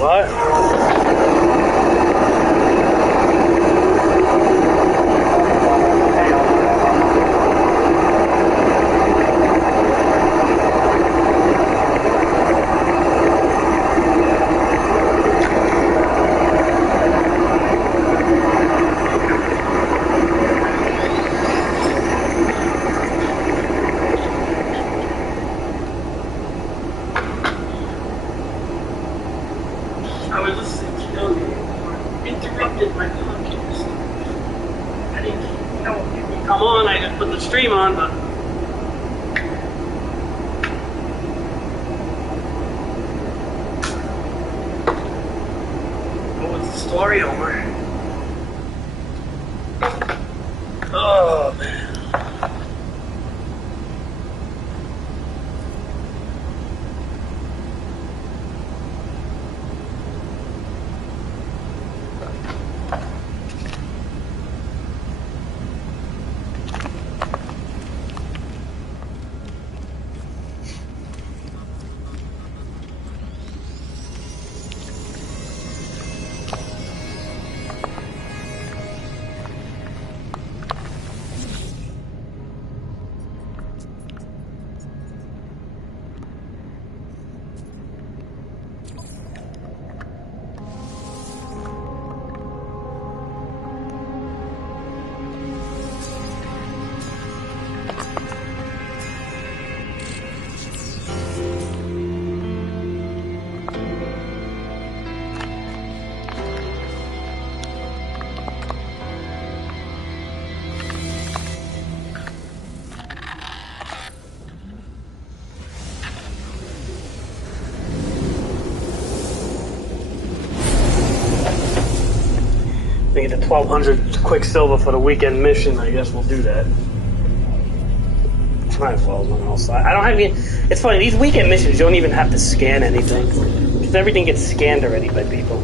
What? Stream on, but what's the story over? Oh man. We get the 1200 Quicksilver for the weekend mission. I guess we'll do that. Might as well on else. I don't have any. It's funny, these weekend missions, you don't even have to scan anything. Because everything gets scanned already by people.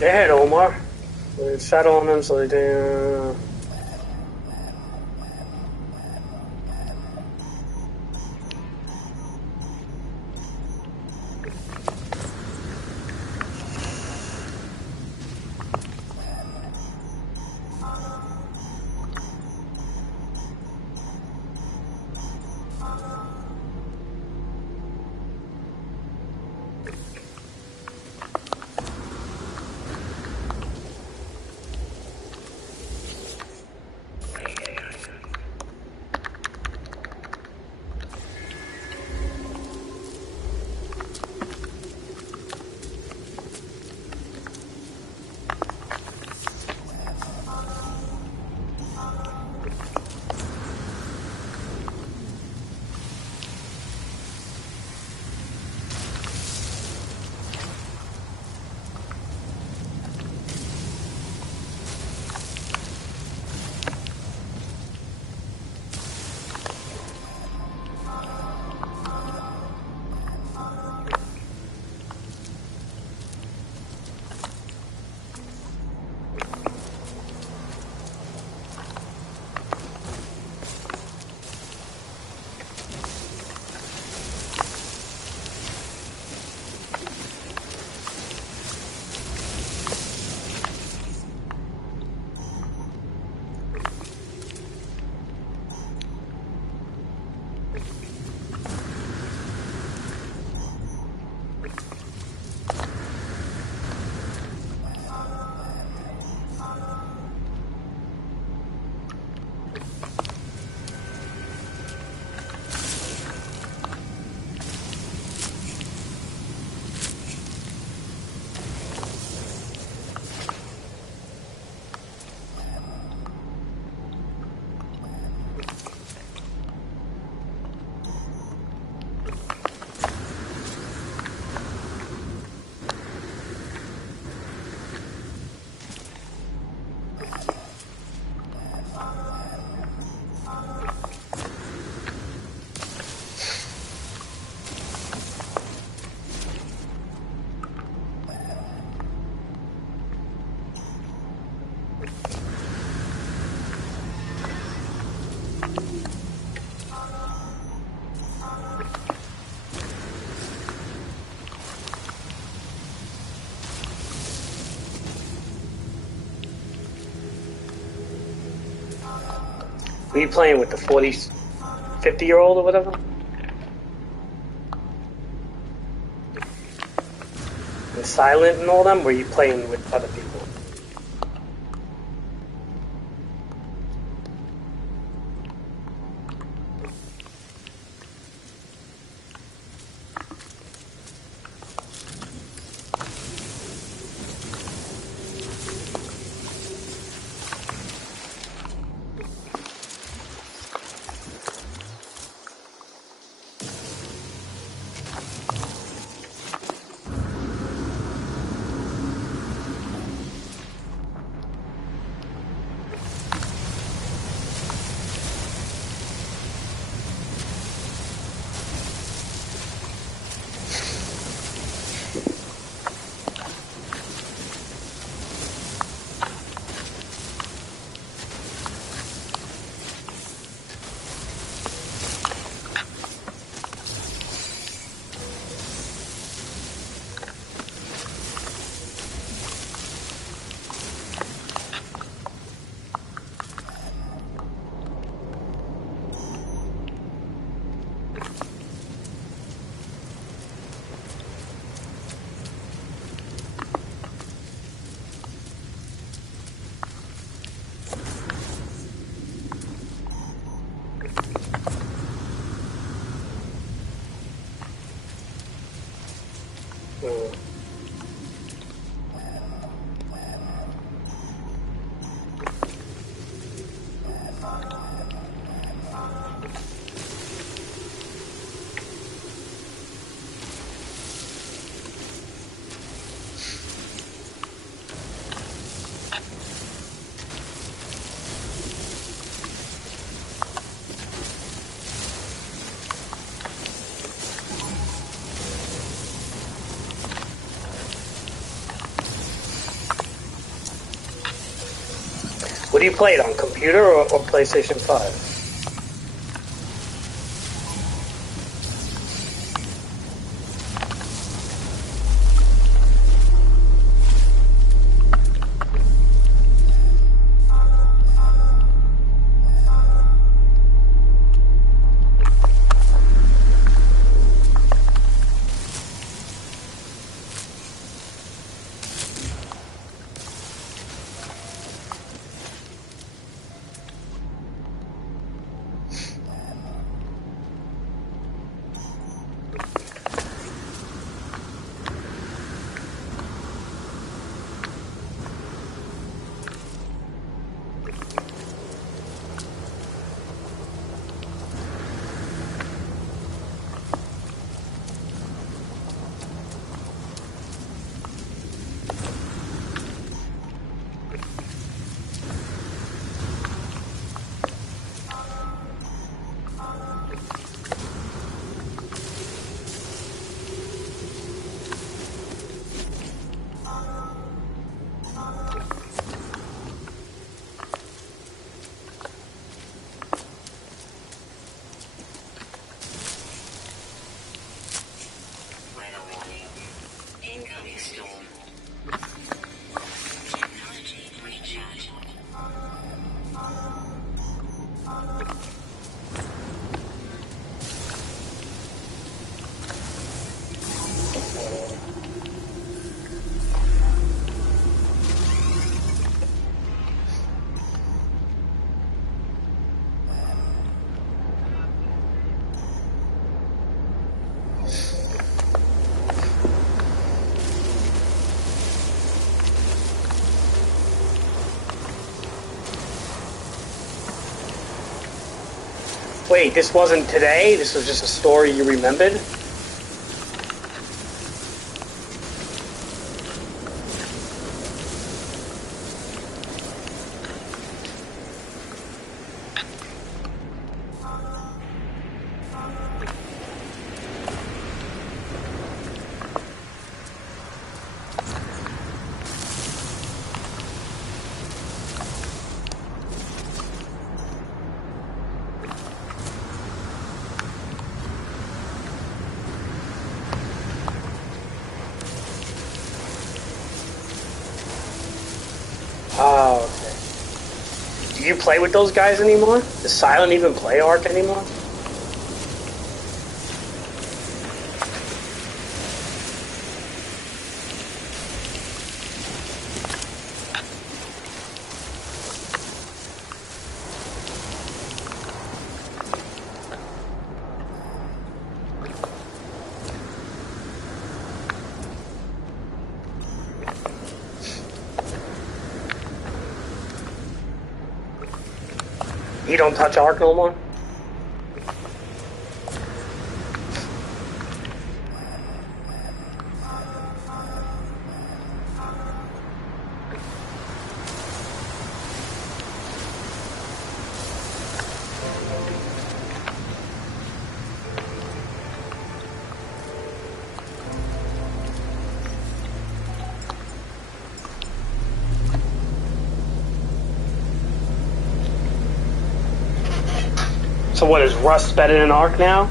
They had Omar. They shadow on them, so they didn't. Were you playing with the 50-year-old or whatever? And Silent and all them? Were you playing with other people? What do you play it on, computer or PlayStation 5? Wait, this wasn't today? This was just a story you remembered? Oh, okay. Do you play with those guys anymore? Does Silent even play Ark anymore? You don't touch Ark no more? So what, is Rust better than Ark now?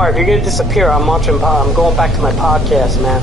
worry. If you're gonna disappear, I'm going back to my podcast, man.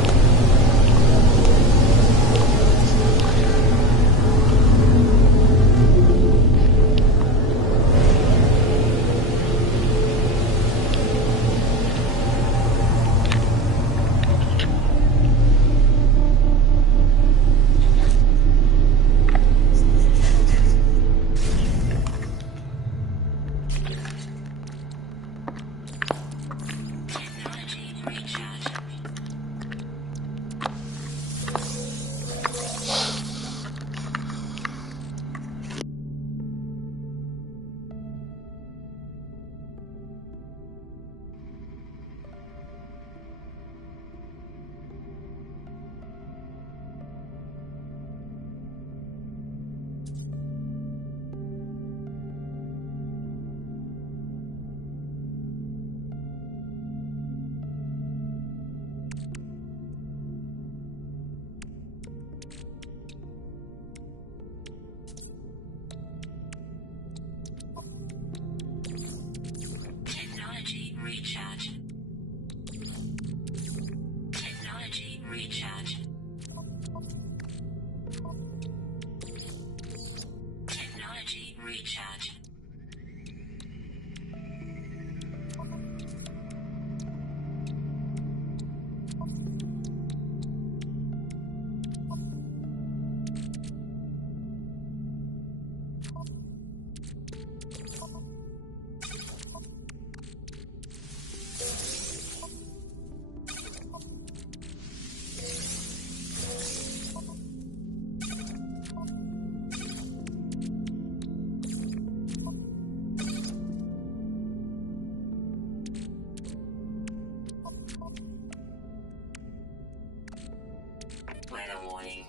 Weather warning.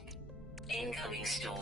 Incoming storm.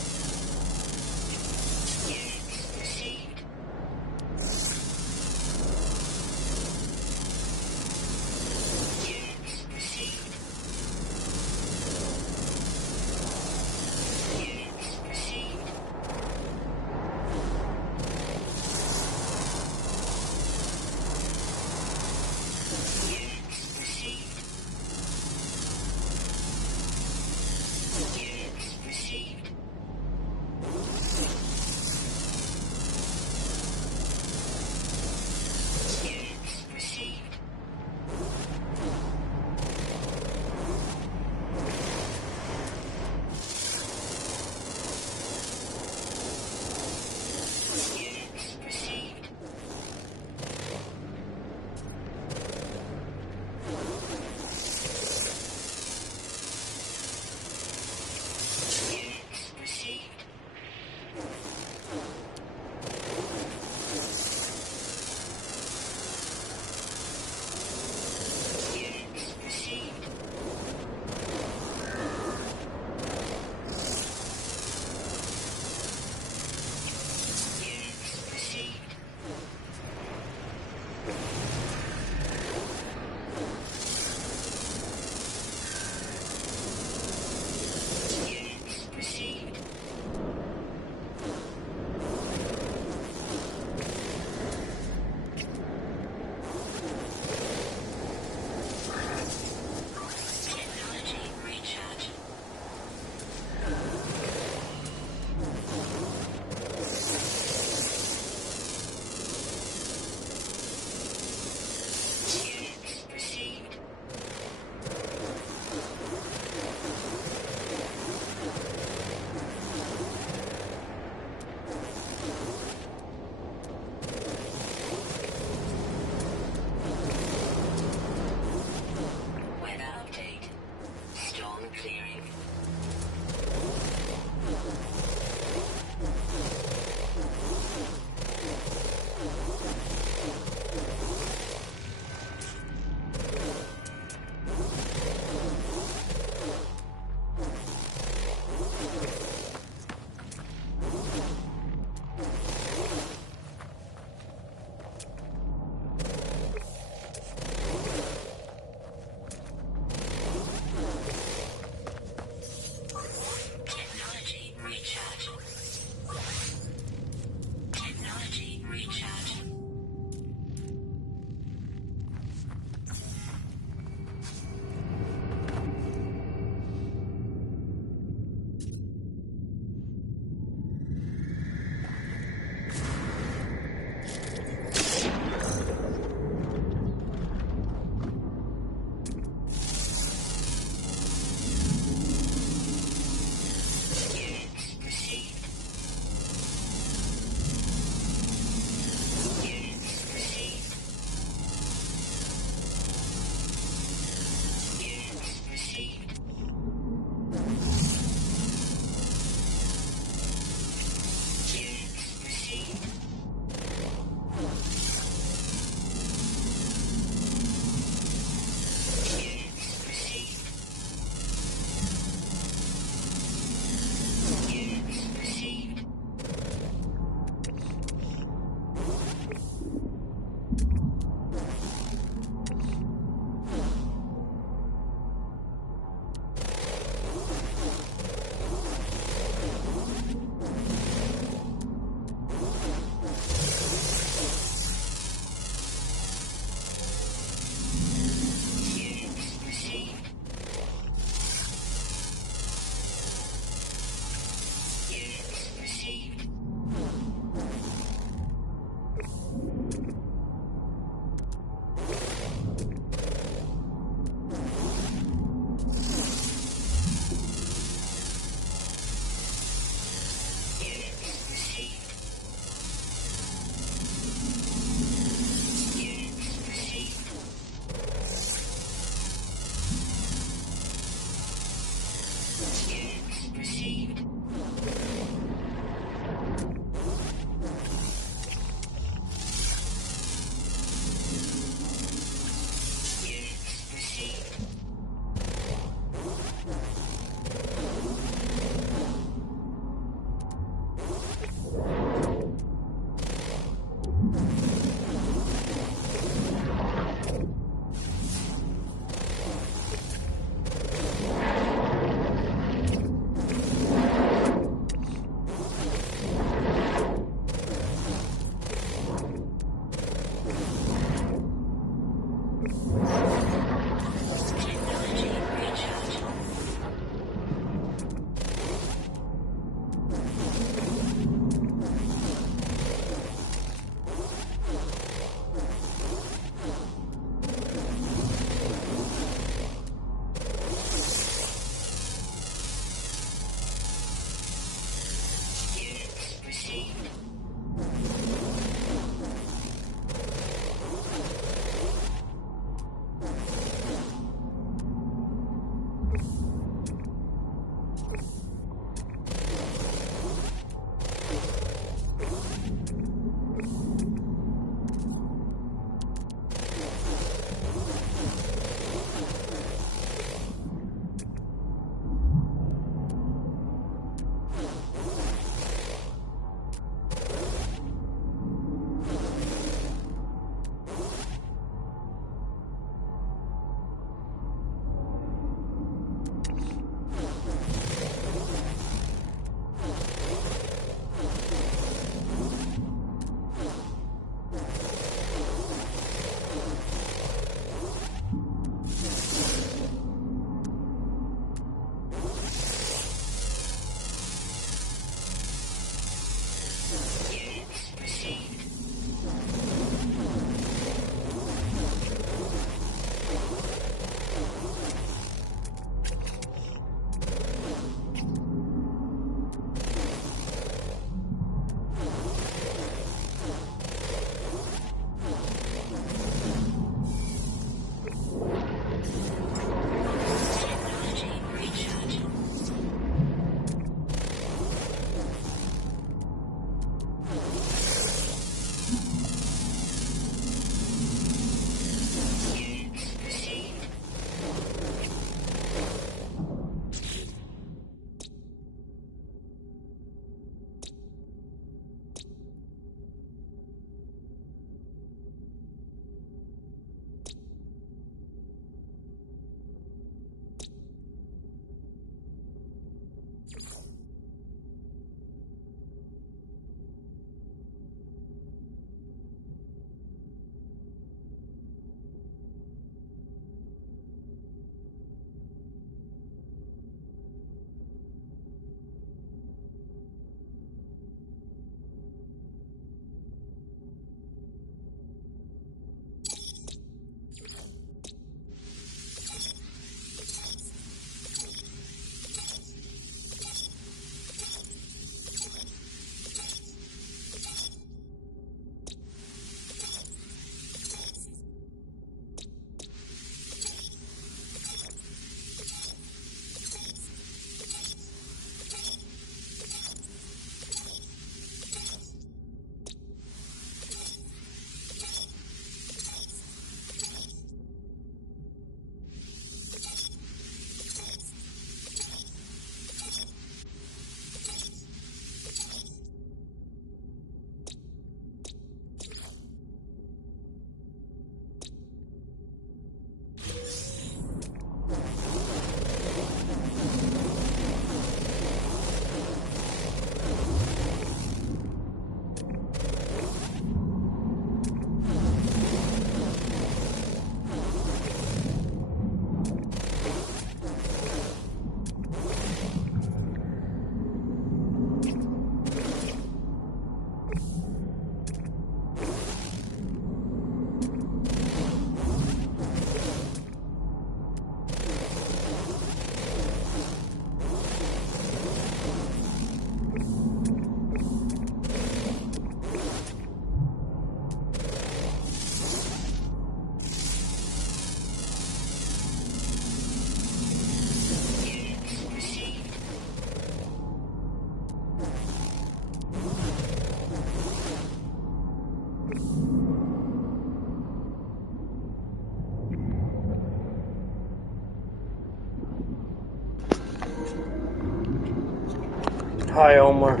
Hi, Omar.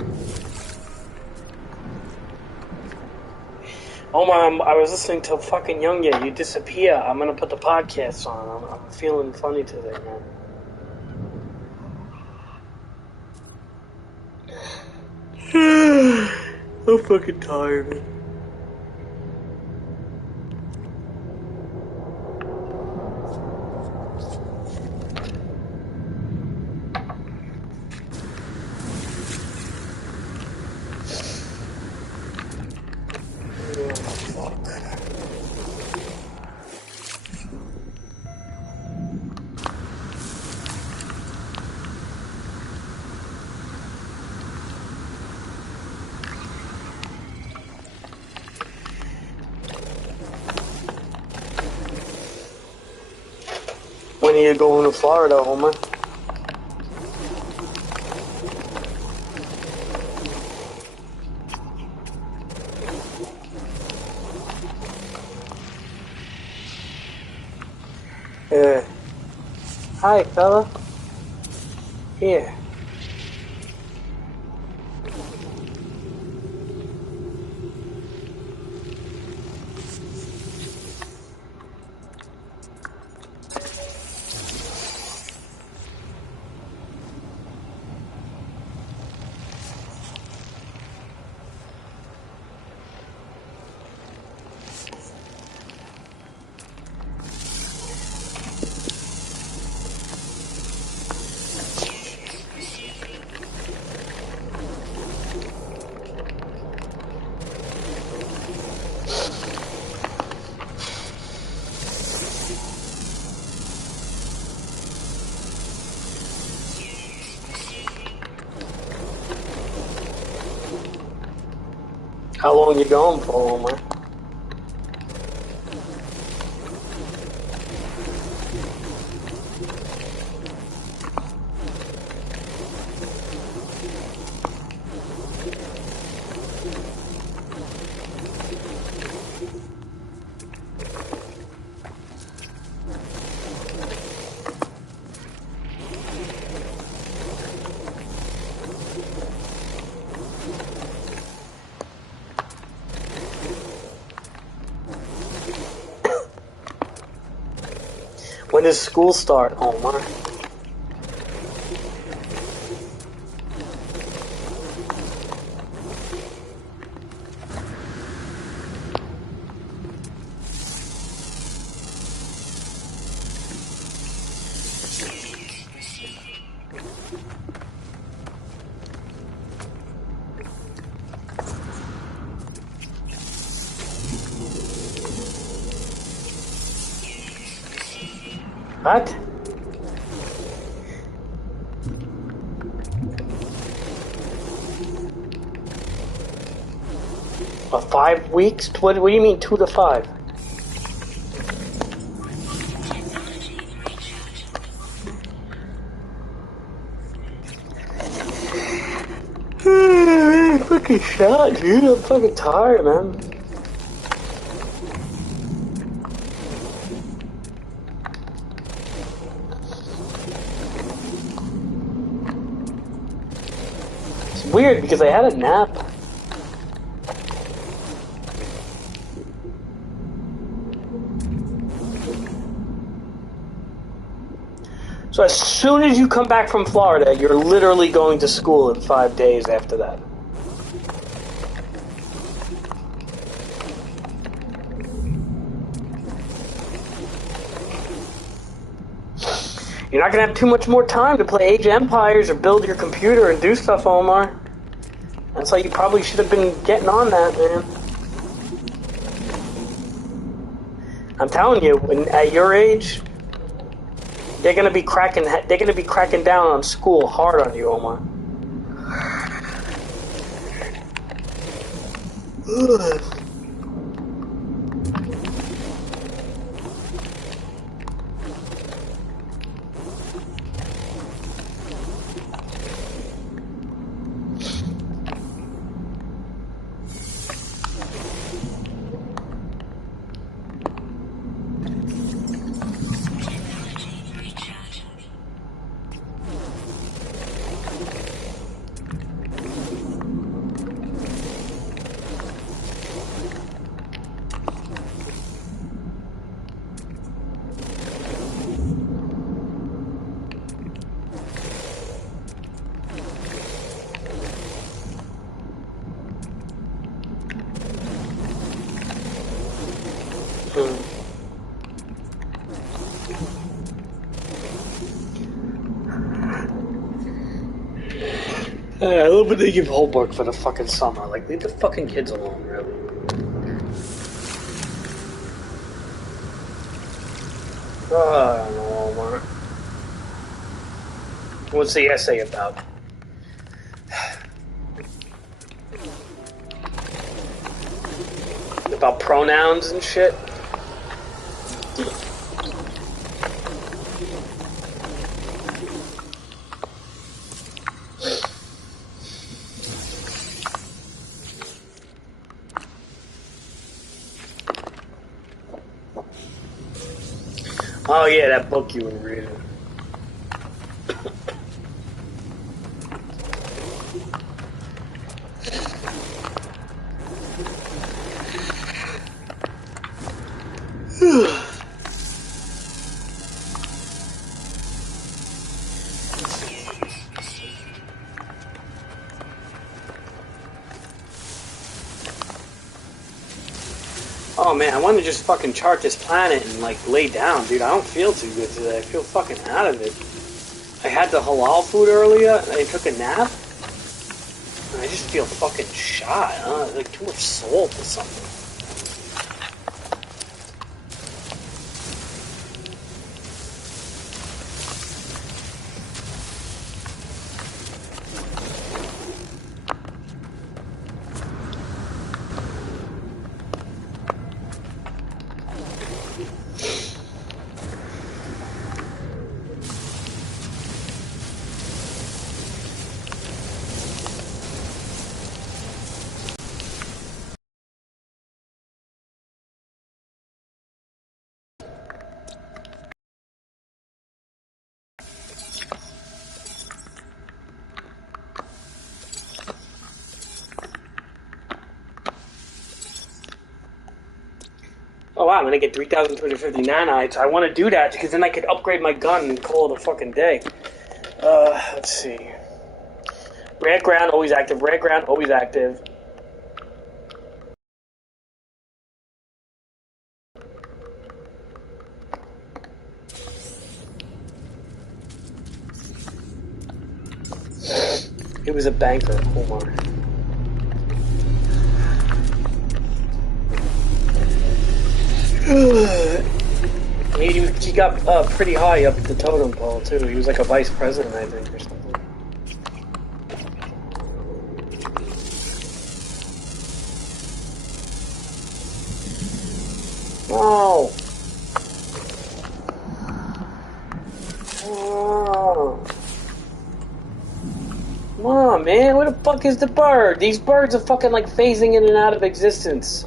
Omar, I was listening to fucking Young Yet. You disappear. I'm gonna put the podcast on. I'm feeling funny today, man. I'm fucking tired, man. When are you going to Florida, Omar? Hi, fella. Here. How long you going for, Omar? When does school start, Omar? What? A 5 weeks? What do you mean 2 to 5? I'm fucking shot, dude. I'm fucking tired, man. It's weird because I had a nap. So as soon as you come back from Florida, you're literally going to school in 5 days after that. You're not going to have too much more time to play Age of Empires or build your computer and do stuff, Omar. That's why you probably should have been getting on that, man. I'm telling you, at your age, they're going to be cracking down on school hard on you, Omar. I love when they give homework for the fucking summer. Like, leave the fucking kids alone, really. I don't know, Omar. What's the essay about? About pronouns and shit? Oh yeah, that book you were reading. Oh man, I want to just fucking chart this planet and like lay down, dude. I don't feel too good today. I feel fucking out of it. I had the halal food earlier, and I took a nap, and I just feel fucking shot, huh? Like too much salt or something. Oh wow, I'm gonna get 3,250 nanites. I want to do that because then I could upgrade my gun and call it a fucking day. Let's see. Red ground, always active. Red ground, always active. He was a banker, Omar. He got pretty high up the totem pole too. He was like a vice president, I think, or something. No. Oh. Come on, man. Where the fuck is the bird? These birds are fucking like phasing in and out of existence.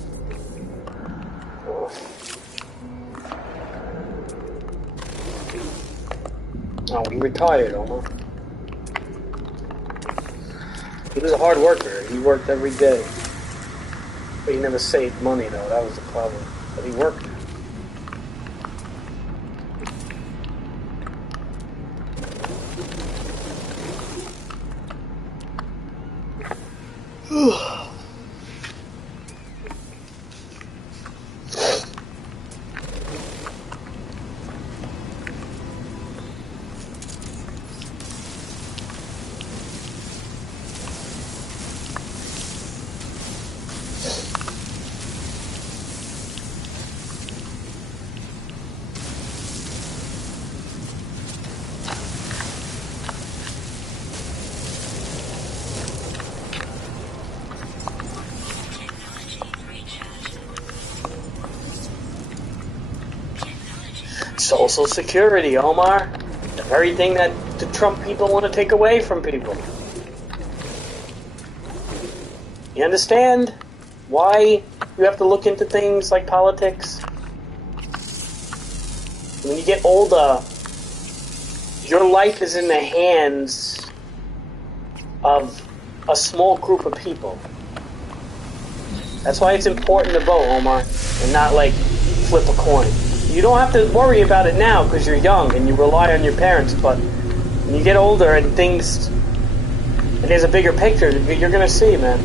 Oh, he retired, Omar. He was a hard worker. He worked every day. But he never saved money, though. That was the problem. But he worked. Social Security, Omar. The very thing that the Trump people want to take away from people. You understand why you have to look into things like politics? When you get older, your life is in the hands of a small group of people. That's why it's important to vote, Omar, and not like flip a coin. You don't have to worry about it now because you're young and you rely on your parents, but when you get older and things, and there's a bigger picture, you're going to see, man.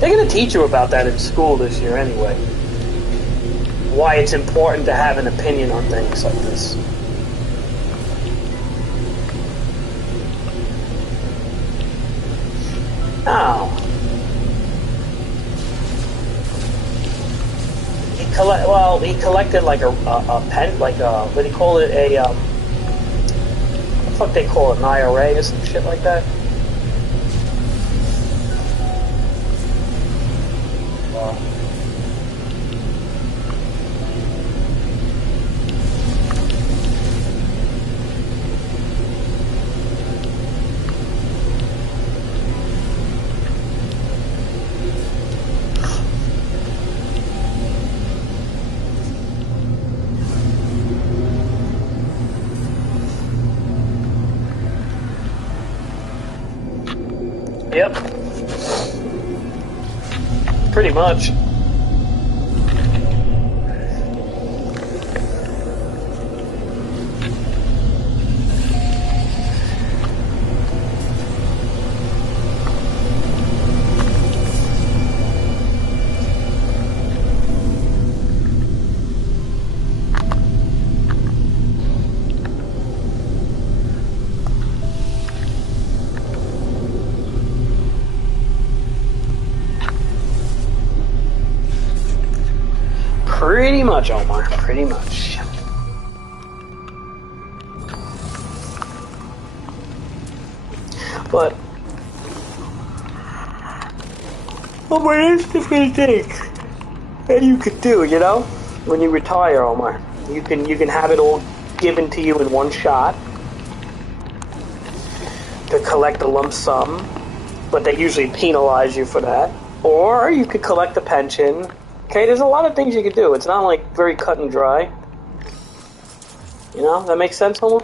They're going to teach you about that in school this year anyway. Why it's important to have an opinion on things like this. No. He collected like a pen, like a, what do you call it, what the fuck they call it, an IRA or some shit like that? Yep. Pretty much. Pretty much, Omar. Pretty much. But, Omar, there's different things that you could do, you know? When you retire, Omar. You can have it all given to you in one shot to collect a lump sum, but they usually penalize you for that. Or you could collect a pension. Okay, there's a lot of things you could do. It's not like very cut and dry. You know, that makes sense, Homo?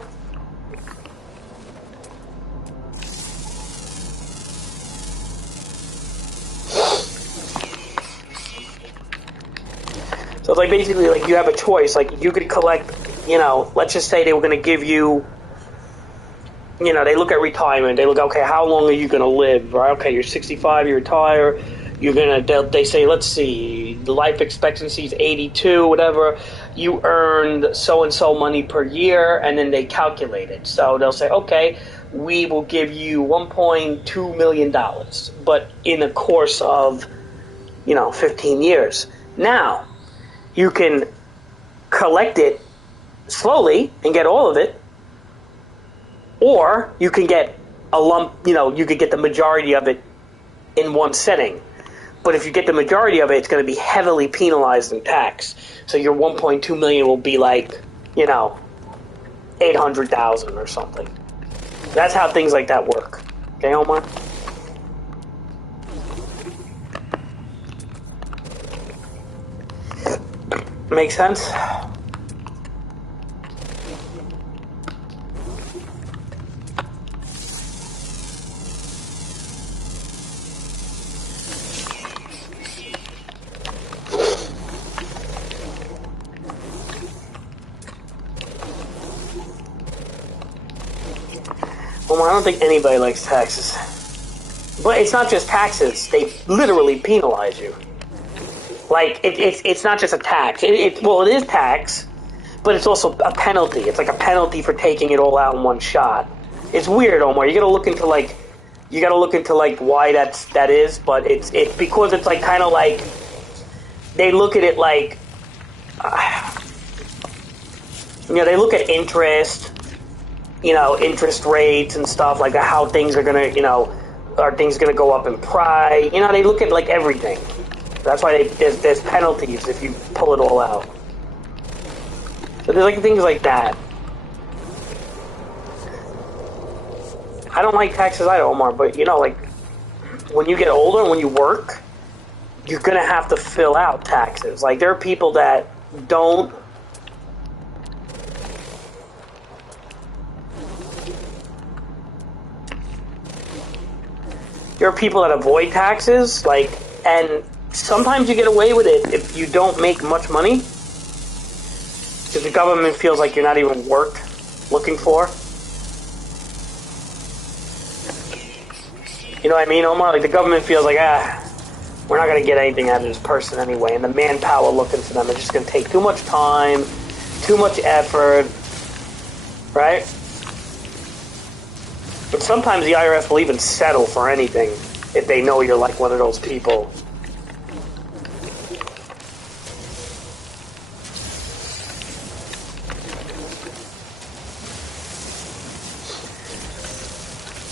So it's like basically like you have a choice. Like you could collect, you know, let's just say they were going to give you, you know, they look at retirement. They look, okay, how long are you going to live? Right? Okay, you're 65, you retire. You're gonna. They say, let's see, the life expectancy is 82, whatever. You earned so and so money per year, and then they calculate it. So they'll say, okay, we will give you $1.2 million, but in the course of, you know, 15 years. Now, you can collect it slowly and get all of it, or you can get a lump. You know, you could get the majority of it in one setting. But if you get the majority of it, it's going to be heavily penalized and taxed. So your 1.2 million will be like, you know, 800,000 or something. That's how things like that work. Okay, Omar? Make sense? Well, I don't think anybody likes taxes. But it's not just taxes. They literally penalize you. Like, it's not just a tax. Well, it is tax, but it's also a penalty. It's like a penalty for taking it all out in one shot. It's weird, Omar. You gotta look into why that is, but it's because it's like kind of like they look at it like you know, they look at interest, you know, interest rates and stuff like how things are gonna, you know, are things gonna go up in price? You know, they look at like everything. That's why there's penalties if you pull it all out. So there's like things like that. I don't like taxes either, Omar, but you know, like when you get older and when you work, you're gonna have to fill out taxes. Like there are people that don't. There are people that avoid taxes, like, and sometimes you get away with it if you don't make much money, because the government feels like you're not even worth looking for. You know what I mean, Omar? Like the government feels like, we're not going to get anything out of this person anyway, and the manpower looking for them is just going to take too much time, too much effort, right? But sometimes the IRS will even settle for anything if they know you're like one of those people.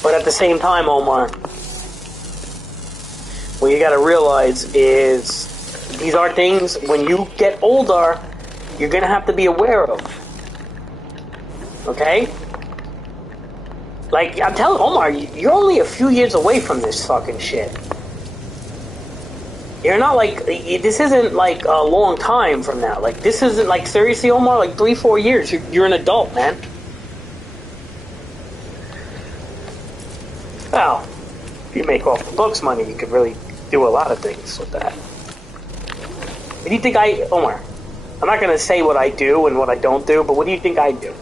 But at the same time, Omar, what you gotta realize is these are things, when you get older, you're gonna have to be aware of. Okay? Like, I'm telling Omar, you're only a few years away from this fucking shit. You're not like, this isn't like a long time from now. Like, this isn't like, seriously, Omar, like 3-4 years, you're an adult, man. Well, if you make off the books money, you could really do a lot of things with that. What do you think Omar, I'm not going to say what I do and what I don't do, but what do you think I do?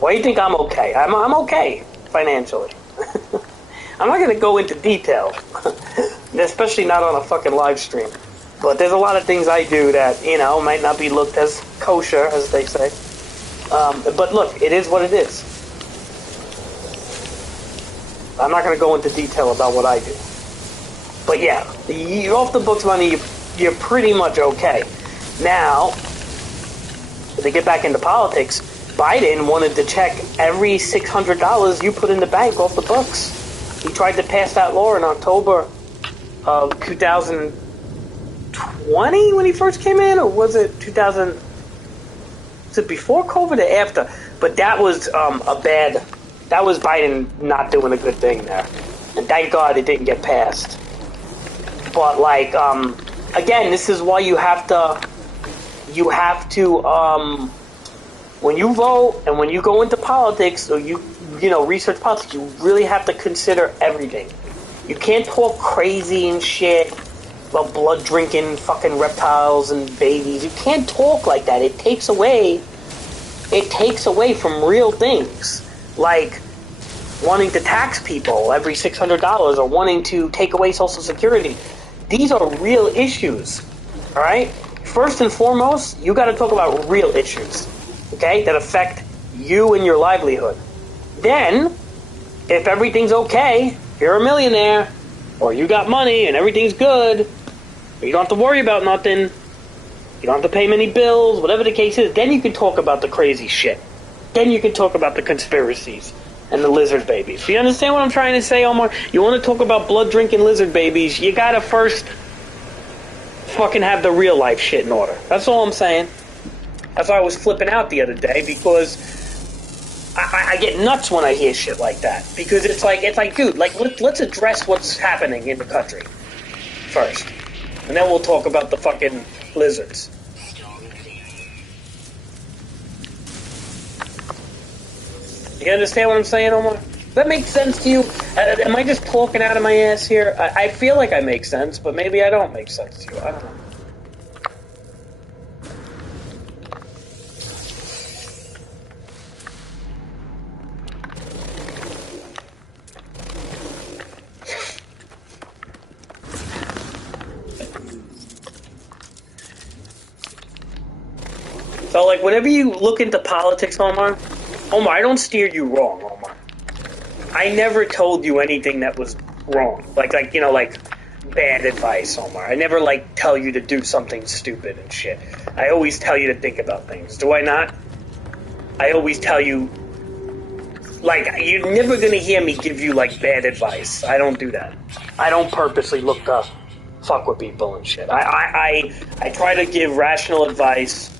Why do you think I'm okay? I'm okay financially. I'm not going to go into detail, especially not on a fucking live stream. But there's a lot of things I do that, you know, might not be looked as kosher, as they say. But look, it is what it is. I'm not going to go into detail about what I do. But yeah, you're off the books money, you're pretty much okay. Now, to get back into politics, Biden wanted to check every $600 you put in the bank off the books. He tried to pass that law in October of 2020 when he first came in, or was it 2000? Was it before COVID or after? But that was that was Biden not doing a good thing there. And thank God it didn't get passed. But like, again, this is why you have to, when you vote and when you go into politics, or you know, research politics, you really have to consider everything. You can't talk crazy and shit about blood-drinking fucking reptiles and babies. You can't talk like that. It takes away from real things. Like wanting to tax people every $600 or wanting to take away Social Security. These are real issues, all right? First and foremost, you got to talk about real issues, okay, that affect you and your livelihood. Then, if everything's okay, you're a millionaire, or you got money and everything's good, you don't have to worry about nothing, you don't have to pay many bills, whatever the case is, then you can talk about the crazy shit. Then you can talk about the conspiracies and the lizard babies. You understand what I'm trying to say, Omar? You want to talk about blood-drinking lizard babies, you gotta first fucking have the real life shit in order. That's all I'm saying. That's why I was flipping out the other day, because I get nuts when I hear shit like that. Because it's like, dude, like, let's address what's happening in the country first. And then we'll talk about the fucking lizards. You understand what I'm saying, Omar? Does that make sense to you? Am I just talking out of my ass here? I feel like I make sense, but maybe I don't make sense to you. I don't know. So, like, whenever you look into politics, Omar, I don't steer you wrong, Omar. I never told you anything that was wrong. Like, you know, like, bad advice, Omar. I never, like, tell you to do something stupid and shit. I always tell you to think about things. Do I not? I always tell you, like, you're never gonna hear me give you, like, bad advice. I don't do that. I don't purposely look to fuck with people and shit. I try to give rational advice.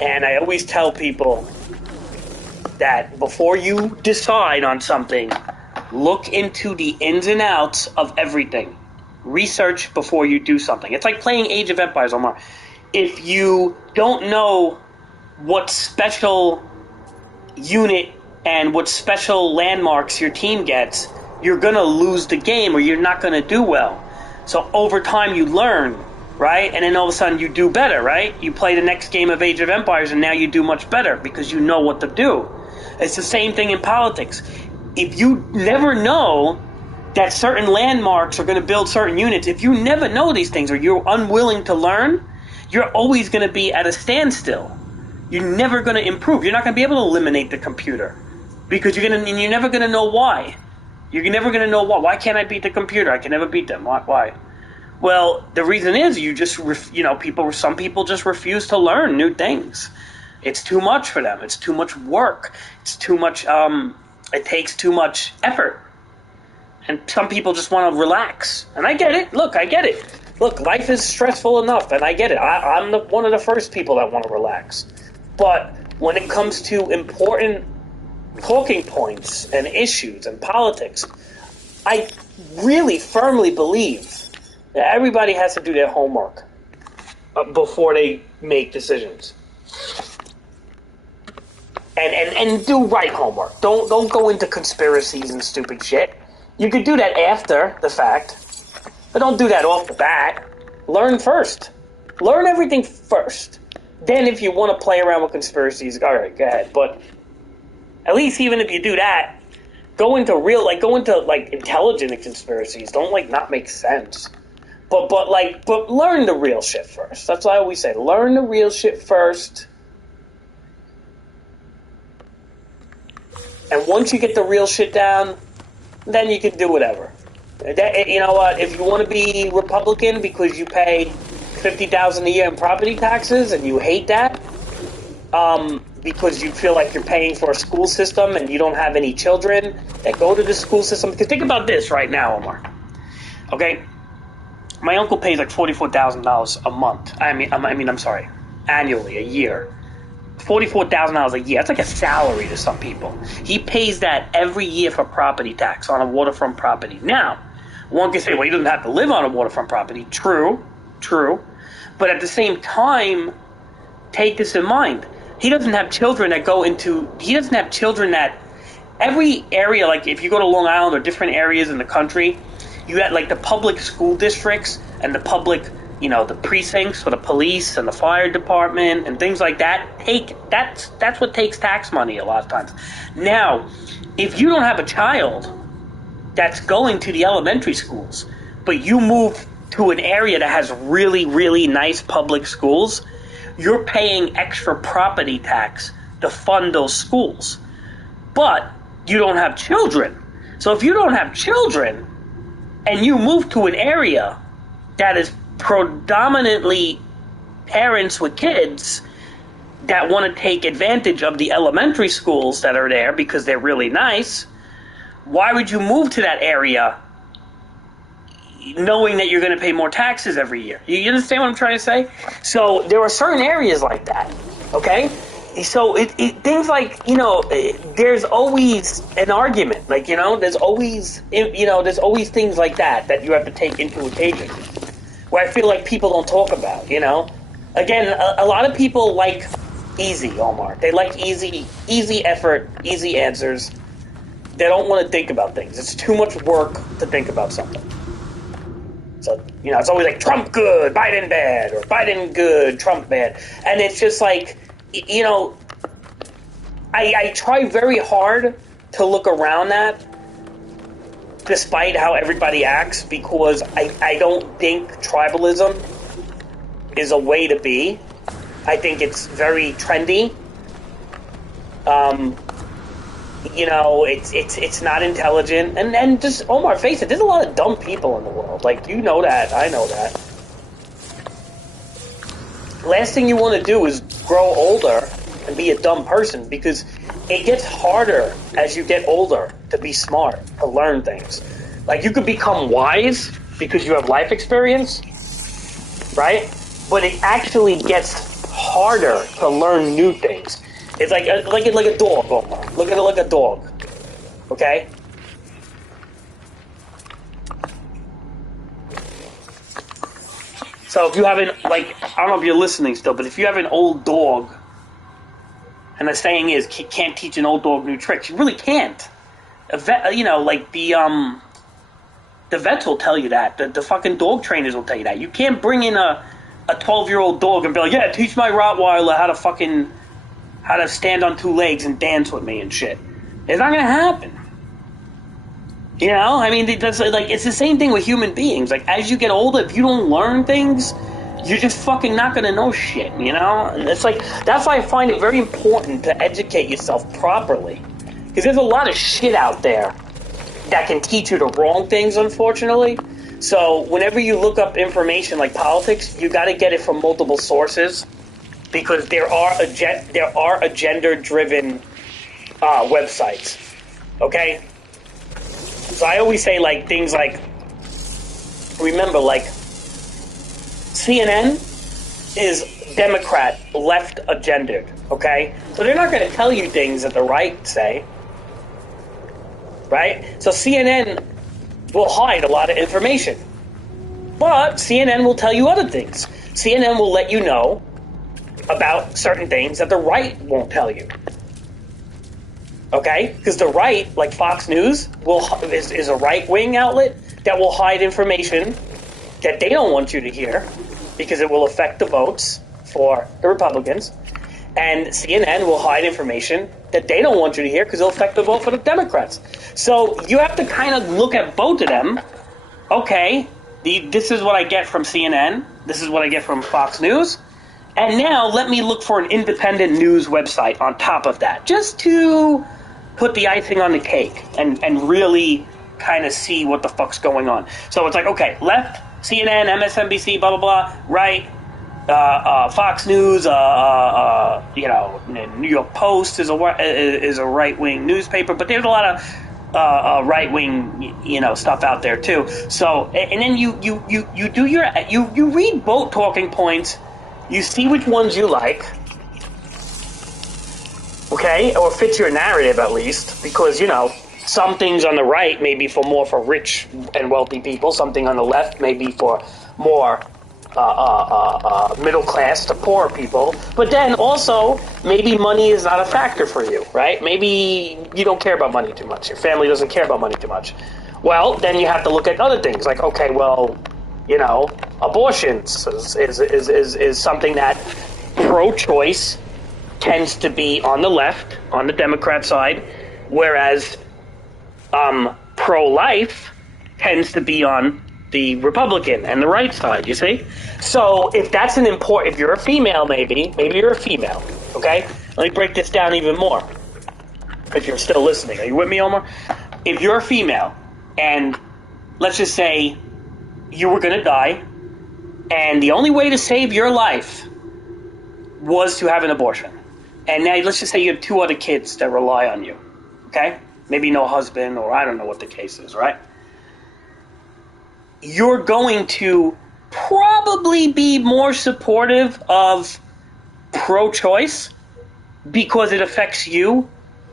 And I always tell people that before you decide on something, look into the ins and outs of everything. Research before you do something. It's like playing Age of Empires, Omar. If you don't know what special unit and what special landmarks your team gets, you're going to lose the game or you're not going to do well. So over time you learn. Right? And then all of a sudden you do better, right? You play the next game of Age of Empires and now you do much better because you know what to do. It's the same thing in politics. If you never know that certain landmarks are going to build certain units, if you never know these things or you're unwilling to learn, you're always going to be at a standstill. You're never going to improve. You're not going to be able to eliminate the computer because you're never going to know why. You're never going to know why. Why can't I beat the computer? I can never beat them. Why? Well, the reason is some people just refuse to learn new things. It's too much for them. It's too much work. It's too much, it takes too much effort. And some people just want to relax. And I get it. Look, I get it. Look, life is stressful enough, and I get it. I'm one of the first people that want to relax. But when it comes to important talking points and issues and politics, I really firmly believe that everybody has to do their homework before they make decisions. And do right homework. Don't go into conspiracies and stupid shit. You could do that after the fact, but don't do that off the bat. Learn first. Learn everything first. Then if you want to play around with conspiracies, all right, go ahead. But at least even if you do that, go into intelligent conspiracies. Don't not make sense. But learn the real shit first. That's what I always say. Learn the real shit first. And once you get the real shit down, then you can do whatever. You know what? If you want to be Republican because you pay $50,000 a year in property taxes and you hate that, because you feel like you're paying for a school system and you don't have any children that go to the school system. Because think about this right now, Omar. Okay, my uncle pays like $44,000 a month. I'm sorry, annually, a year. $44,000 a year. That's like a salary to some people. He pays that every year for property tax on a waterfront property. Now, one can say, well, he doesn't have to live on a waterfront property. True. But at the same time, take this in mind. He doesn't have children that every area, like if you go to Long Island or different areas in the country, you got like the public school districts and the public, the precincts for the police and the fire department and things like that. That's what takes tax money a lot of times. Now, if you don't have a child that's going to the elementary schools, but you move to an area that has really, really nice public schools, you're paying extra property tax to fund those schools. But you don't have children. So if you don't have children and you move to an area that is predominantly parents with kids that want to take advantage of the elementary schools that are there because they're really nice, why would you move to that area knowing that you're going to pay more taxes every year? You understand what I'm trying to say? So there are certain areas like that, okay? So things like, there's always an argument. There's always things like that you have to take into occasion, where I feel like people don't talk about, Again, a lot of people like easy, Omar. They like easy effort, easy answers. They don't want to think about things. It's too much work to think about something. So, it's always like Trump good, Biden bad, or Biden good, Trump bad. And it's just like, I try very hard to look around that, despite how everybody acts, because I don't think tribalism is a way to be. I think it's very trendy. It's not intelligent. And just, Omar, face it, there's a lot of dumb people in the world. You know that, I know that. Last thing you want to do is grow older and be a dumb person, because it gets harder as you get older to be smart, to learn things. You could become wise because you have life experience, right? But it actually gets harder to learn new things. It's like a dog, Omar. Look at it like a dog, okay? So if you have I don't know if you're listening still, but if you have an old dog, and the saying is, can't teach an old dog new tricks. You really can't. A vet, the vets will tell you that. The fucking dog trainers will tell you that. You can't bring in a 12-year-old dog and be like, yeah, teach my Rottweiler how to stand on two legs and dance with me and shit. It's not gonna happen. It's the same thing with human beings. As you get older, if you don't learn things, you're just fucking not gonna know shit, And it's that's why I find it very important to educate yourself properly. Because there's a lot of shit out there that can teach you the wrong things, unfortunately. So whenever you look up information like politics, you got to get it from multiple sources, because there are agenda-driven websites. Okay, so I always say like things like, remember, like CNN is Democrat left agendered. Okay, so they're not going to tell you things that the right say, right? So CNN will hide a lot of information, but CNN will tell you other things. CNN will let you know about certain things that the right won't tell you. Okay? Because the right, like Fox News, is a right-wing outlet that will hide information that they don't want you to hear because it will affect the votes for the Republicans. And CNN will hide information that they don't want you to hear because it'll affect the vote for the Democrats. So you have to kind of look at both of them. Okay, this is what I get from CNN. This is what I get from Fox News. And now let me look for an independent news website on top of that, just to put the icing on the cake and really kind of see what the fuck's going on. So it's like, okay, left, CNN, MSNBC, blah, blah, blah, right, Fox News, New York Post is a right-wing newspaper, but there's a lot of right-wing, stuff out there too. So, and then you read both talking points. You see which ones you like, okay, or fits your narrative at least, because, some things on the right may be more for rich and wealthy people, something on the left may be for more middle class to poor people, but then also, maybe money is not a factor for you, right? Maybe you don't care about money too much, your family doesn't care about money too much. Well, then you have to look at other things, like, okay, well, abortions is something that pro-choice tends to be on the left, on the Democrat side, whereas pro-life tends to be on the Republican and the right side, you see? So if that's if you're a female, maybe you're a female, okay? Let me break this down even more, if you're still listening. Are you with me, Omar? If you're a female, and let's just say you were going to die, and the only way to save your life was to have an abortion. And now let's just say you have 2 other kids that rely on you, okay? Maybe no husband, or I don't know what the case is, right? You're going to probably be more supportive of pro-choice because it affects you,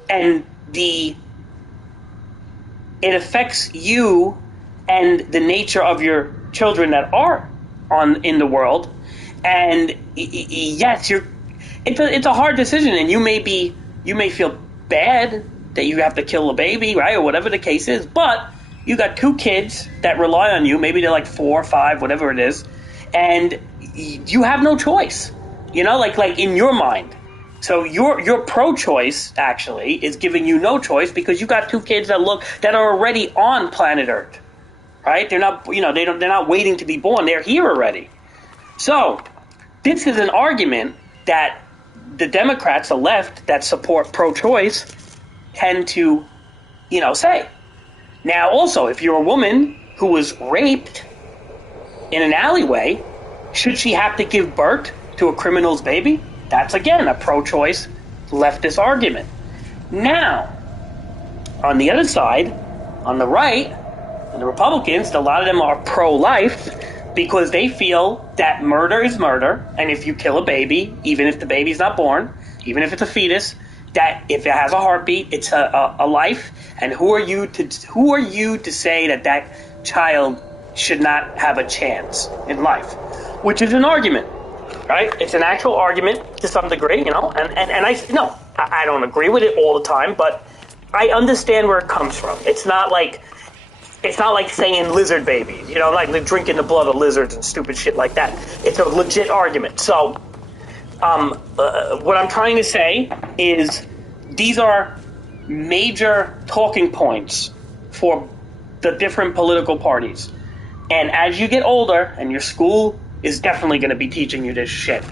and the nature of your children that are in the world. And yes, it's a hard decision, and you may feel bad that you have to kill a baby, right, or whatever the case is, but you got 2 kids that rely on you, maybe they're like 4 or 5, whatever it is, and you have no choice, like in your mind. So your pro-choice actually is giving you no choice, because you got 2 kids that are already on planet Earth, right? They're not, they're not waiting to be born. They're here already. So this is an argument that the Democrats, the left, that support pro-choice tend to, say. Now, also, if you're a woman who was raped in an alleyway, should she have to give birth to a criminal's baby? That's, again, a pro-choice leftist argument. Now, on the other side, on the right, and the Republicans, a lot of them are pro-life because they feel that murder is murder, and if you kill a baby, even if the baby's not born, even if it's a fetus, that if it has a heartbeat, it's a life, and who are you to say that child should not have a chance in life? Which is an argument, right? It's an actual argument to some degree, and I don't agree with it all the time, but I understand where it comes from. It's not like saying lizard babies, like drinking the blood of lizards and stupid shit like that. It's a legit argument. So what I'm trying to say is these are major talking points for the different political parties. And as you get older, and your school is definitely going to be teaching you this shit,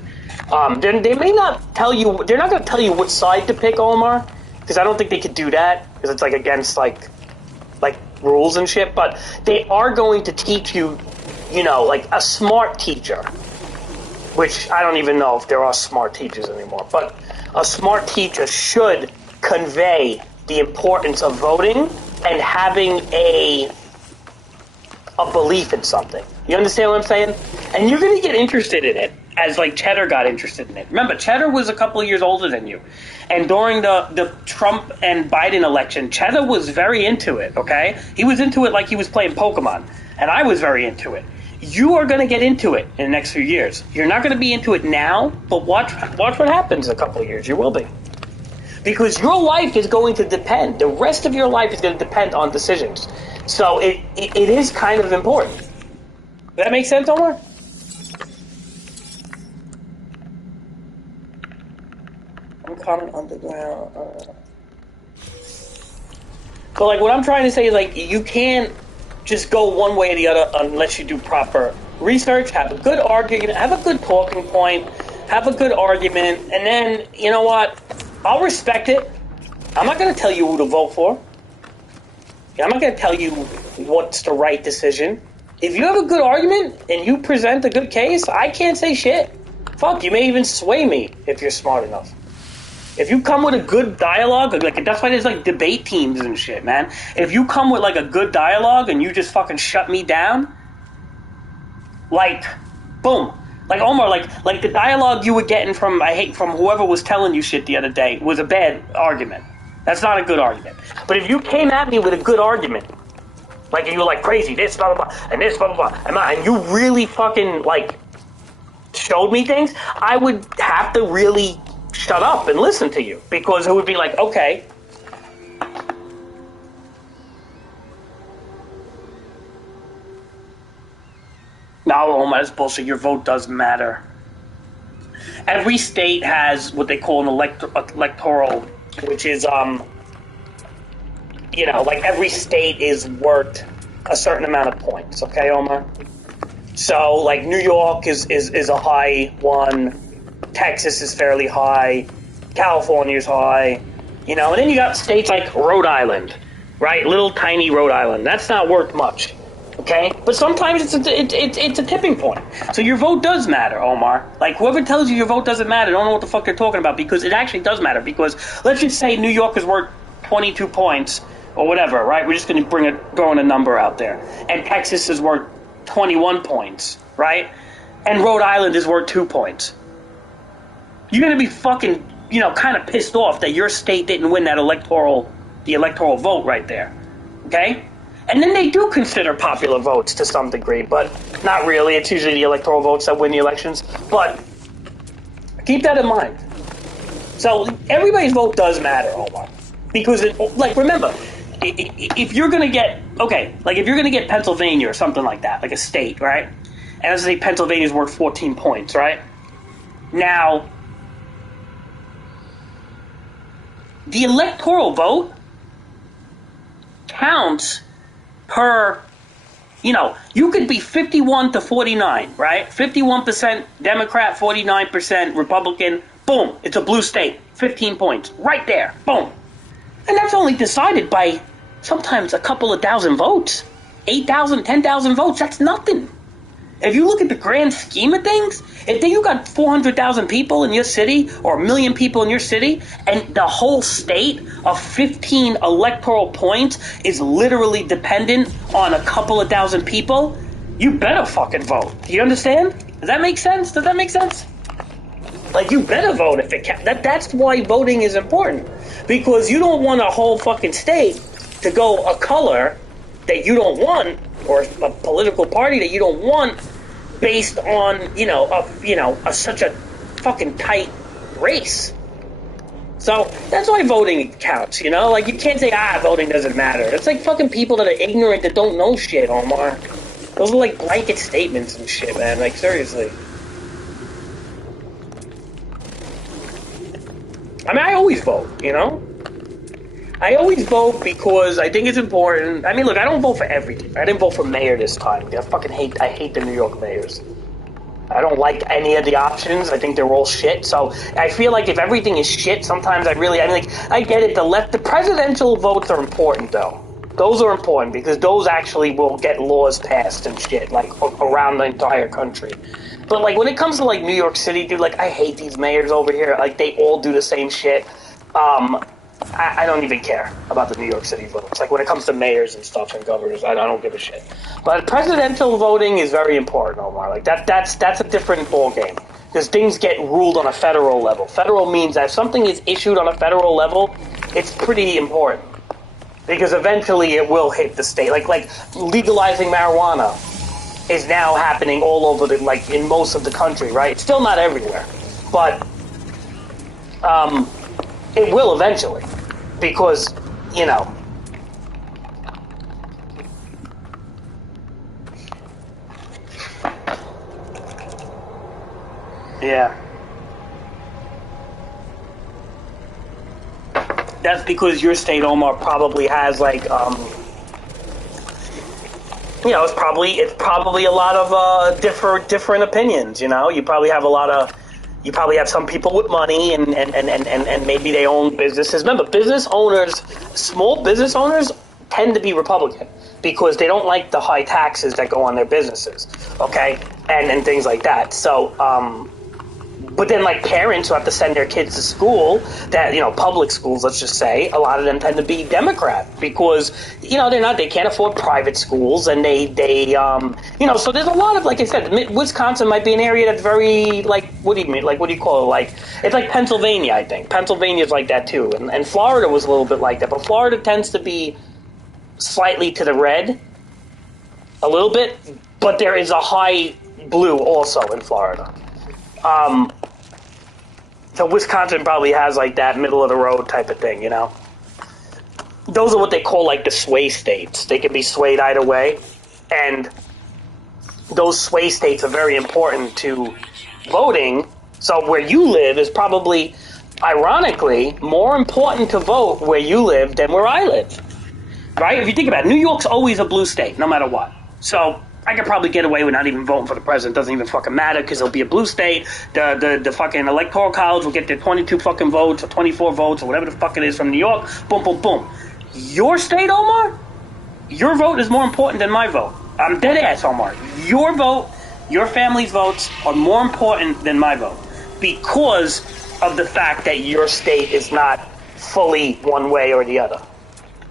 they may not tell you, they're not going to tell you what side to pick, Omar, because I don't think they could do that, because it's like against like rules and shit, but they are going to teach you, you know, like a smart teacher, which I don't even know if there are smart teachers anymore, but a smart teacher should convey the importance of voting and having a belief in something. You understand what I'm saying? And you're going to get interested in it as like Cheddar got interested in it. Remember, Cheddar was a couple of years older than you. And during the Trump and Biden election, Cheddar was very into it, okay? He was into it like he was playing Pokemon. And I was very into it. You are going to get into it in the next few years. You're not going to be into it now, but watch what happens in a couple of years. You will be. Because your life is going to depend. The rest of your life is going to depend on decisions. So it is kind of important. Does that make sense, Omar? I'm coming underground. But like what I'm trying to say is like you can't just go one way or the other unless you do proper research, have a good argument, have a good talking point, have a good argument, and then, you know what? I'll respect it. I'm not going to tell you who to vote for. I'm not going to tell you what's the right decision. If you have a good argument and you present a good case, I can't say shit. Fuck, you may even sway me if you're smart enough. If you come with a good dialogue, like that's why there's like debate teams and shit, man. If you come with like a good dialogue and you just fucking shut me down, like, boom. Like Omar, like the dialogue you were getting from whoever was telling you shit the other day was a bad argument. That's not a good argument. But if you came at me with a good argument, like you were like crazy, this blah blah blah, and this blah blah blah, and you really fucking like showed me things, I would have to really shut up and listen to you, because it would be like, okay. No, Omar, that's bullshit. Your vote does matter. Every state has what they call an electoral, which is, you know, like every state is worth a certain amount of points, okay, Omar? So, like, New York is a high one, Texas is fairly high, California's high, you know, and then you got states like Rhode Island, right? Little tiny Rhode Island. That's not worth much. Okay, but sometimes it's a tipping point. So your vote does matter, Omar. Like whoever tells you your vote doesn't matter, don't know what the fuck they're talking about, because it actually does matter. Because let's just say New York is worth 22 points or whatever, right? We're just going to throw in a number out there, and Texas is worth 21 points, right? And Rhode Island is worth 2 points. You're going to be fucking, you know, kind of pissed off that your state didn't win that electoral vote right there. Okay. And then they do consider popular votes to some degree, but not really. It's usually the electoral votes that win the elections. But keep that in mind. So everybody's vote does matter, Omar. Because, like, remember, if you're going to get, okay, like if you're going to get Pennsylvania or something like that, like a state, right? And let's say Pennsylvania's worth 14 points, right? Now, the electoral vote counts per, you know, you could be 51 to 49, right? 51% Democrat, 49% Republican. Boom, it's a blue state. 15 points. Right there. Boom. And that's only decided by sometimes a couple of thousand votes. 8,000, 10,000 votes. That's nothing. If you look at the grand scheme of things, if you got 400,000 people in your city or 1 million people in your city, and the whole state of 15 electoral points is literally dependent on a couple of thousand people, you better fucking vote. Do you understand? Does that make sense? Does that make sense? Like, you better vote if it can. That's why voting is important. Because you don't want a whole fucking state to go a color that you don't want, or a political party that you don't want, based on, such a fucking tight race. So that's why voting counts, you know? Like, you can't say, voting doesn't matter. It's like fucking people that are ignorant that don't know shit, Omar. Those are like blanket statements and shit, man. Like, seriously. I mean, I always vote, you know? I always vote because I think it's important. I mean, look, I don't vote for everything. I didn't vote for mayor this time. I hate the New York mayors. I don't like any of the options. I think they're all shit. So I feel like if everything is shit, sometimes I get it. The presidential votes are important, though. Those are important because those actually will get laws passed and shit, like around the entire country. But like when it comes to like New York City, dude, like I hate these mayors over here. Like they all do the same shit. I don't even care about the New York City votes. Like when it comes to mayors and stuff and governors, I don't give a shit. But presidential voting is very important, Omar. Like that's a different ball game because things get ruled on a federal level. Federal means that if something is issued on a federal level, it's pretty important because eventually it will hit the state. Like legalizing marijuana is now happening all over the like in most of the country, right? It's still not everywhere, but it will eventually. Because, you know, yeah. That's because your state, Omar, probably has like, you know, it's probably a lot of different opinions. You know, you probably have some people with money and maybe they own businesses. Remember, small business owners tend to be Republican because they don't like the high taxes that go on their businesses, okay? And things like that. So, but then like parents who have to send their kids to school, that, you know, public schools, let's just say, a lot of them tend to be Democrat because, you know, they can't afford private schools and they you know, so there's a lot of, like I said, Wisconsin might be an area that's very, like, what do you mean? Like, what do you call it? Like, it's like Pennsylvania, I think. Pennsylvania's like that too. And Florida was a little bit like that, but Florida tends to be slightly to the red, a little bit, but there is a high blue also in Florida. So Wisconsin probably has like that middle of the road type of thing, you know? Those are what they call like the sway states. They can be swayed either way. And those sway states are very important to voting. So where you live is probably, ironically, more important to vote where you live than where I live. Right? If you think about it, New York's always a blue state, no matter what. So I could probably get away with not even voting for the president. It doesn't even fucking matter because it'll be a blue state. The fucking electoral college will get their 22 fucking votes or 24 votes or whatever the fuck it is from New York. Boom, boom, boom. Your state, Omar? Your vote is more important than my vote. I'm dead ass, Omar. Your vote, your family's votes are more important than my vote because of the fact that your state is not fully one way or the other.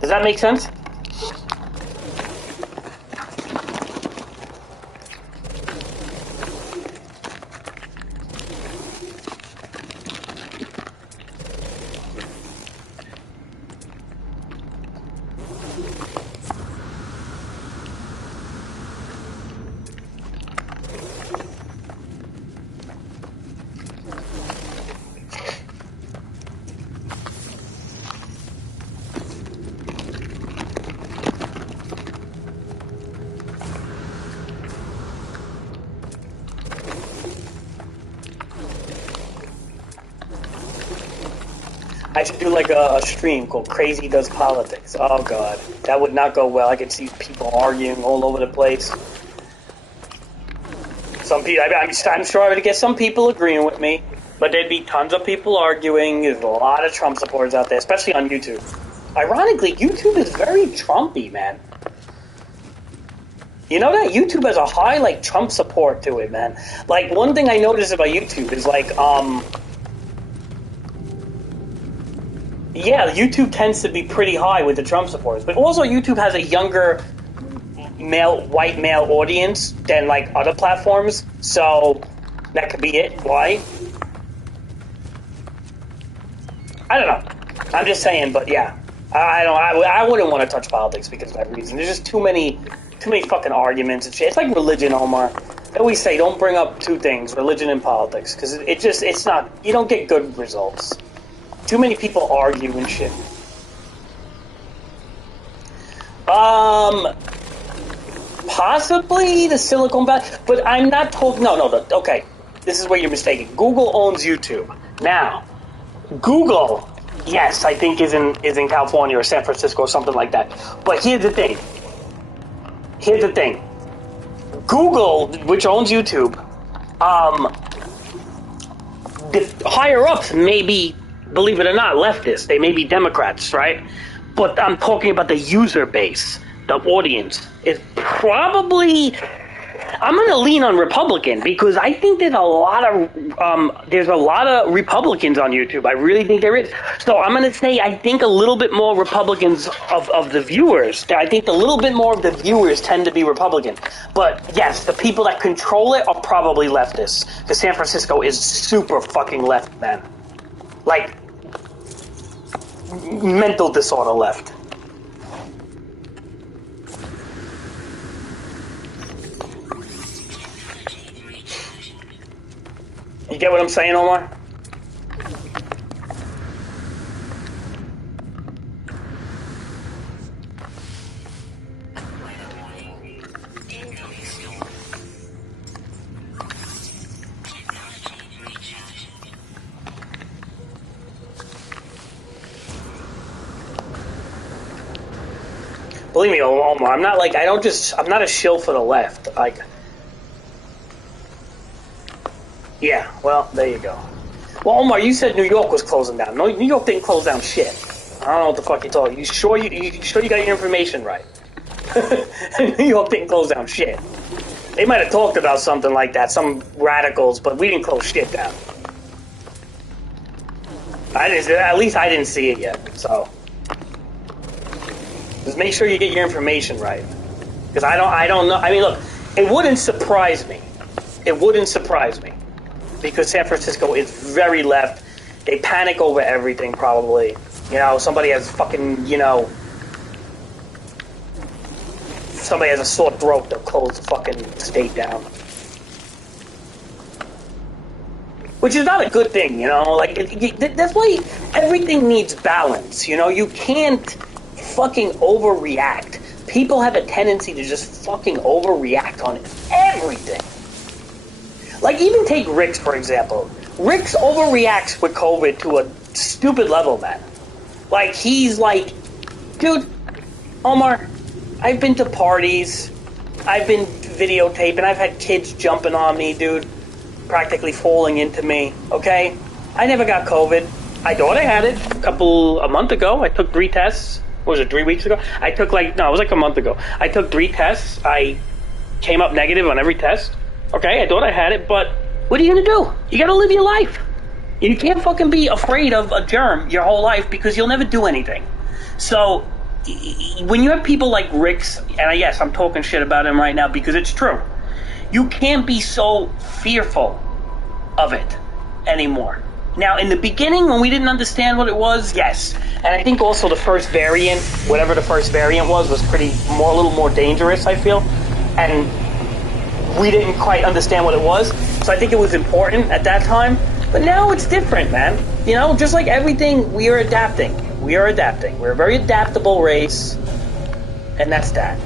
Does that make sense? I should do like a stream called Crazy Does Politics. Oh god, that would not go well. I could see people arguing all over the place. Some people, I'm sure I would get some people agreeing with me, but there'd be tons of people arguing. There's a lot of Trump supporters out there, especially on YouTube. Ironically, YouTube is very Trumpy, man. You know that YouTube has a high like Trump support to it, man. Like one thing I noticed about YouTube is like yeah, YouTube tends to be pretty high with the Trump supporters, but also YouTube has a younger white male audience than like other platforms, so that could be it. Why? I don't know. I'm just saying, but yeah, I wouldn't want to touch politics because of that reason. There's just too many fucking arguments and shit. It's like religion, Omar. I always say don't bring up two things, religion and politics, because it's not, you don't get good results. Too many people argue and shit. Possibly the Silicon Valley, but I'm not told. No, okay. This is where you're mistaken. Google owns YouTube. Now, Google, yes, I think is in California or San Francisco or something like that. But here's the thing. Google, which owns YouTube, the higher ups may be, believe it or not, leftists. They may be Democrats, right? but I'm talking about the user base, the audience is probably. I'm going to lean on Republican because I think there's a lot of Republicans on YouTube. I really think there is. So I'm going to say I think a little bit more Republicans of the viewers. I think a little bit more of the viewers tend to be Republican. But yes, the people that control it are probably leftists because San Francisco is super fucking left, man. Like mental disorder left. You get what I'm saying, Omar? Believe me, Omar, I'm not a shill for the left. Like, yeah, well, there you go. Well, Omar, you said New York was closing down. No, New York didn't close down shit. I don't know what the fuck you're talking. You sure you got your information right? New York didn't close down shit. They might have talked about something like that, some radicals, but we didn't close shit down. At least I didn't see it yet, so. Just make sure you get your information right. Because I don't know. I mean, look, it wouldn't surprise me. It wouldn't surprise me. Because San Francisco is very left. They panic over everything, probably. You know, somebody has fucking, somebody has a sore throat, they'll close the fucking state down. Which is not a good thing, Like, that's why everything needs balance, You can't fucking overreact. People have a tendency to just fucking overreact on everything. Like, even take Rix, for example. Rix overreacts with COVID to a stupid level, man. Like, he's like, dude, Omar, I've been to parties. I've been videotaping. I've had kids jumping on me, dude. Practically falling into me, okay? I never got COVID. I thought I had it a month ago. I took 3 tests. What was it, 3 weeks ago? It was like a month ago. I took 3 tests. I came up negative on every test. Okay, I thought I had it, but what are you going to do? You got to live your life. You can't fucking be afraid of a germ your whole life because you'll never do anything. So, when you have people like Rix, and yes, I'm talking shit about him right now because it's true, you can't be so fearful of it anymore. Now, in the beginning, when we didn't understand what it was, yes. And I think also the first variant, whatever the first variant was a little more dangerous, I feel. And we didn't quite understand what it was. So I think it was important at that time. But now it's different, man. Just like everything, we are adapting. We are adapting. We're a very adaptable race. And that's that.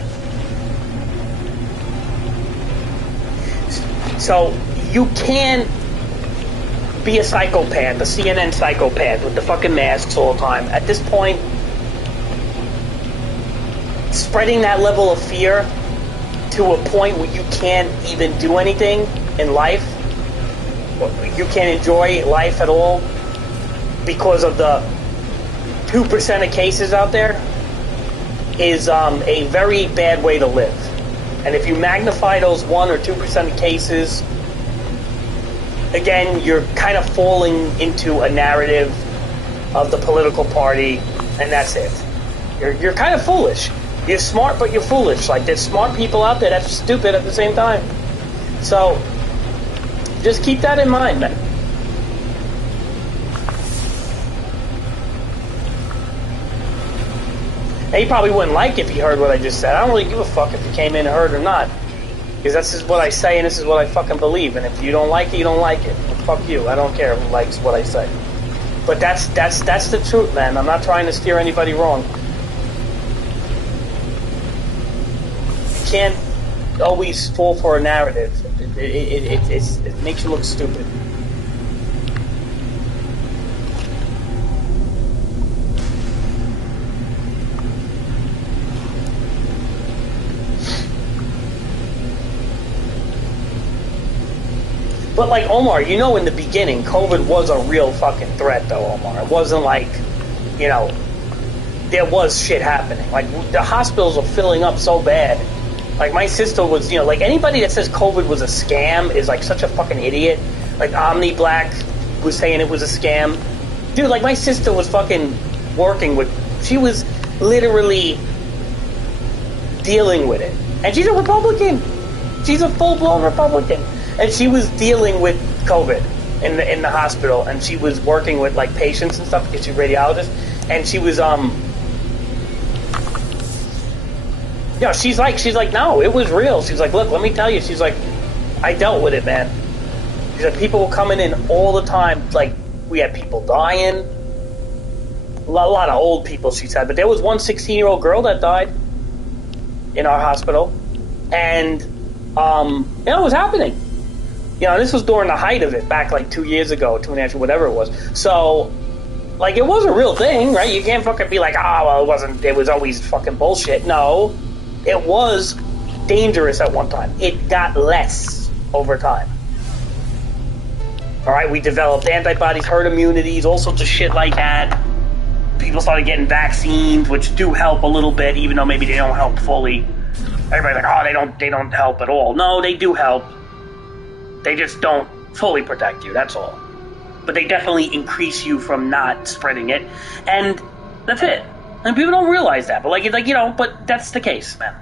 So you can be a psychopath, a CNN psychopath with the fucking masks all the time. At this point, spreading that level of fear to a point where you can't even do anything in life, you can't enjoy life at all because of the 2% of cases out there is a very bad way to live. And if you magnify those 1 or 2% of cases, again, you're kind of falling into a narrative of the political party, and that's it. You're kind of foolish. You're smart, but you're foolish. Like, there's smart people out there that's stupid at the same time. So, just keep that in mind, man. And he probably wouldn't like if he heard what I just said. I don't really give a fuck if he came in and heard or not. Because this is what I say and this is what I fucking believe. And if you don't like it, you don't like it. Well, fuck you. I don't care who likes what I say. But that's the truth, man. I'm not trying to steer anybody wrong. You can't always fall for a narrative. It makes you look stupid. But like, Omar, in the beginning, COVID was a real fucking threat, though, Omar. It wasn't like, there was shit happening. Like, the hospitals are filling up so bad. Like, my sister was, you know, like, anybody that says COVID was a scam is, like, such a fucking idiot. Like, Omni Black was saying it was a scam. Dude, like, my sister was fucking working with... She was literally dealing with it. And she's a Republican. She's a full-blown Republican. And she was dealing with COVID in the hospital. And she was working with, like, patients and stuff because she's a radiologist. And she was, you know, she's like, no, it was real. She's like, look, let me tell you. She's like, I dealt with it, man. She's like, people were coming in all the time. Like, we had people dying. A lot of old people, she said. But there was one 16-year-old girl that died in our hospital. And, you know, it was happening. You know, this was during the height of it, back like 2 years ago, 2.5, whatever it was. So, like, it was a real thing, right? You can't fucking be like, well, it was always fucking bullshit. No. It was dangerous at one time. It got less over time. All right, we developed antibodies, herd immunities, all sorts of shit like that. People started getting vaccines, which do help a little bit, even though maybe they don't help fully. Everybody's like, they don't help at all. No, they do help. They just don't fully protect you, that's all. But they definitely increase you from not spreading it. And that's it. And people don't realize that. But like, you know, but that's the case, man.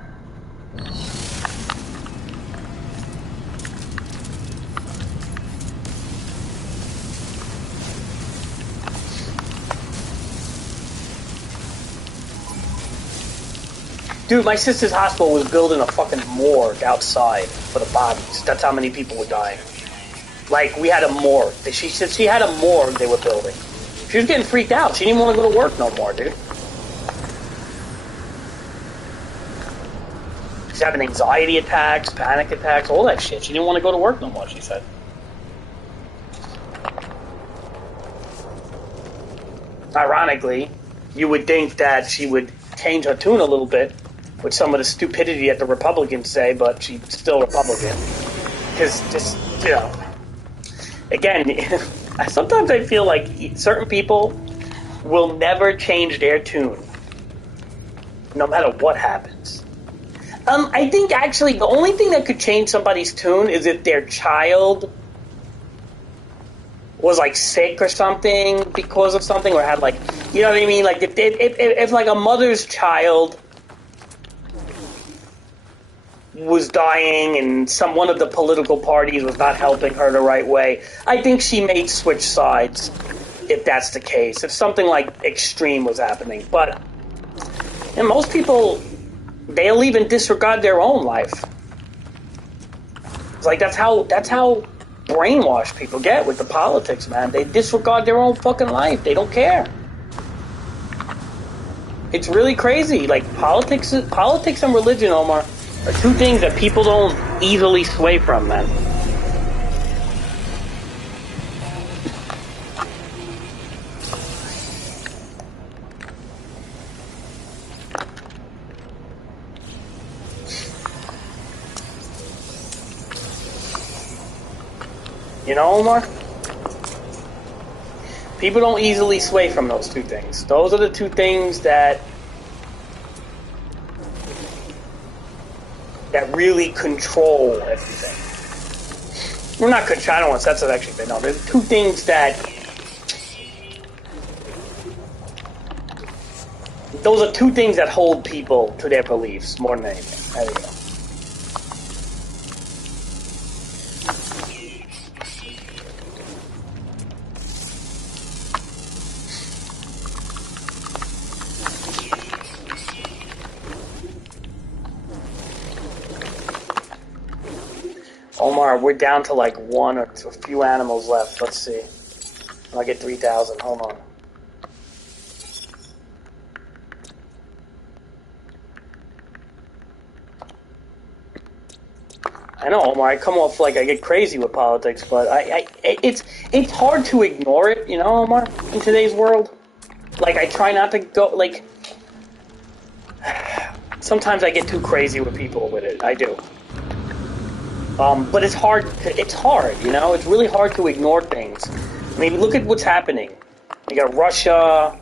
Dude, my sister's hospital was building a fucking morgue outside for the bodies. That's how many people were dying. Like, we had a morgue. She said she had a morgue they were building. She was getting freaked out. She didn't want to go to work no more, dude. She's having anxiety attacks, panic attacks, all that shit. She didn't want to go to work no more, she said. Ironically, you would think that she would change her tune a little bit with some of the stupidity that the Republicans say, but she's still Republican. Because just, you know, again, sometimes I feel like certain people will never change their tune, no matter what happens. I think actually the only thing that could change somebody's tune is if their child was like sick or something because of something, or had like, you know what I mean? Like if like a mother's child was dying and one of the political parties was not helping her the right way, I think she may switch sides if that's the case. If something like extreme was happening, but and most people, they'll even disregard their own life. It's like that's how brainwashed people get with the politics, man. They disregard their own fucking life. They don't care. It's really crazy. Like politics and religion, Omar, are two things that people don't easily sway from, man. You know, Omar? People don't easily sway from those two things. Those are the two things that really control everything. Well, not control, I don't want to, that's actually been, no, there's two things that, those are two things that hold people to their beliefs more than anything. There you go. Omar, we're down to like one or a few animals left. Let's see. I'll get 3,000. Hold on. I know, Omar. I come off like I get crazy with politics, but it's hard to ignore it, you know, Omar, in today's world. Like, I try not to go, like, sometimes I get too crazy with people with it. I do. But it's hard, you know? It's really hard to ignore things. I mean, look at what's happening. You got Russia,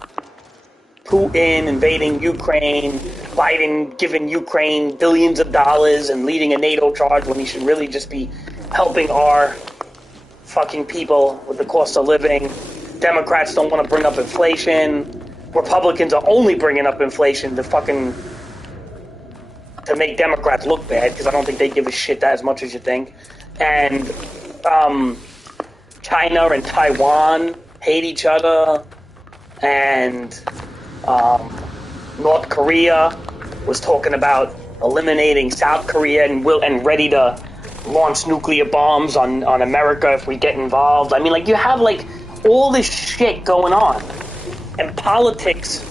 Putin invading Ukraine, Biden giving Ukraine billions of dollars and leading a NATO charge when he should really just be helping our fucking people with the cost of living. Democrats don't want to bring up inflation. Republicans are only bringing up inflation to make Democrats look bad, because I don't think they give a shit that as much as you think. And China and Taiwan hate each other, and North Korea was talking about eliminating South Korea and ready to launch nuclear bombs on America if we get involved. I mean, like, you have like all this shit going on, and politics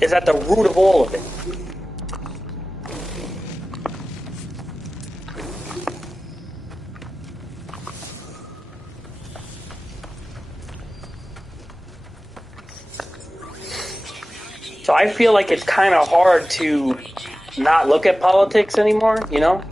is at the root of all of it. So I feel like it's kind of hard to not look at politics anymore, you know?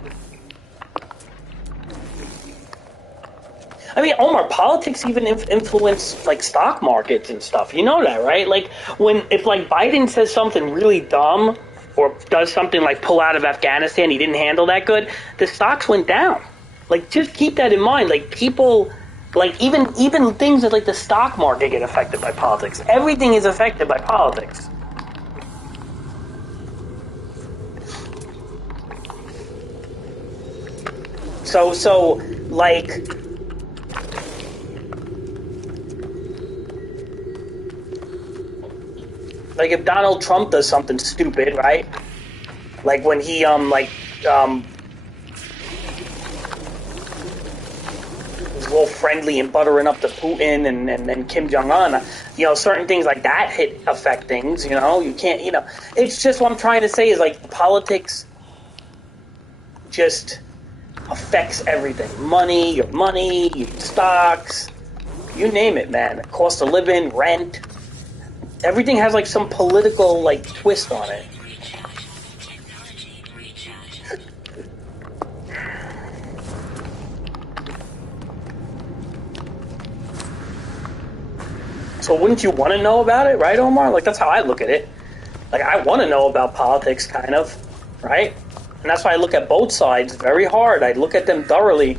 I mean, Omar, politics even influence like stock markets and stuff. You know that, right? Like if like Biden says something really dumb or does something like pull out of Afghanistan, he didn't handle that good, the stocks went down. Like, just keep that in mind. Like, people, like even things that like the stock market get affected by politics. Everything is affected by politics. So like, if Donald Trump does something stupid, right? Like when he was all friendly and buttering up to Putin and Kim Jong-un, you know, certain things like that affect things, you know? You can't, you know, it's just what I'm trying to say is like politics just affects everything. Your money, your stocks, you name it, man. Cost of living, rent. Everything has like some political like twist on it. So wouldn't you want to know about it, right, Omar? Like, that's how I look at it. Like, I want to know about politics, kind of, right? And that's why I look at both sides very hard. I look at them thoroughly,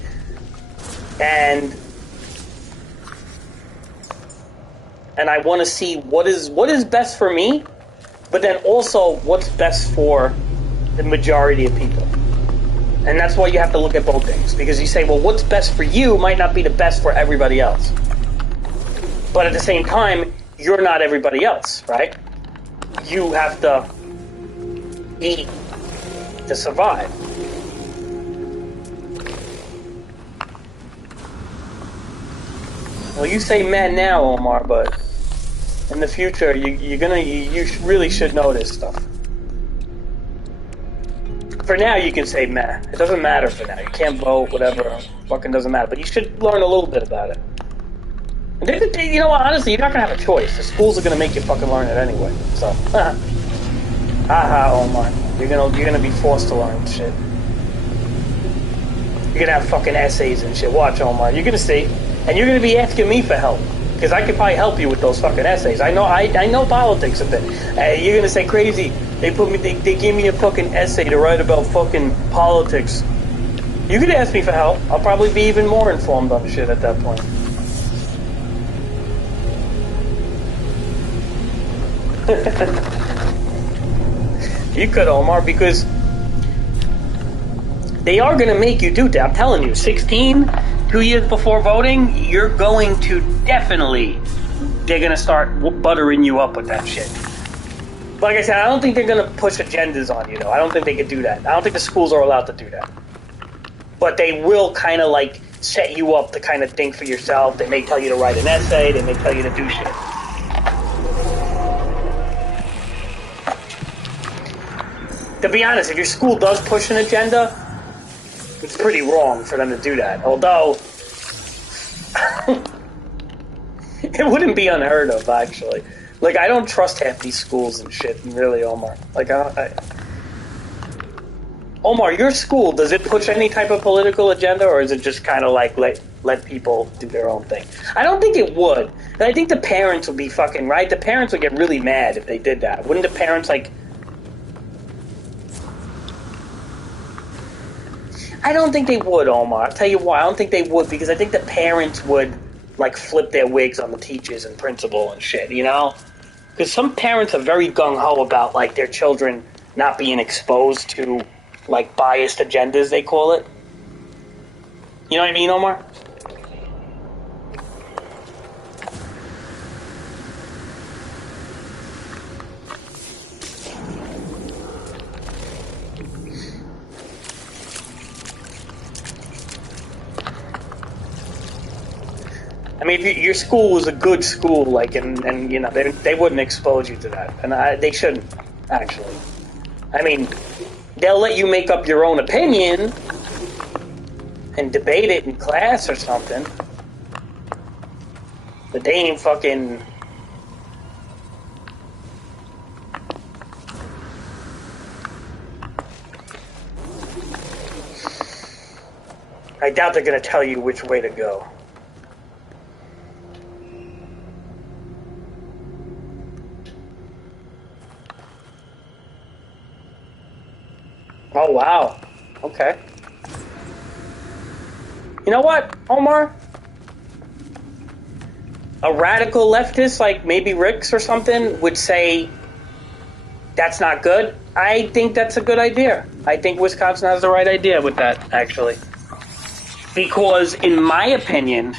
and I want to see what is best for me, but then also what's best for the majority of people. And that's why you have to look at both things, because you say, well, what's best for you might not be the best for everybody else. But at the same time, you're not everybody else, right? You have to eat to survive. Well, you say meh now, Omar, but in the future, you really should know this stuff. For now, you can say meh. It doesn't matter for now. You can't vote, whatever. Fucking doesn't matter. But you should learn a little bit about it. And you know what? Honestly, you're not gonna have a choice. The schools are gonna make you fucking learn it anyway. So, Omar, you're gonna be forced to learn shit. You're gonna have fucking essays and shit. Watch, Omar. You're gonna see, and you're gonna be asking me for help, because I could probably help you with those fucking essays. I know politics a bit. You're gonna say, crazy. They gave me a fucking essay to write about fucking politics. You could ask me for help. I'll probably be even more informed on shit at that point. You could, Omar, because they are going to make you do that. I'm telling you, 16, 2 years before voting, you're going to definitely, they're going to start buttering you up with that shit. But like I said, I don't think they're going to push agendas on you, though. I don't think they could do that. I don't think the schools are allowed to do that. But they will kind of like set you up to kind of think for yourself. They may tell you to write an essay. They may tell you to do shit. To be honest, if your school does push an agenda, it's pretty wrong for them to do that. Although, it wouldn't be unheard of, actually. Like, I don't trust half these schools and shit, really, Omar. Like, Omar, your school, does it push any type of political agenda, or is it just kind of like let people do their own thing. I don't think it would. And I think the parents would be fucking right. The parents would get really mad if they did that. Wouldn't the parents, like... I don't think they would, Omar. I'll tell you why. I don't think they would, because I think the parents would, like, flip their wigs on the teachers and principal and shit, you know? Because some parents are very gung-ho about, like, their children not being exposed to, like, biased agendas, they call it. You know what I mean, Omar? I mean, if your school was a good school, like, and you know, they wouldn't expose you to that. And they shouldn't, actually. I mean, they'll let you make up your own opinion and debate it in class or something. But they ain't fucking... I doubt they're going to tell you which way to go. Oh, wow. Okay. You know what, Omar? A radical leftist, like maybe Rick's or something, would say that's not good. I think that's a good idea. I think Wisconsin has the right idea with that, actually. Because, in my opinion,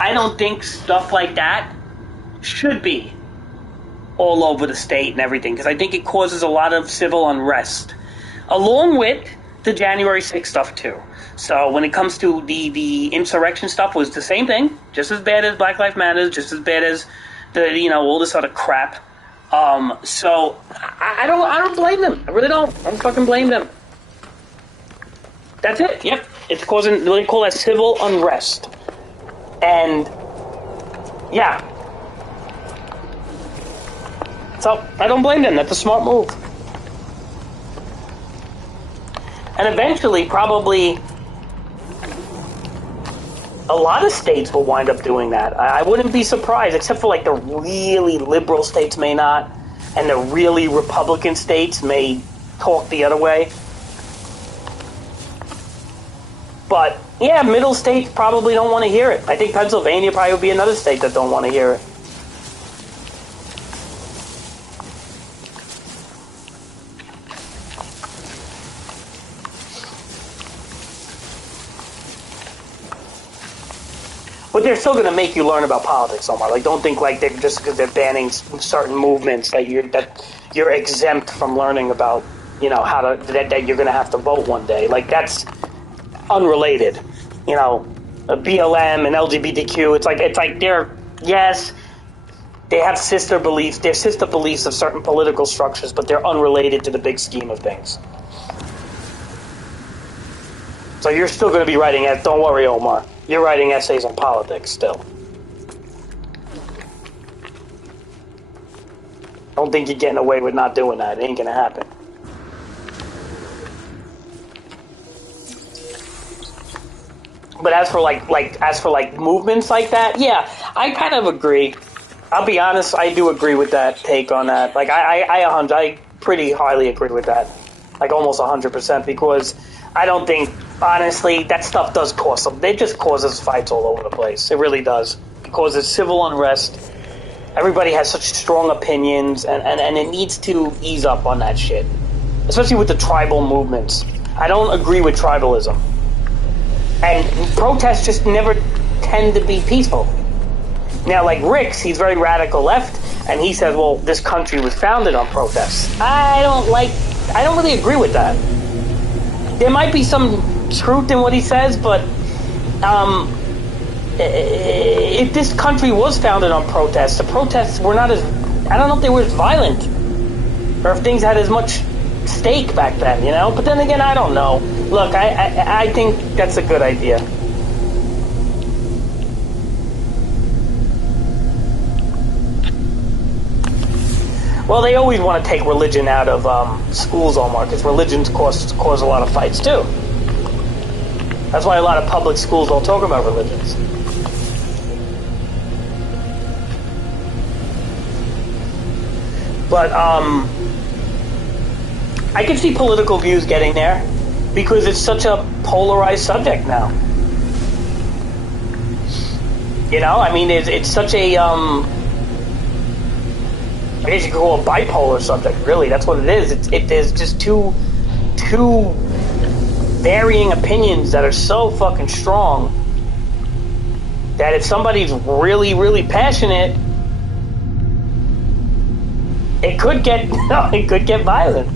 I don't think stuff like that should be all over the state and everything, because I think it causes a lot of civil unrest. Along with the January 6th stuff, too. So when it comes to the insurrection stuff, was the same thing. Just as bad as Black Lives Matter, just as bad as the, you know, all this other crap. So I don't blame them. I really don't. I don't fucking blame them. That's it. Yep. It's causing what they call that civil unrest. And yeah. So I don't blame them. That's a smart move. And eventually, probably, a lot of states will wind up doing that. I wouldn't be surprised, except for like the really liberal states may not, and the really Republican states may talk the other way. But, yeah, middle states probably don't want to hear it. I think Pennsylvania probably would be another state that don't want to hear it. But they're still going to make you learn about politics, Omar. Like, don't think like they're just because they're banning certain movements that you're exempt from learning about, you know, how to that you're going to have to vote one day. Like, that's unrelated. You know, BLM and LGBTQ. It's like they're they have sister beliefs. They're sister beliefs of certain political structures, but they're unrelated to the big scheme of things. So you're still going to be writing it. Don't worry, Omar. You're writing essays on politics still. Don't think you're getting away with not doing that. It ain't gonna happen. But as for like movements like that, yeah, I kind of agree. I'll be honest, I do agree with that take on that. Like I pretty highly agree with that. Like almost 100%, because I don't think, honestly, that stuff does cause them. It just causes fights all over the place. It really does. It causes civil unrest. Everybody has such strong opinions, and it needs to ease up on that shit. Especially with the tribal movements. I don't agree with tribalism. And protests just never tend to be peaceful. Now, like Rick's, he's very radical left, and he says, well, this country was founded on protests. I don't really agree with that. There might be some truth in what he says, but if this country was founded on protests, the protests were not as, I don't know if they were as violent, or if things had as much stake back then, you know? But then again, I don't know. Look, I think that's a good idea. Well, they always want to take religion out of schools, Omar, because religions cause a lot of fights, too. That's why a lot of public schools don't talk about religions. But I can see political views getting there because it's such a polarized subject now. You know, I mean, it's such a I guess you could call it a bipolar subject. Really, that's what it is. There's just two varying opinions that are so fucking strong that if somebody's really, really passionate, it could get violent.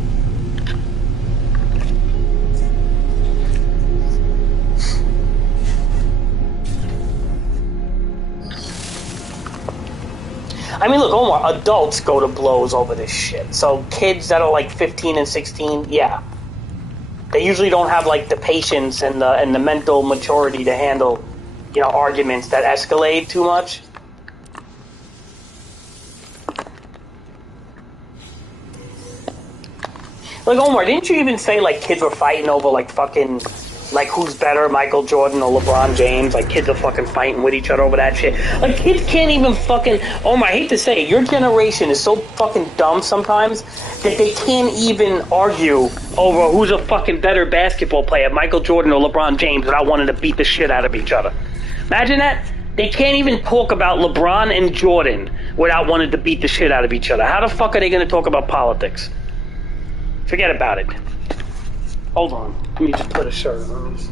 I mean, look, Omar, adults go to blows over this shit. So kids that are like 15 and 16, yeah. They usually don't have like the patience and the mental maturity to handle, you know, arguments that escalate too much. Like, Omar, didn't you even say like kids were fighting over like fucking like who's better, Michael Jordan or LeBron James? Like kids are fucking fighting with each other over that shit. Like kids can't even fucking. Omar, I hate to say it, your generation is so fucking dumb sometimes that they can't even argue over who's a fucking better basketball player, Michael Jordan or LeBron James, without wanting to beat the shit out of each other. Imagine that. They can't even talk about LeBron and Jordan without wanting to beat the shit out of each other. How the fuck are they going to talk about politics? Forget about it. Hold on. Let me just put a shirt on. Let me see.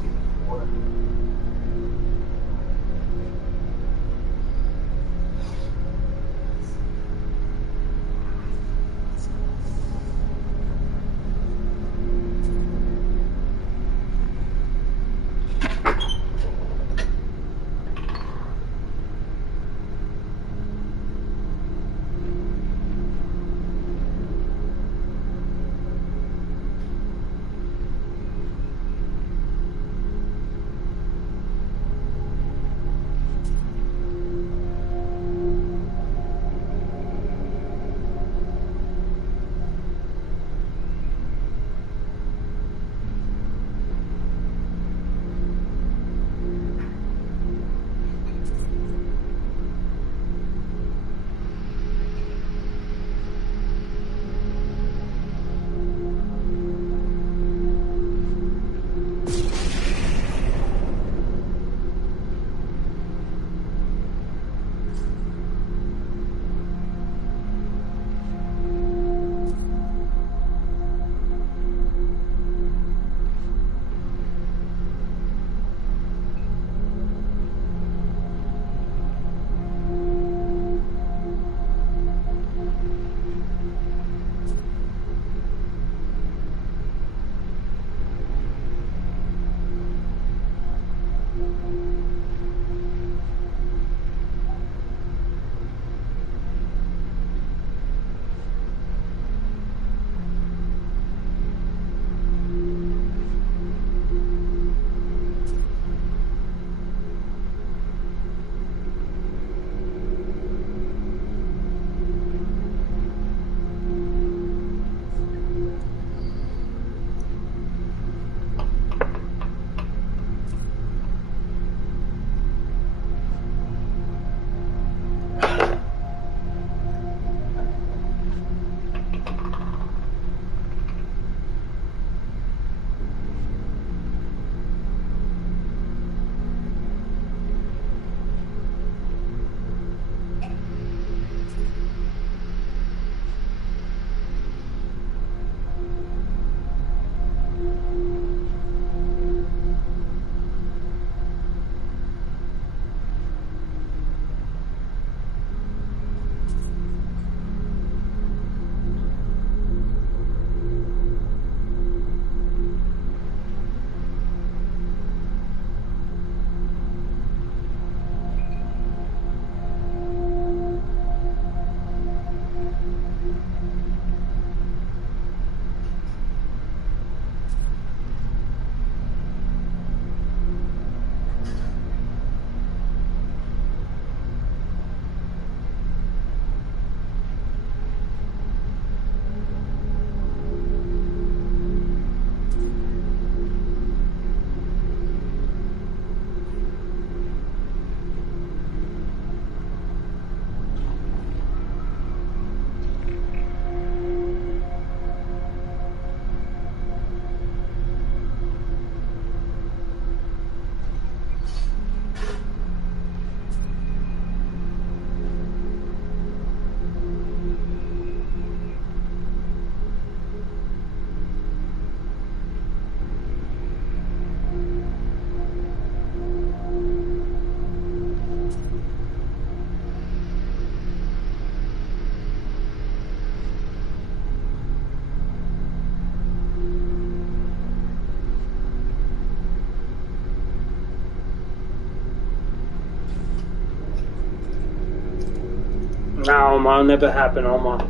Omar. It'll never happen, Omar.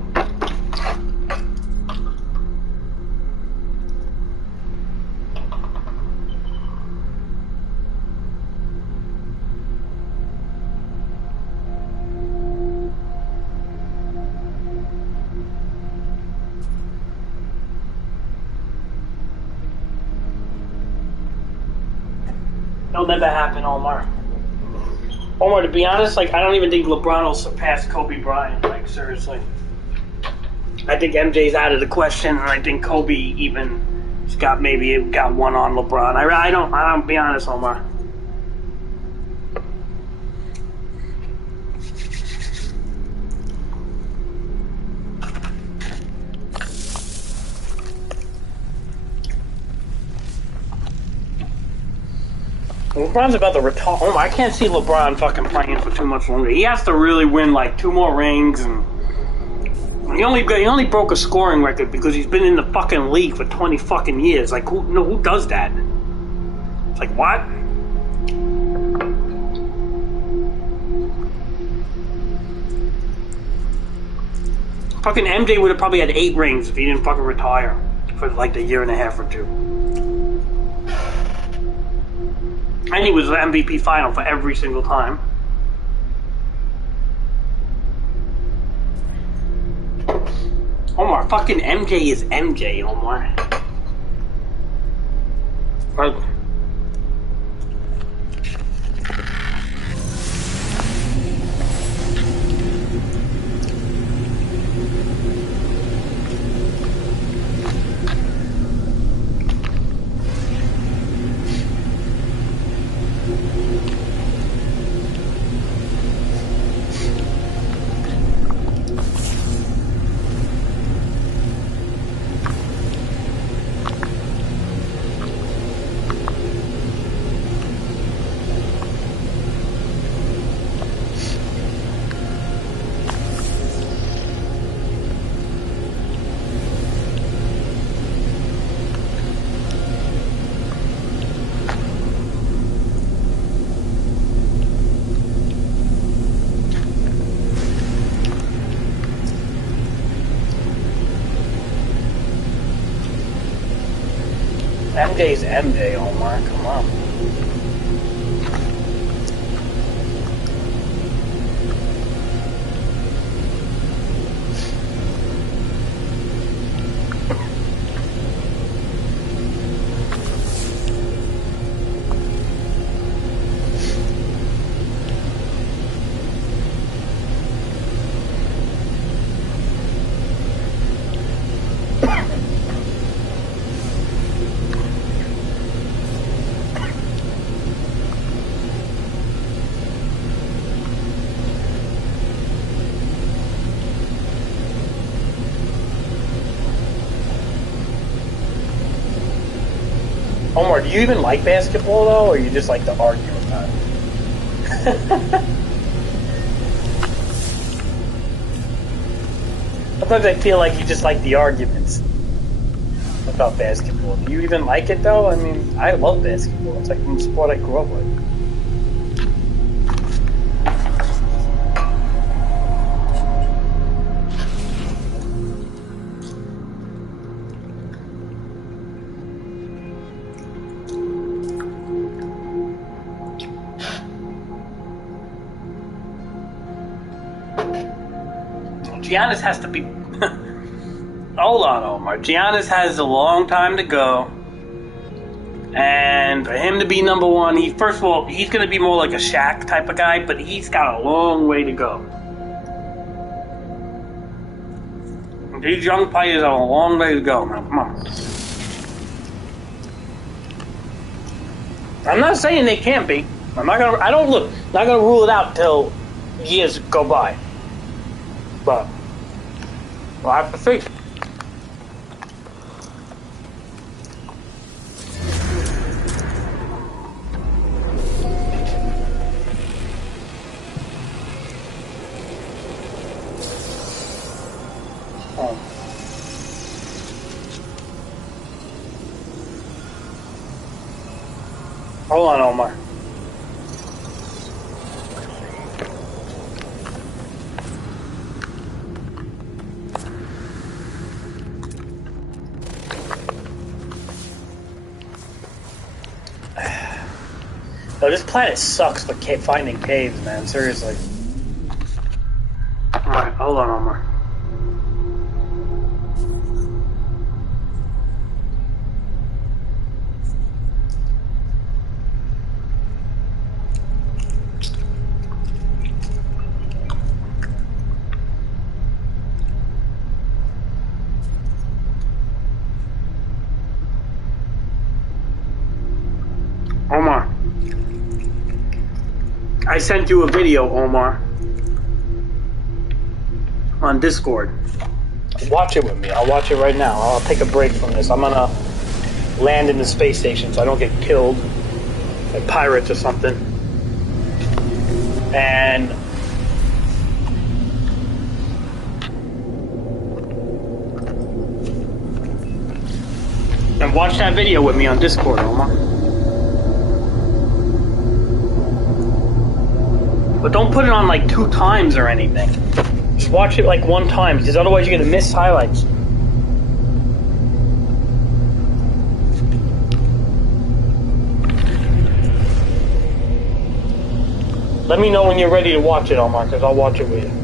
It'll never happen, Omar. Omar, to be honest, like, I don't even think LeBron will surpass Kobe Bryant. Like, seriously. I think MJ's out of the question, and I think Kobe even got one on LeBron. I don't be honest, Omar. LeBron's about to retire. Oh, I can't see LeBron fucking playing for too much longer. He has to really win like 2 more rings, and he only broke a scoring record because he's been in the fucking league for 20 fucking years. Like, who does that? It's like, what? Fucking MJ would have probably had 8 rings if he didn't fucking retire for like a year and a half or 2. And he was the MVP final for every single time. Omar, fucking MJ is MJ, Omar. Like, MJ's MJ, Omar. Come on. Omar, do you even like basketball, though, or you just like to argue about it? Sometimes I feel like you just like the arguments about basketball. Do you even like it, though? I mean, I love basketball. It's like the sport I grew up with. Giannis has to be... Hold on, Omar. Giannis has a long time to go. And for him to be number one, first of all, he's going to be more like a Shaq type of guy, but he's got a long way to go. These young players have a long way to go, man. Come on. I'm not saying they can't be. I'm not gonna rule it out till years go by. But we'll have to see. Hold on, Omar. Oh, this planet sucks for finding caves, man. Seriously. Alright, hold on, Omar. Omar. I sent you a video, Omar. On Discord. Watch it with me. I'll watch it right now. I'll take a break from this. I'm gonna land in the space station so I don't get killed by pirates or something. And watch that video with me on Discord, Omar. But don't put it on like 2 times or anything. Just watch it like 1 time, because otherwise you're gonna miss highlights. Let me know when you're ready to watch it, Omar, because I'll watch it with you.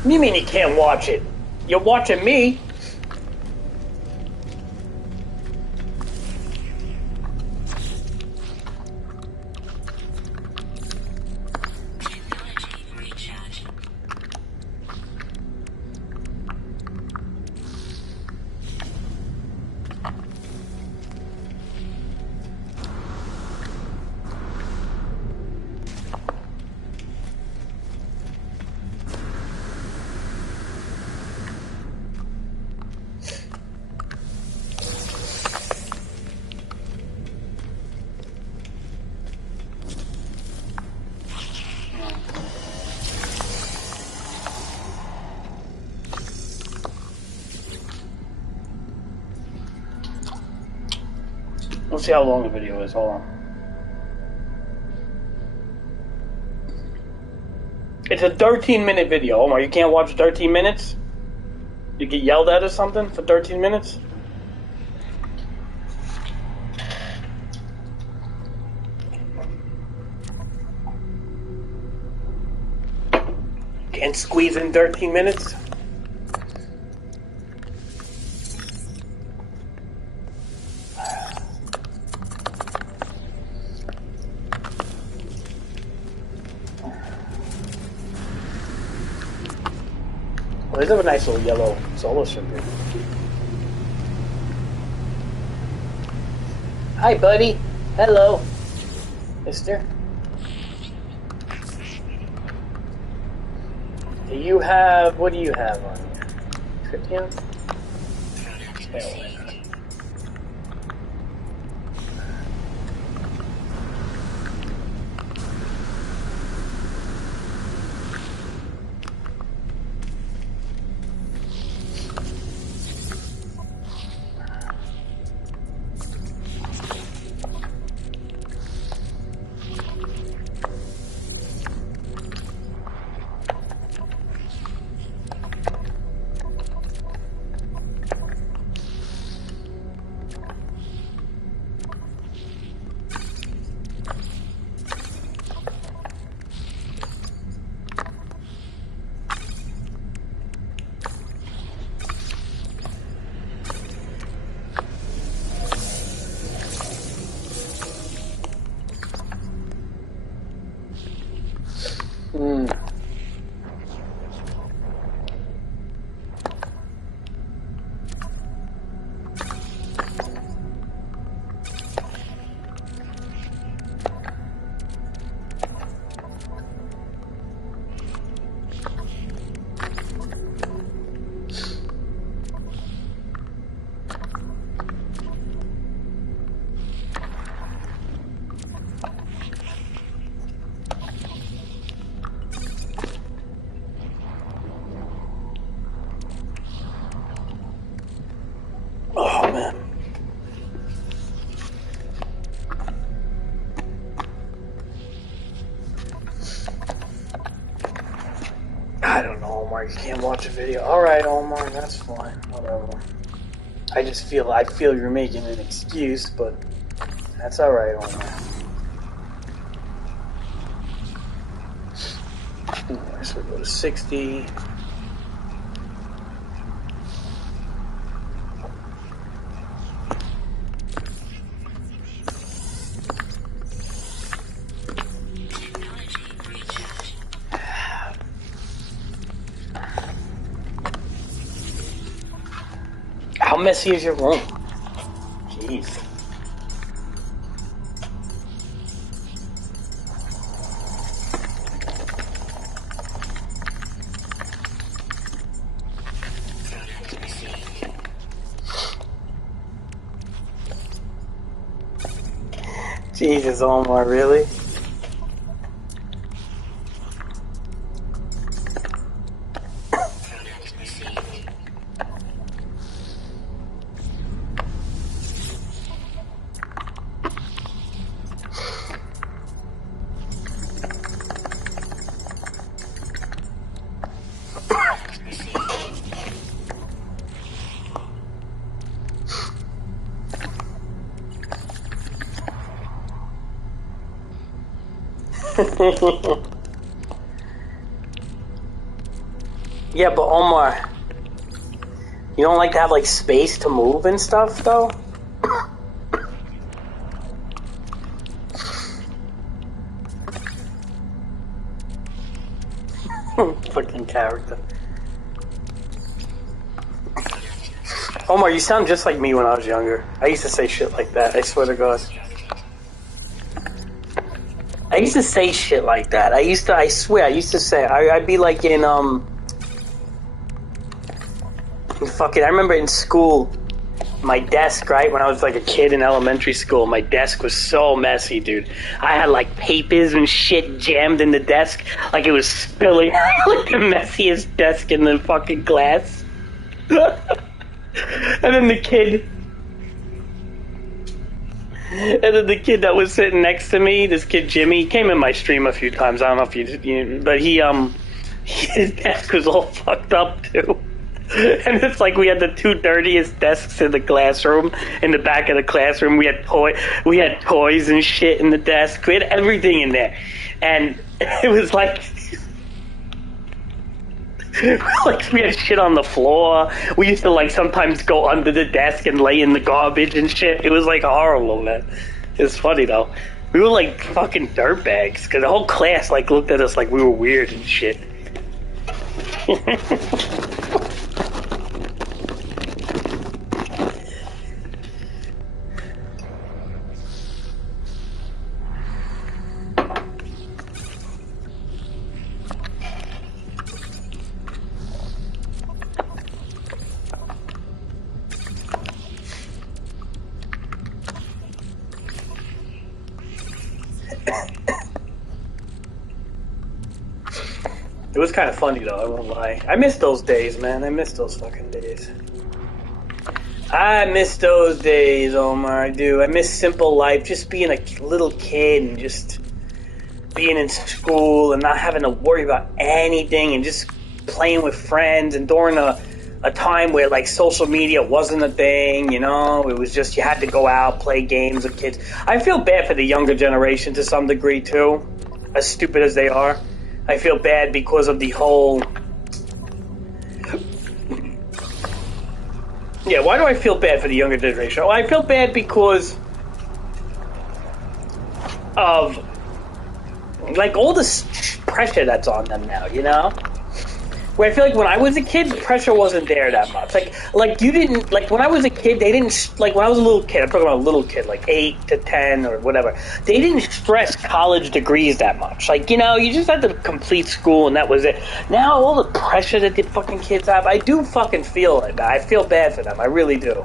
What do you mean you can't watch it? You're watching me. Let's see how long the video is. Hold on. It's a 13-minute video. Omar, you can't watch 13 minutes? You get yelled at or something for 13 minutes? Can't squeeze in 13 minutes? Well, there's a nice little yellow solo ship here. Hi, buddy. Hello, mister. Do you have, what do you have on here? Tritium? Omar, you can't watch a video. Alright, Omar, that's fine. Whatever. I feel you're making an excuse, but that's alright, Omar. So we go to 60. How messy is your room? Jeez. Jesus, Omar, really? Yeah, but Omar, you don't like to have like space to move and stuff, though? Fucking character. Omar, you sound just like me when I was younger. I used to say shit like that, I swear to God. I used to say shit like that. I swear, I used to say, I'd be like in, fucking, I remember in school, my desk, right, when I was like a kid in elementary school, my desk was so messy, dude. I had like papers and shit jammed in the desk, like it was spilling, like the messiest desk in the fucking class. And then the kid that was sitting next to me, this kid Jimmy, he came in my stream a few times. I don't know if you but his desk was all fucked up too. And it's like we had the two dirtiest desks in the classroom. In the back of the classroom, we had toys and shit in the desk. We had everything in there, and it was like. Like we had shit on the floor. We used to like sometimes go under the desk and lay in the garbage and shit. It was like horrible, man. It was funny though. We were like fucking dirtbags because the whole class like looked at us like we were weird and shit. It was kind of funny though, I won't lie. I miss those days, man. I miss those fucking days. I miss those days, Omar, I do. I miss simple life, just being a little kid and just being in school and not having to worry about anything and just playing with friends, and during a time where like social media wasn't a thing, you know, it was just you had to go out, play games with kids. I feel bad for the younger generation to some degree too, as stupid as they are. I feel bad because of the whole... Yeah, why do I feel bad for the younger generation? Well, I feel bad because of, like, all this pressure that's on them now, you know? Where I feel like when I was a kid, the pressure wasn't there that much. Like you didn't, like when I was a kid, they didn't, like when I was a little kid, I'm talking about a little kid, like 8 to 10 or whatever, they didn't stress college degrees that much. Like, you know, you just had to complete school and that was it. Now, all the pressure that the fucking kids have, I do fucking feel it. I feel bad for them. I really do.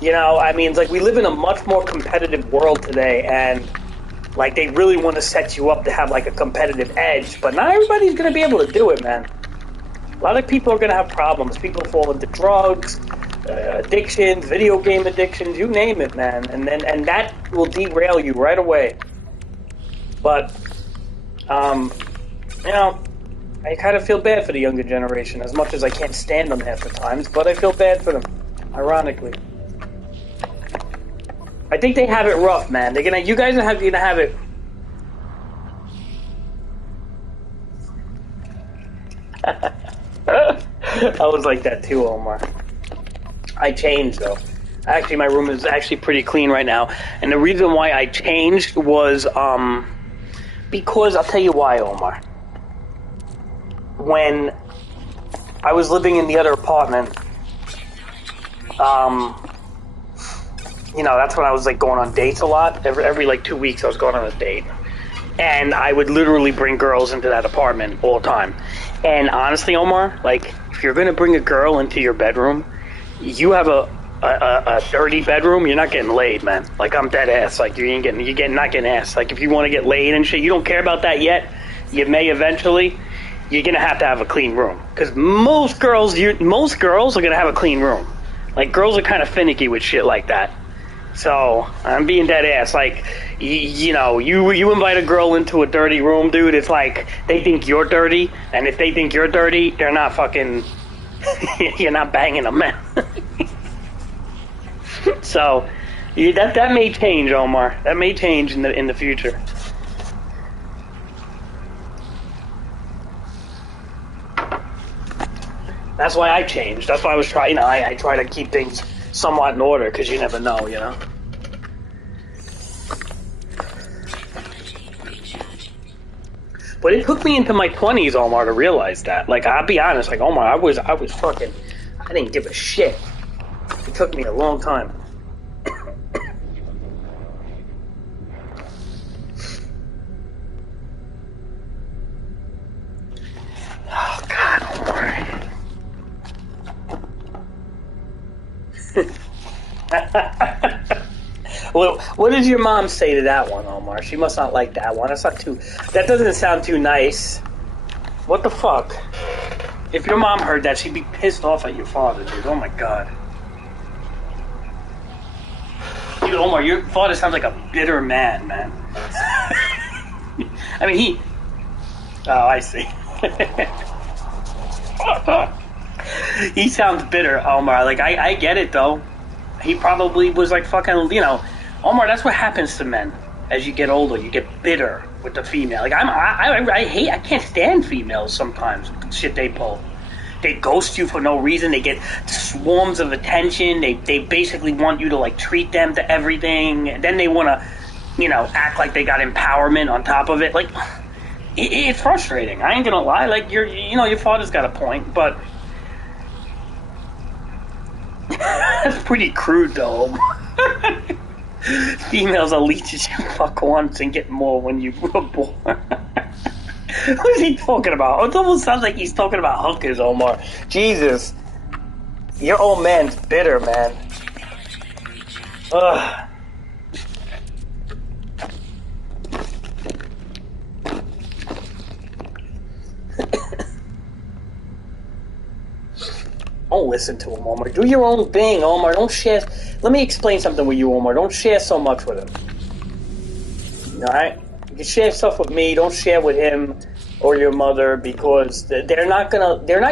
You know, I mean, it's like we live in a much more competitive world today, and like, they really want to set you up to have, like, a competitive edge. But not everybody's going to be able to do it, man. A lot of people are going to have problems. People fall into drugs, addictions, video game addictions, you name it, man. And that will derail you right away. But, you know, I kind of feel bad for the younger generation, as much as I can't stand them half the times, but I feel bad for them, ironically. I think they have it rough, man. You guys are gonna have it. I was like that too, Omar. I changed though. Actually, my room is actually pretty clean right now, and the reason why I changed was because I'll tell you why, Omar. When I was living in the other apartment, that's when I was like going on dates a lot. Every like 2 weeks I was going on a date. And I would literally bring girls into that apartment all the time. And honestly, Omar, like, if you're going to bring a girl into your bedroom, you have a dirty bedroom, you're not getting laid, man. Like, I'm dead ass. Like, you're not getting ass. Like, if you want to get laid and shit, you don't care about that yet. You may eventually. You're going to have a clean room. Because most girls are going to have a clean room. Like, girls are kind of finicky with shit like that. So, I'm being dead ass. Like, you invite a girl into a dirty room, dude, it's like, they think you're dirty, and if they think you're dirty, they're not fucking, you're not banging them, man. So, that may change, Omar. That may change in the future. That's why I changed. That's why I was trying, I try to keep things somewhat in order, because you never know, you know? But it took me into my 20s, Omar, to realize that. Like, I'll be honest, like, Omar, I was fucking, I didn't give a shit. It took me a long time. Oh, God, Omar. Well, what did your mom say to that one, Omar? She must not like that one. That doesn't sound too nice. What the fuck? If your mom heard that, she'd be pissed off at your father, dude. Oh my God. Dude, Omar, your father sounds like a bitter man, man. I mean, oh, I see. He sounds bitter, Omar. Like, I get it, though. He probably was like fucking, Omar, that's what happens to men. As you get older, you get bitter with the female. Like, I can't stand females sometimes. Shit they pull. They ghost you for no reason. They get swarms of attention. They basically want you to, like, treat them to everything. And then they want to, act like they got empowerment on top of it. Like, it's frustrating. I ain't gonna lie. Like, your father's got a point, but that's pretty crude, though. Females are leeches you fuck once and get more when you were born. What is he talking about? It almost sounds like he's talking about hookers, Omar. Jesus. Your old man's bitter, man. Ugh. Don't listen to him, Omar. Do your own thing, Omar. Don't share. Let me explain something with you, Omar. Don't share so much with him. Alright? You can share stuff with me. Don't share with him or your mother, because they're not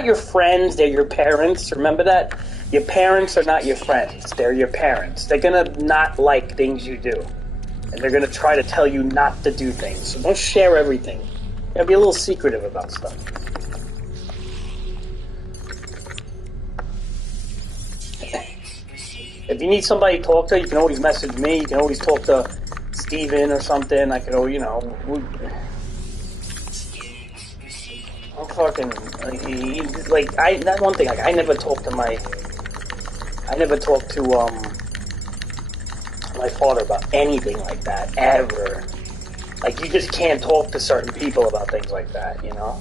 your friends. They're your parents. Remember that? Your parents are not your friends. They're your parents. They're gonna not like things you do. And they're gonna try to tell you not to do things. So don't share everything. You gotta be a little secretive about stuff. If you need somebody to talk to, you can always message me. You can always talk to Steven or something. I could, I'm fucking, that's one thing, like, I never talked to my father about anything like that, ever. Like, you just can't talk to certain people about things like that, you know?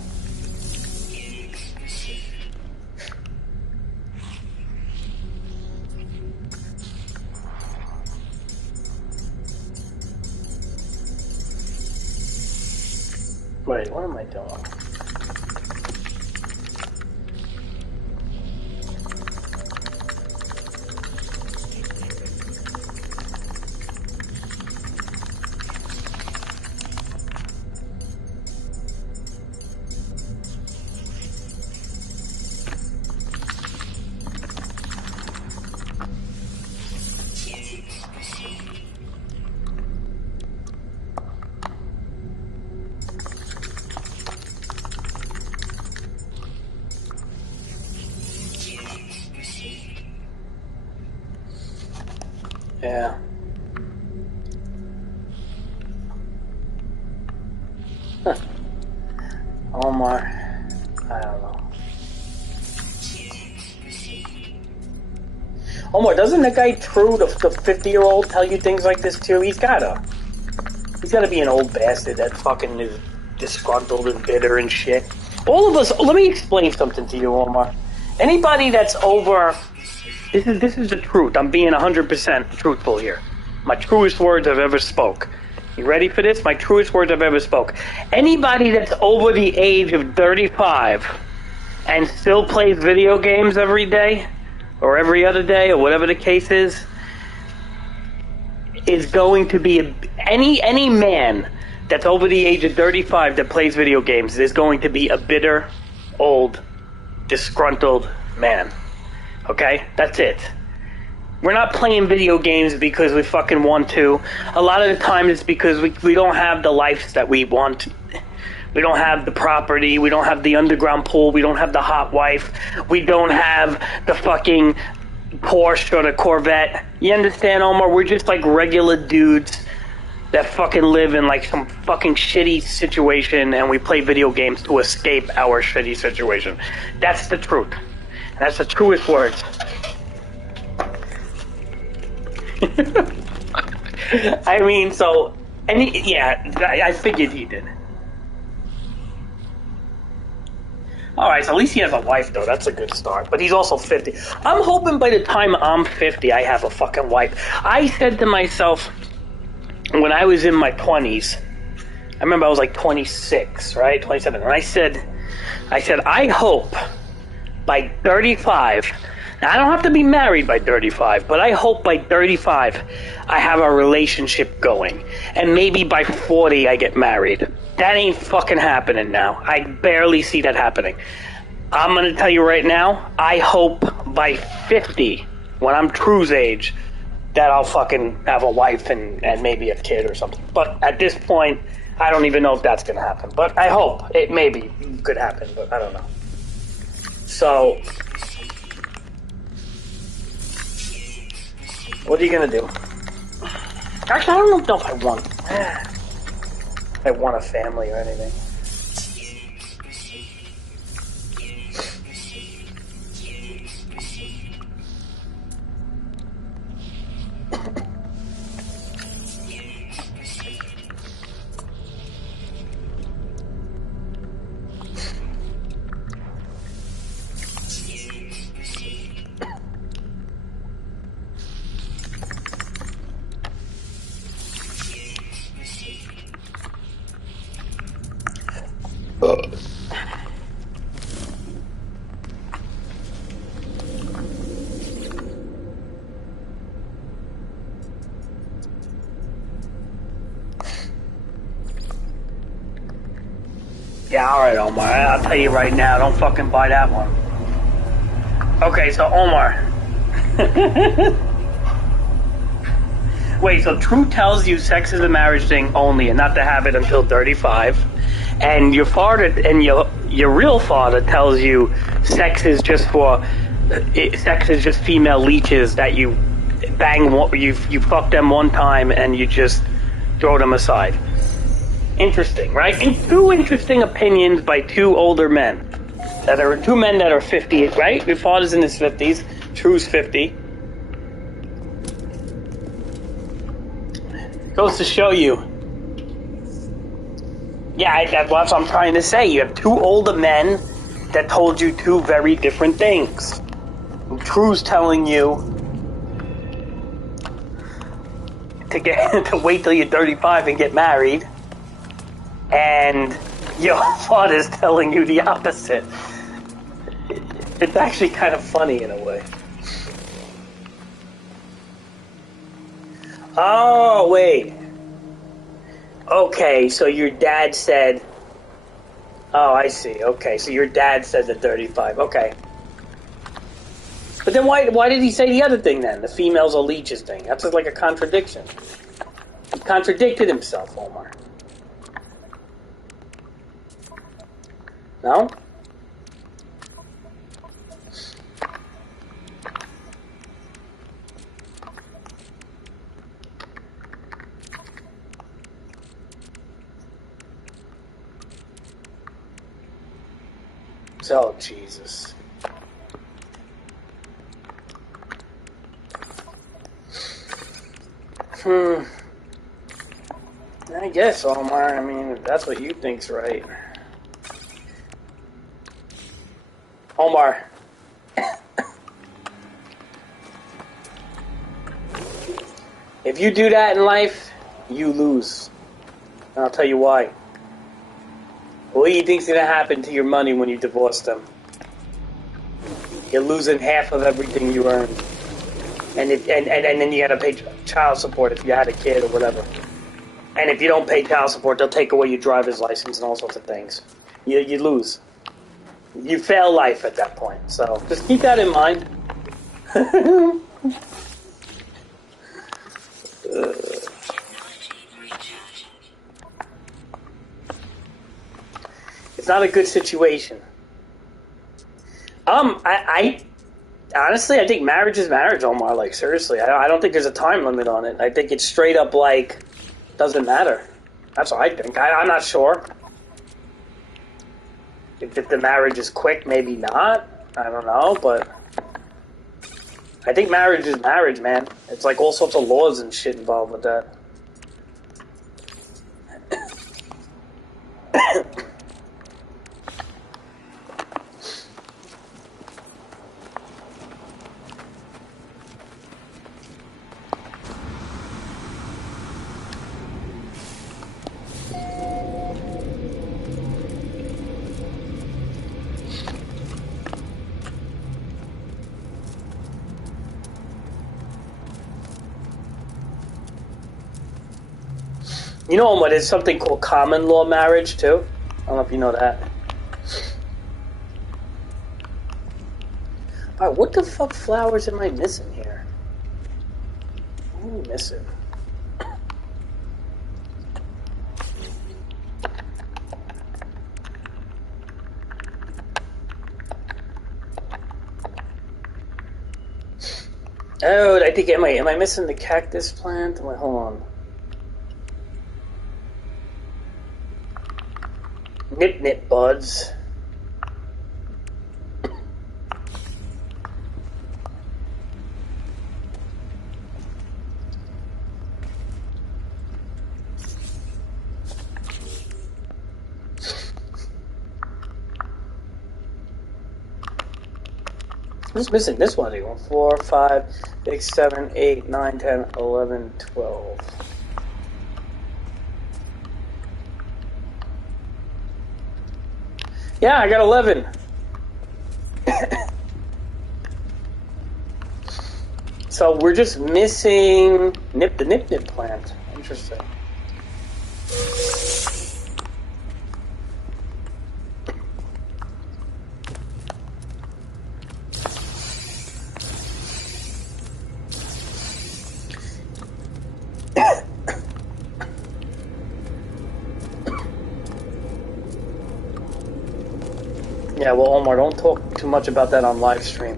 Wait, what am I doing? Yeah. Huh. Omar. I don't know. Omar, doesn't the guy True, the 50-year-old, tell you things like this too? He's gotta be an old bastard that fucking is disgruntled and bitter and shit. All of us, let me explain something to you, Omar. Anybody that's over, this is the truth. I'm being 100% truthful here. My truest words I've ever spoke. You ready for this? My truest words I've ever spoke. Anybody that's over the age of 35 and still plays video games every day, or every other day, or whatever the case is going to be any man that's over the age of 35 that plays video games is going to be a bitter, old, disgruntled man. Okay? That's it. We're not playing video games because we fucking want to. A lot of the time it's because we don't have the lives that we want. We don't have the property. We don't have the underground pool. We don't have the hot wife. We don't have the fucking Porsche or the Corvette. You understand, Omar? We're just like regular dudes that fucking live in like some fucking shitty situation, and we play video games to escape our shitty situation. That's the truth. That's the truest words. I mean, so, I figured he did. Alright, so at least he has a wife, though. That's a good start. But he's also 50. I'm hoping by the time I'm 50, I have a fucking wife. I said to myself, when I was in my 20s, I remember I was like 26, right? 27. And I said, I hope by 35, now I don't have to be married by 35, but I hope by 35 I have a relationship going. And maybe by 40 I get married. That ain't fucking happening now. I barely see that happening. I'm going to tell you right now, I hope by 50, when I'm True's age, that I'll fucking have a wife and maybe a kid or something. But at this point, I don't even know if that's going to happen. But I hope. It maybe could happen, but I don't know. So, what are you going to do? Actually, I don't know if I want a family or anything. Yeah, alright, Omar. I'll tell you right now, don't fucking buy that one. Okay, so Omar. Wait, so True tells you sex is a marriage thing only and not to have it until 35. And your father and your real father tells you sex is just female leeches that you bang, you fuck them one time and you just throw them aside. Interesting, right? And two interesting opinions by two older men. Two men that are 50, right? Your father's in his 50s. True's 50. Goes to show you. Yeah, that's what I'm trying to say. You have two older men that told you two very different things. True's telling you to wait till you're 35 and get married. And your father's telling you the opposite. It's actually kind of funny in a way. Oh, wait. Okay, so your dad said... Oh, I see. Okay, so your dad said the 35. Okay. But then why did he say the other thing then? The females are leeches thing. That's just like a contradiction. He contradicted himself, Omar. No? Oh, Jesus. I guess, Omar. I mean, if that's what you think's right. Omar. If you do that in life, you lose. And I'll tell you why. What do you think's gonna happen to your money when you divorce them? You're losing half of everything you earned. And then you gotta pay child support if you had a kid or whatever. And if you don't pay child support, they'll take away your driver's license and all sorts of things. You lose. You fail life at that point. So just keep that in mind. It's not a good situation. I honestly, I think marriage is marriage, Omar. Like, seriously, I don't think there's a time limit on it. I think it's straight up like, doesn't matter. That's what I think. I'm not sure. If the marriage is quick, maybe not. I don't know, but I think marriage is marriage, man. It's like all sorts of laws and shit involved with that. You know what? There's something called common law marriage, too. I don't know if you know that. Alright, what the fuck flowers am I missing here? What am I missing? Oh, I think, am I missing the cactus plant? Wait, hold on. Nip buds. I'm just missing this one. 4, 5, 6, 7, 8, 9, 10, 11, 12. Yeah, I got 11. So we're just missing the nip plant. Interesting. Yeah, well, Omar, don't talk too much about that on live stream.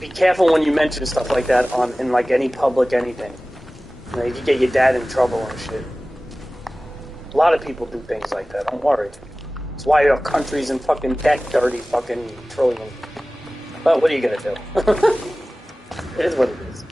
Be careful when you mention stuff like that in like any public anything. You know, you can get your dad in trouble and shit. A lot of people do things like that. Don't worry. That's why your country's in fucking debt, dirty fucking trillion. But what are you gonna do? It is what it is.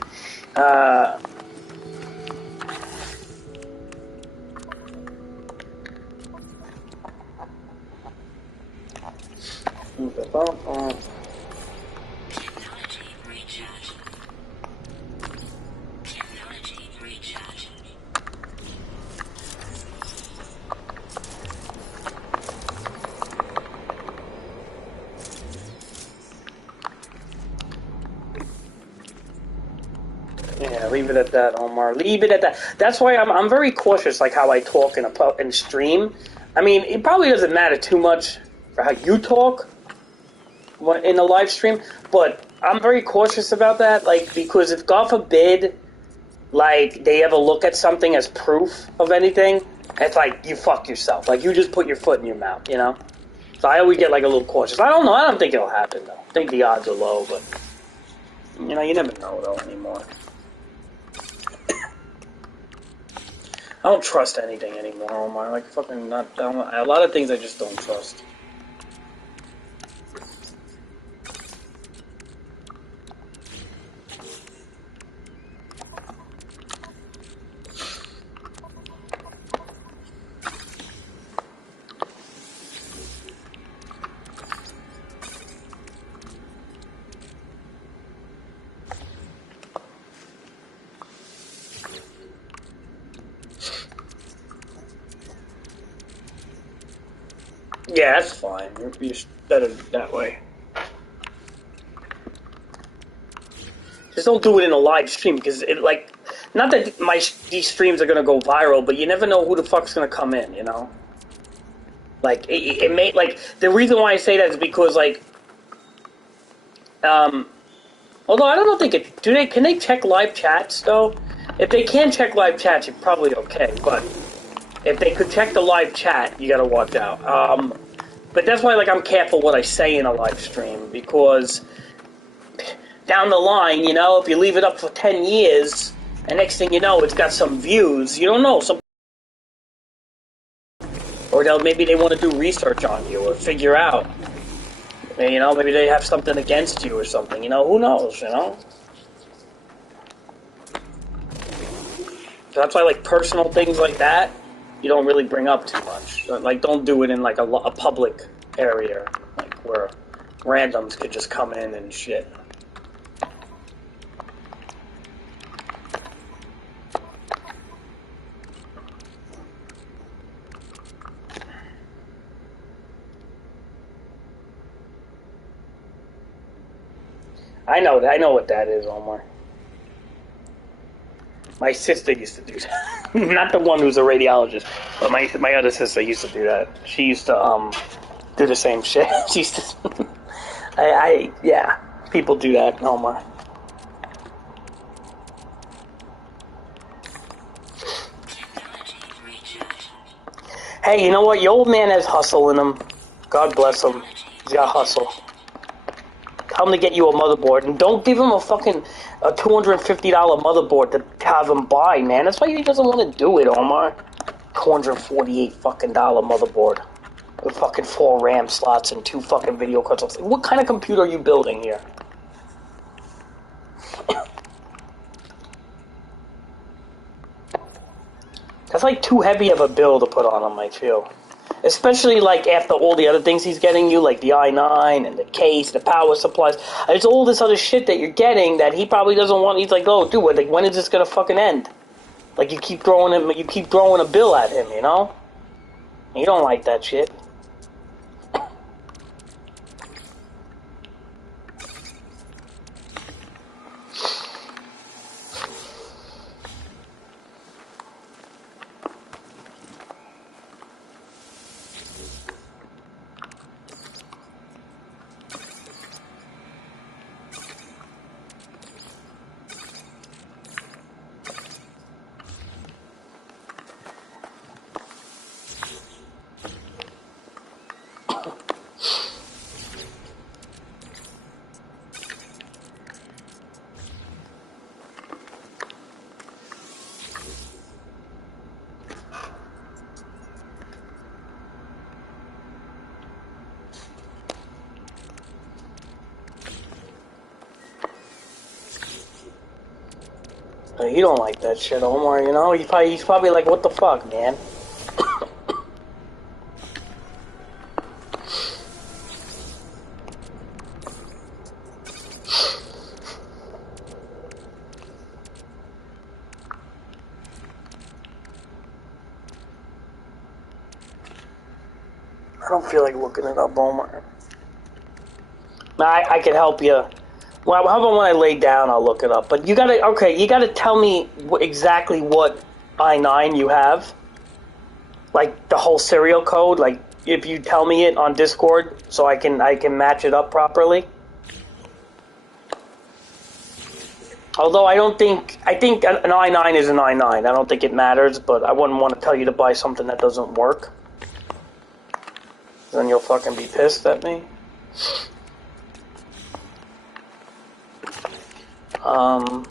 Yeah, leave it at that, Omar. Leave it at that. That's why I'm very cautious, like how I talk in stream. I mean, it probably doesn't matter too much for how you talk in a live stream, but I'm very cautious about that, like, because if, God forbid, like, they ever look at something as proof of anything, it's like, you fuck yourself. Like, you just put your foot in your mouth, you know? So I always get, like, a little cautious. I don't know. I don't think it'll happen, though. think the odds are low, but you know, you never know though anymore. I don't trust anything anymore, Omar. Like fucking not. A lot of things I just don't trust. Yeah, that's fine. You're better that way. Just don't do it in a live stream because it like, not that these streams are gonna go viral, but you never know who the fuck's gonna come in. You know, like it may like the reason why I say that is because like, although I don't know if they can they check live chats though? If they can check live chats, you're probably okay. But if they could check the live chat, you gotta watch out. But that's why, like, I'm careful what I say in a live stream, because down the line, you know, if you leave it up for 10 years, and next thing you know, it's got some views, you don't know. Or maybe they want to do research on you, or figure out, you know, maybe they have something against you or something, you know, who knows, you know? So that's why, like, personal things like that, you don't really bring up too much. Like, don't do it in, like, a public area, like, where randoms could just come in and shit. I know what that is, Omar. My sister used to do that. Not the one who's a radiologist, but my other sister used to do that. She used to do the same shit. She used to. Yeah, people do that, Omar. Hey, you know what? Your old man has hustle in him. God bless him. He's got hustle. Tell him to get you a motherboard, and don't give him a fucking $250 motherboard to have him buy, man. That's why he doesn't want to do it, Omar. $248 fucking motherboard with fucking 4 RAM slots and 2 fucking video cards. What kind of computer are you building here? That's like too heavy of a bill to put on him, I feel. Especially, like, after all the other things he's getting you, like the i9 and the case, the power supplies. There's all this other shit that you're getting that he probably doesn't want. He's like, oh, dude, like, when is this gonna fucking end? Like, you keep throwing a bill at him, you know? You don't like that shit. You don't like that shit, Omar, you know? He's probably like, what the fuck, man? I don't feel like looking it up, Omar. I can help you. Well, how about when I lay down, I'll look it up. But you gotta tell me exactly what i9 you have. Like, the whole serial code, like, if you tell me it on Discord, so I can match it up properly. Although I think an i9 is an i9. I don't think it matters, but I wouldn't want to tell you to buy something that doesn't work. Then you'll fucking be pissed at me. Um,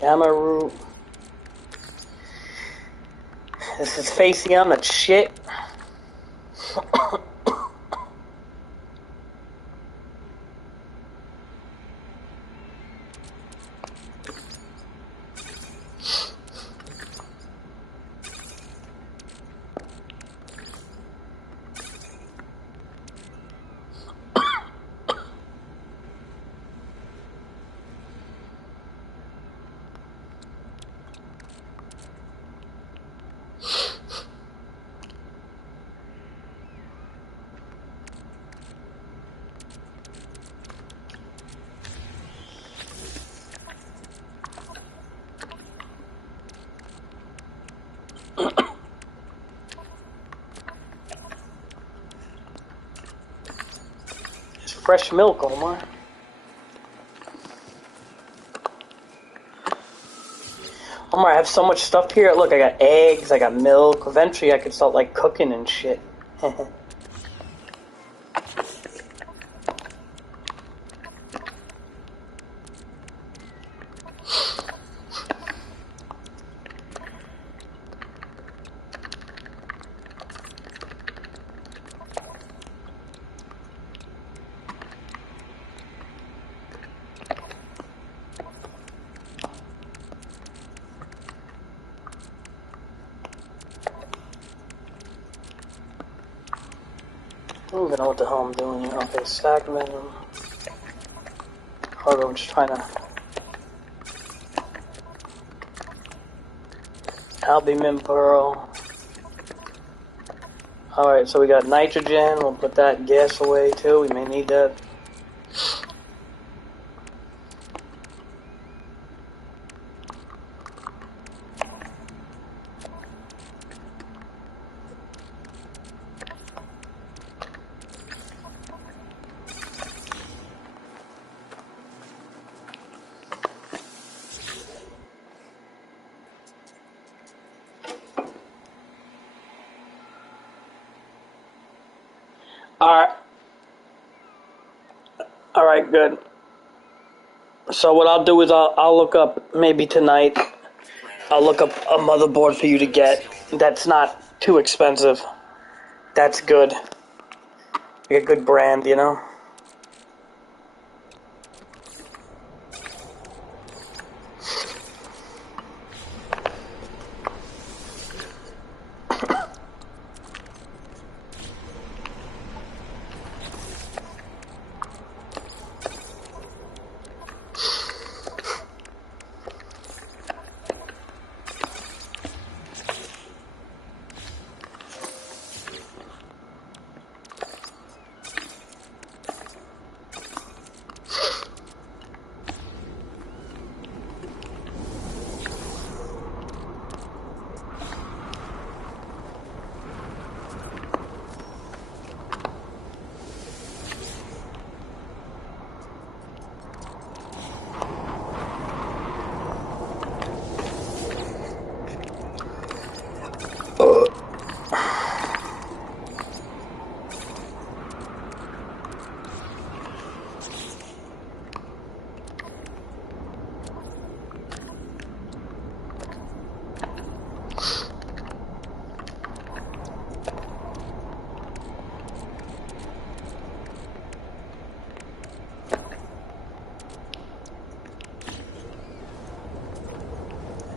Gamma root. This is facing on that shit. It's fresh milk, Omar. Omar, I have so much stuff here. Look, I got eggs, I got milk. Eventually I could start like cooking and shit. I don't even know what the hell I'm doing here. Okay, stack minimum. Hold on, I'm just trying to... Albumin pearl. Alright, so we got nitrogen. We'll put that gas away too. We may need that. Alright, good. So what I'll do is I'll look up, maybe tonight, I'll look up a motherboard for you to get that's not too expensive. That's good. Like a good brand, you know?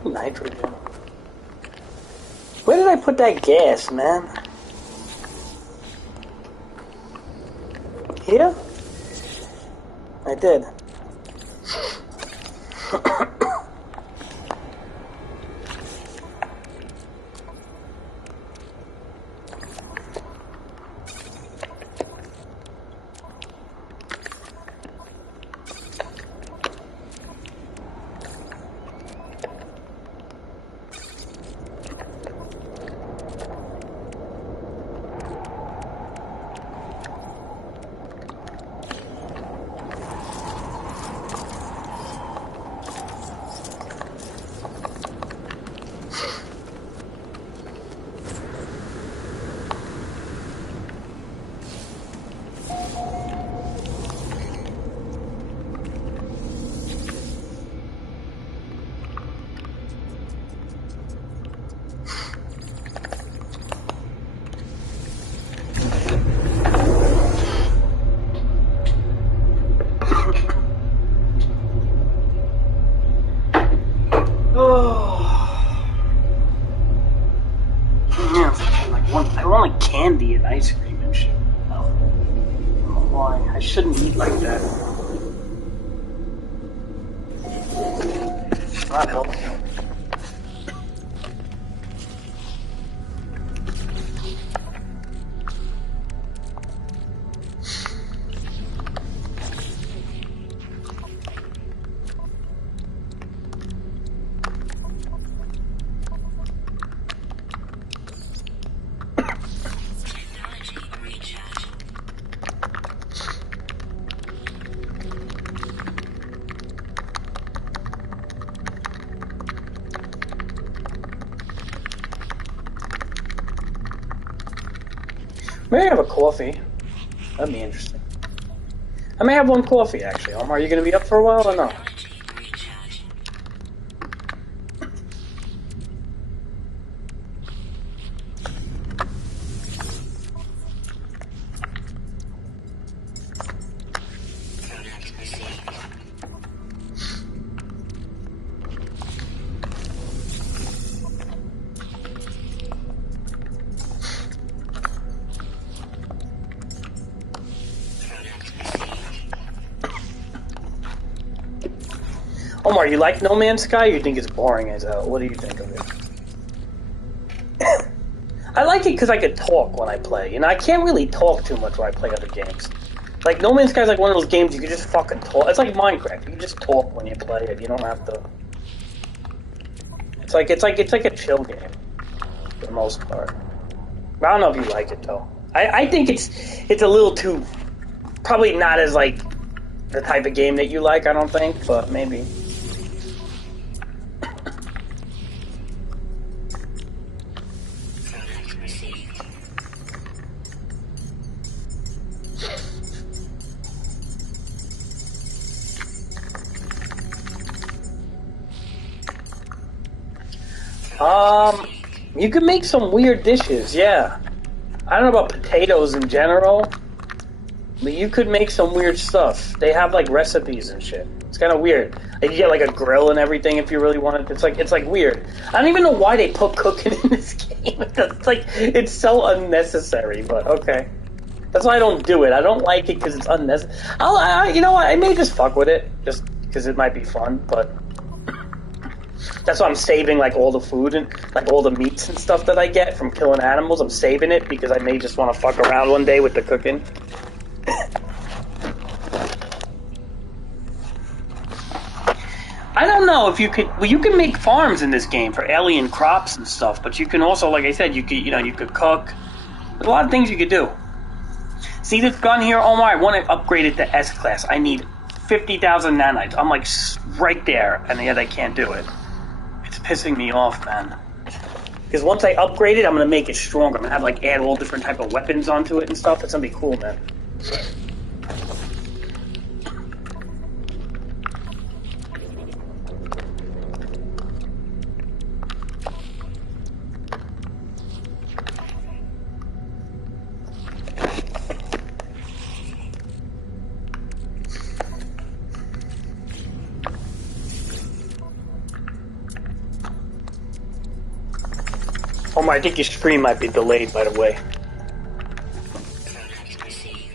Nitrogen. Where did I put that gas, man? Here? I did. Candy and ice cream and shit. No. I don't know why. I shouldn't eat like that. It's not healthy. May I have a coffee? That'd be interesting. I may have one coffee, actually. Are you going to be up for a while or no? Omar, you like No Man's Sky or you think it's boring as hell? What do you think of it? I like it because I can talk when I play. You know, I can't really talk too much when I play other games. Like, No Man's Sky is like one of those games you can just fucking talk. It's like Minecraft. You can just talk when you play it. You don't have to... It's like a chill game, for the most part. I don't know if you like it, though. I think it's a little too... Probably not as, like, the type of game that you like, I don't think, but maybe... You can make some weird dishes, yeah. I don't know about potatoes in general, but you could make some weird stuff. They have like recipes and shit. It's kind of weird. Like, you get like a grill and everything if you really want it. It's like weird. I don't even know why they put cooking in this game. It's so unnecessary. But okay, that's why I don't do it. I don't like it because it's unnecessary. You know what? I may just fuck with it just because it might be fun, but. That's why I'm saving like all the food and like all the meats and stuff that I get from killing animals. I'm saving it because I may just want to fuck around one day with the cooking. I don't know if you could. Well, you can make farms in this game for alien crops and stuff, but you can also, like I said, you could cook. There's a lot of things you could do. See this gun here, Omar? I want to upgrade it to S class. I need 50,000 nanites. I'm like right there, and yet I can't do it. It's pissing me off, man. Because once I upgrade it, I'm gonna make it stronger. I'm gonna have like add all different type of weapons onto it and stuff. It's gonna be cool, man. Omar, I think your screen might be delayed, by the way. Product received.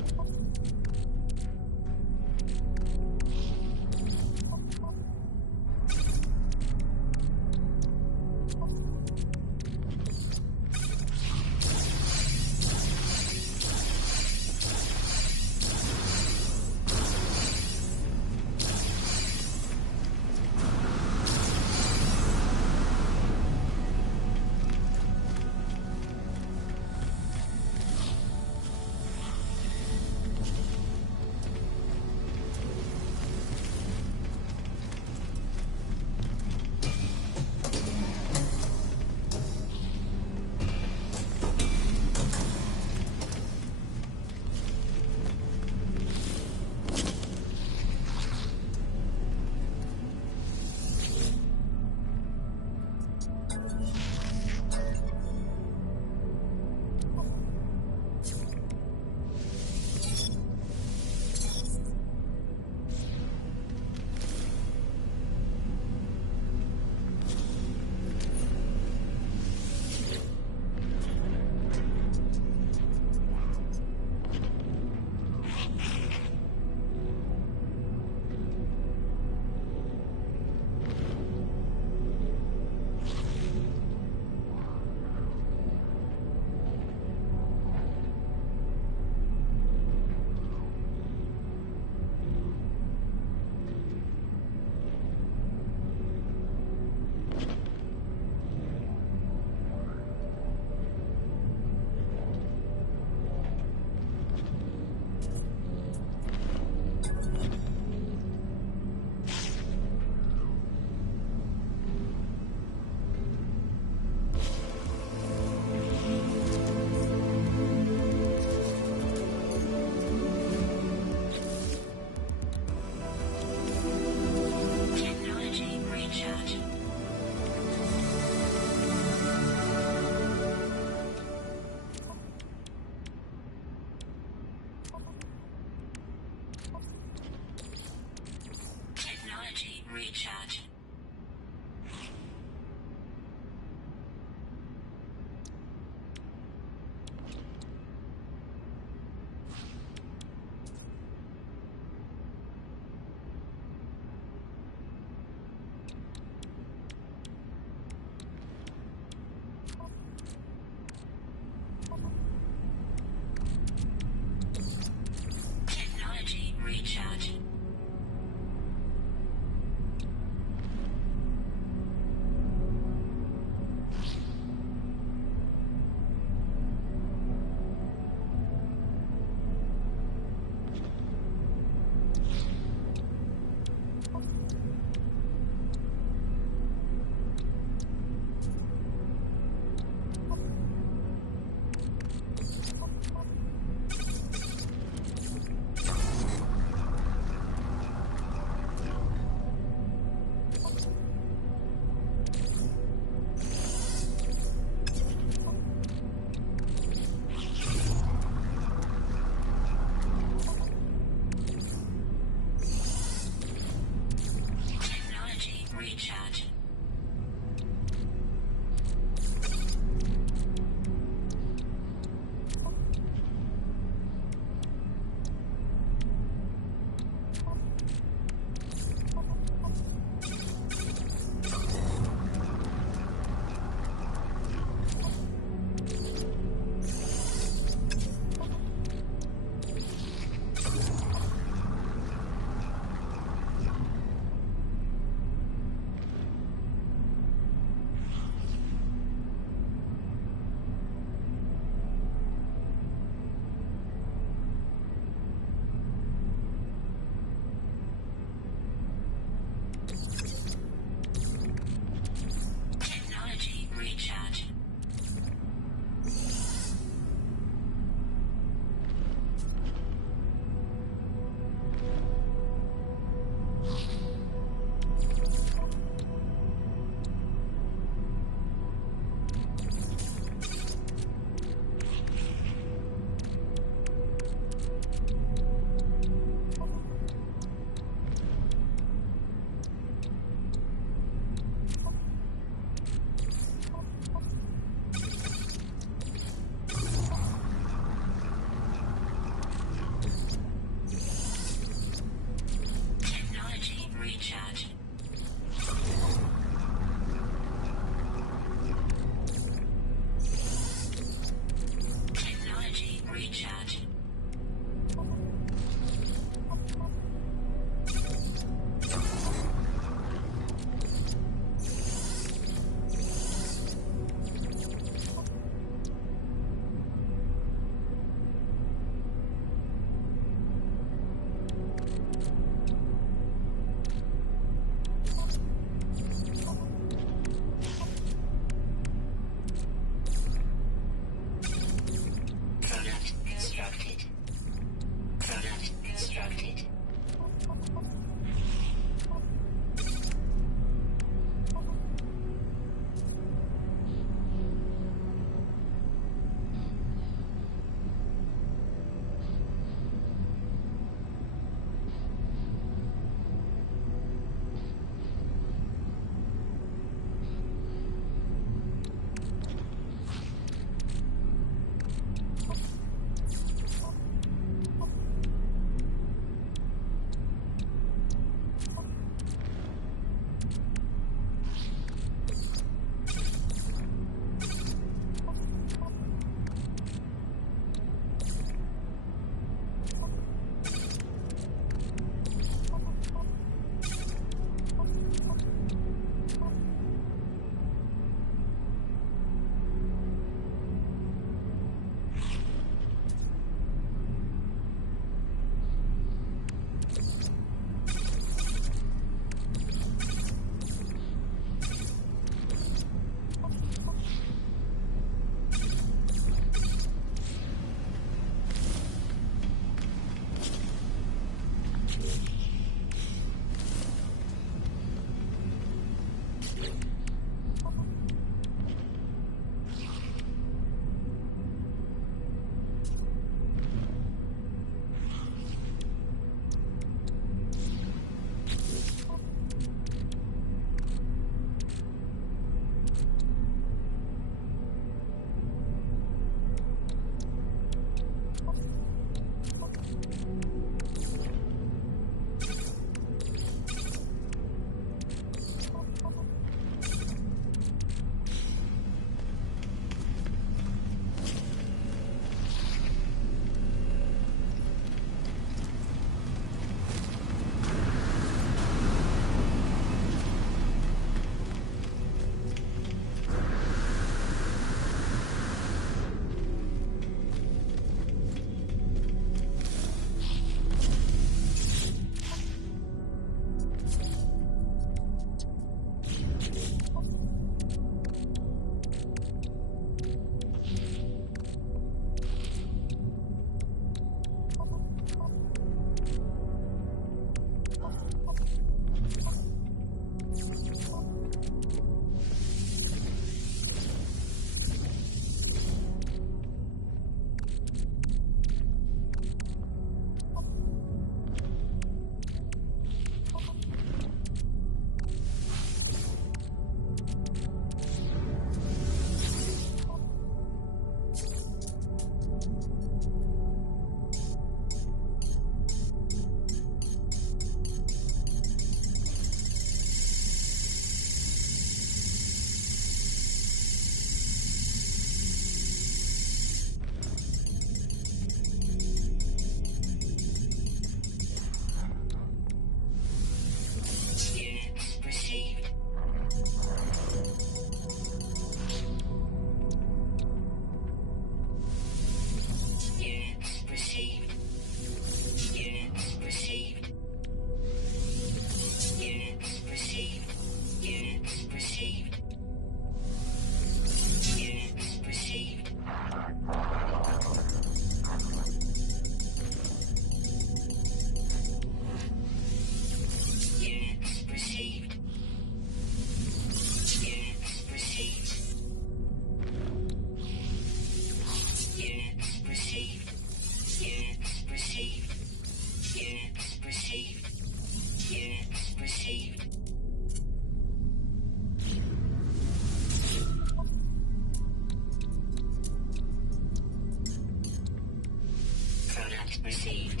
Product received.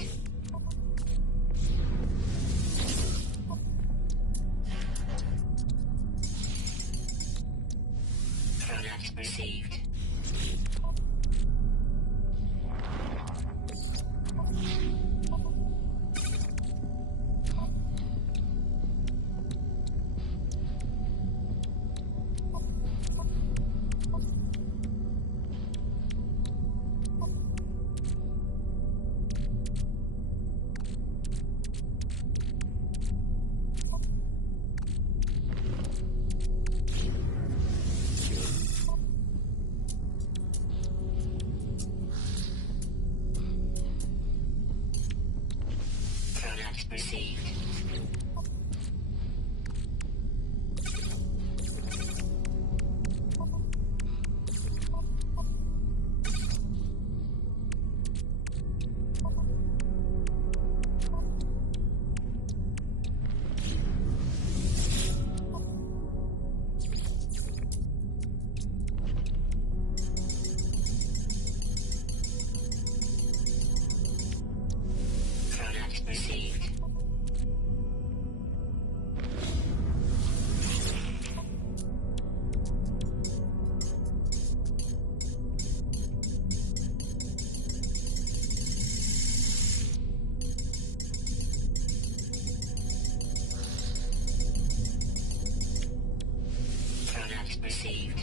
Product received. Product received. Product received. Product received.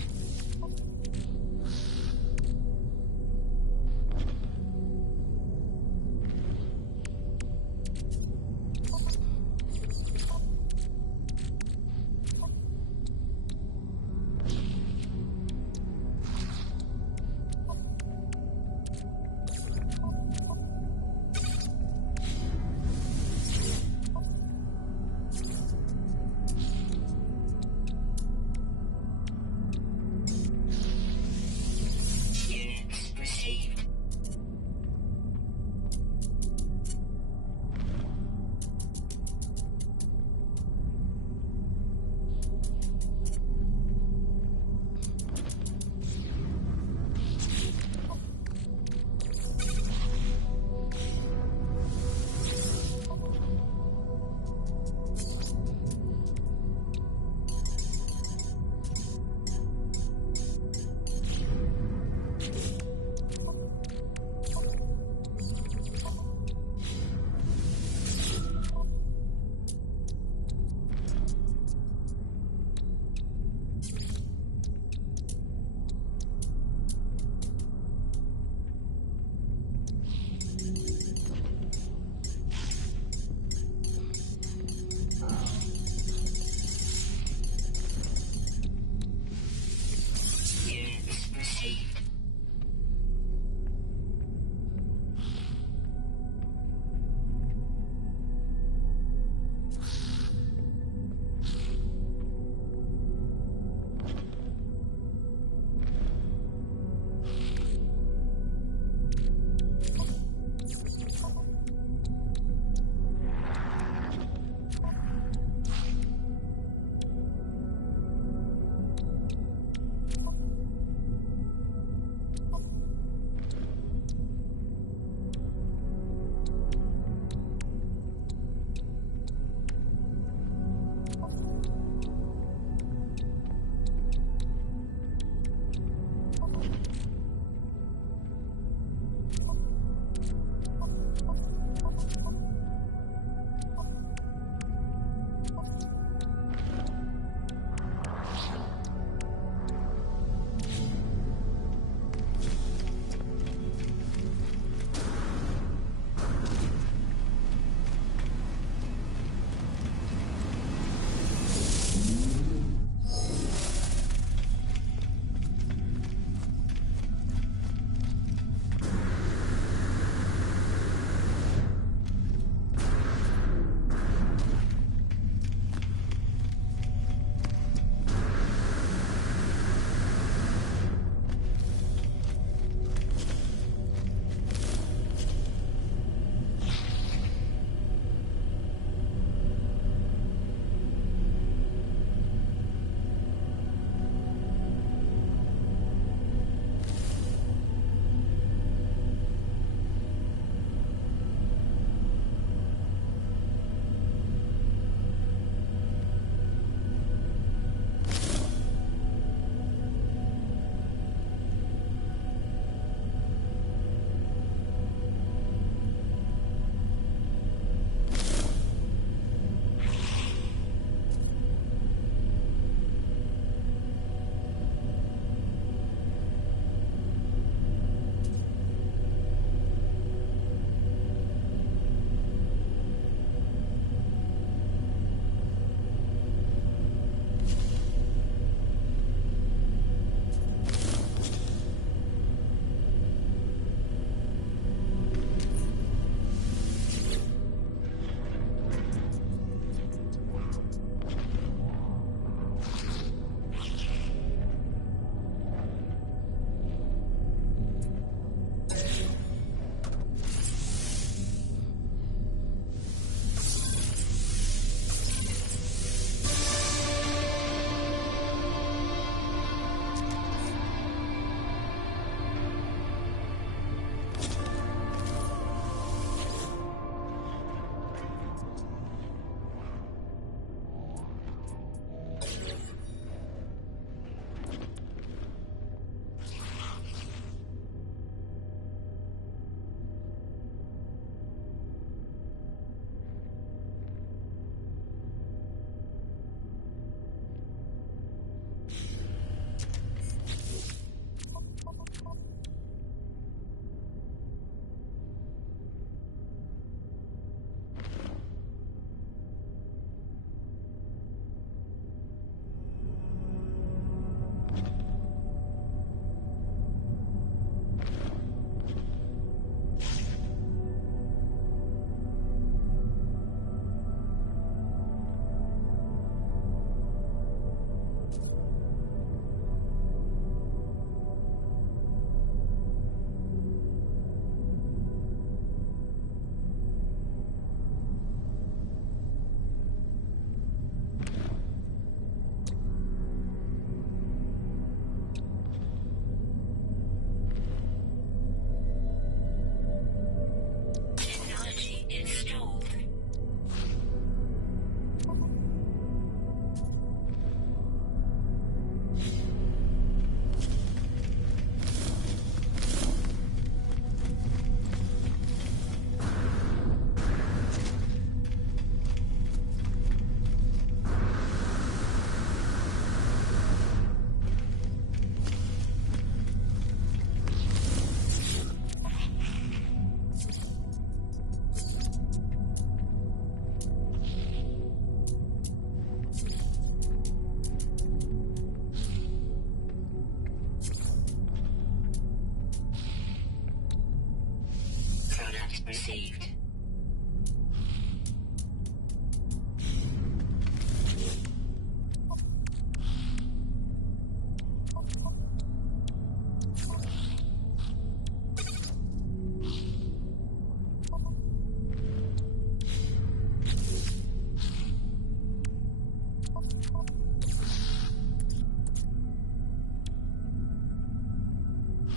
received.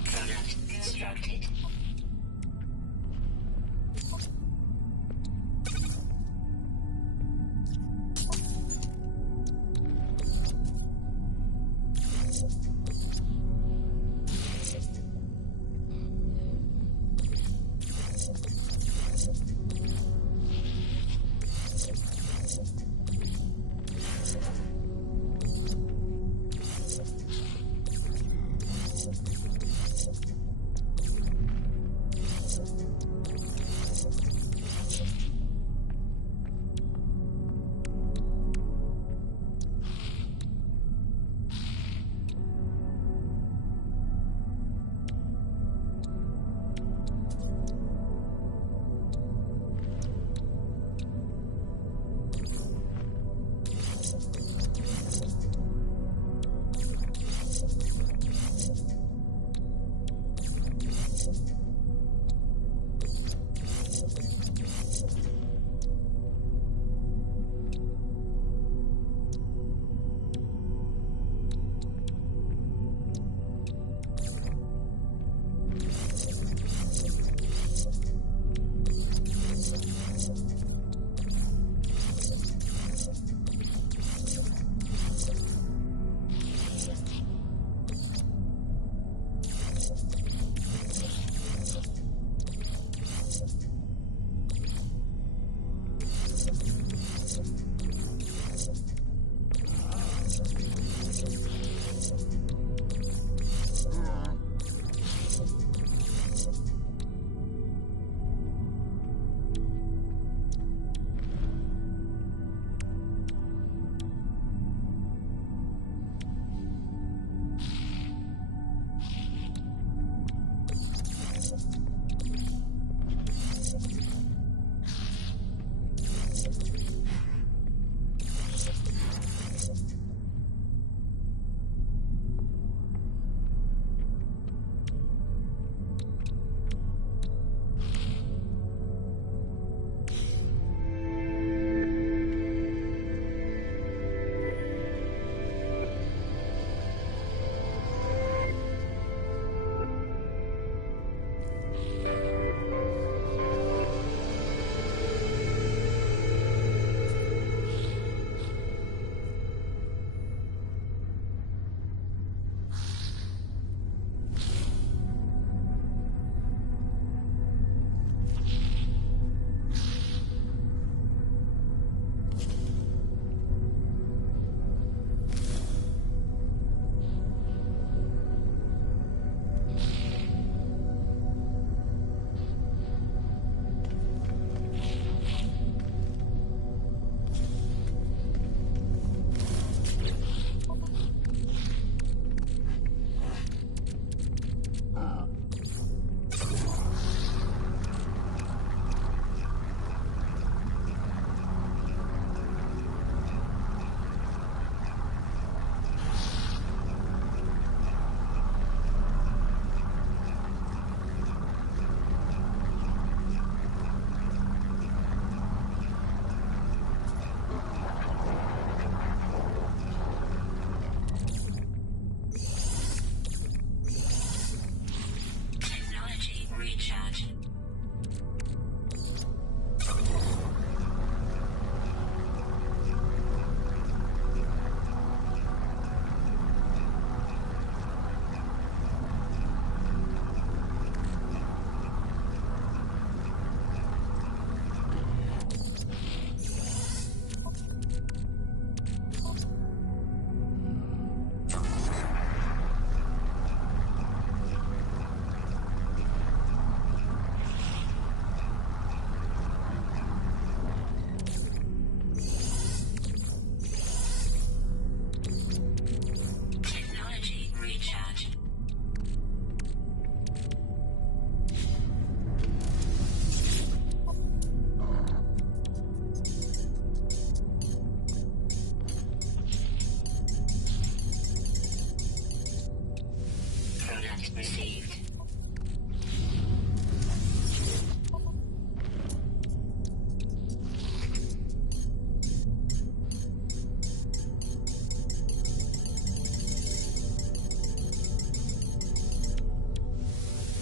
Product constructed. Product received.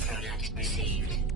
Product received.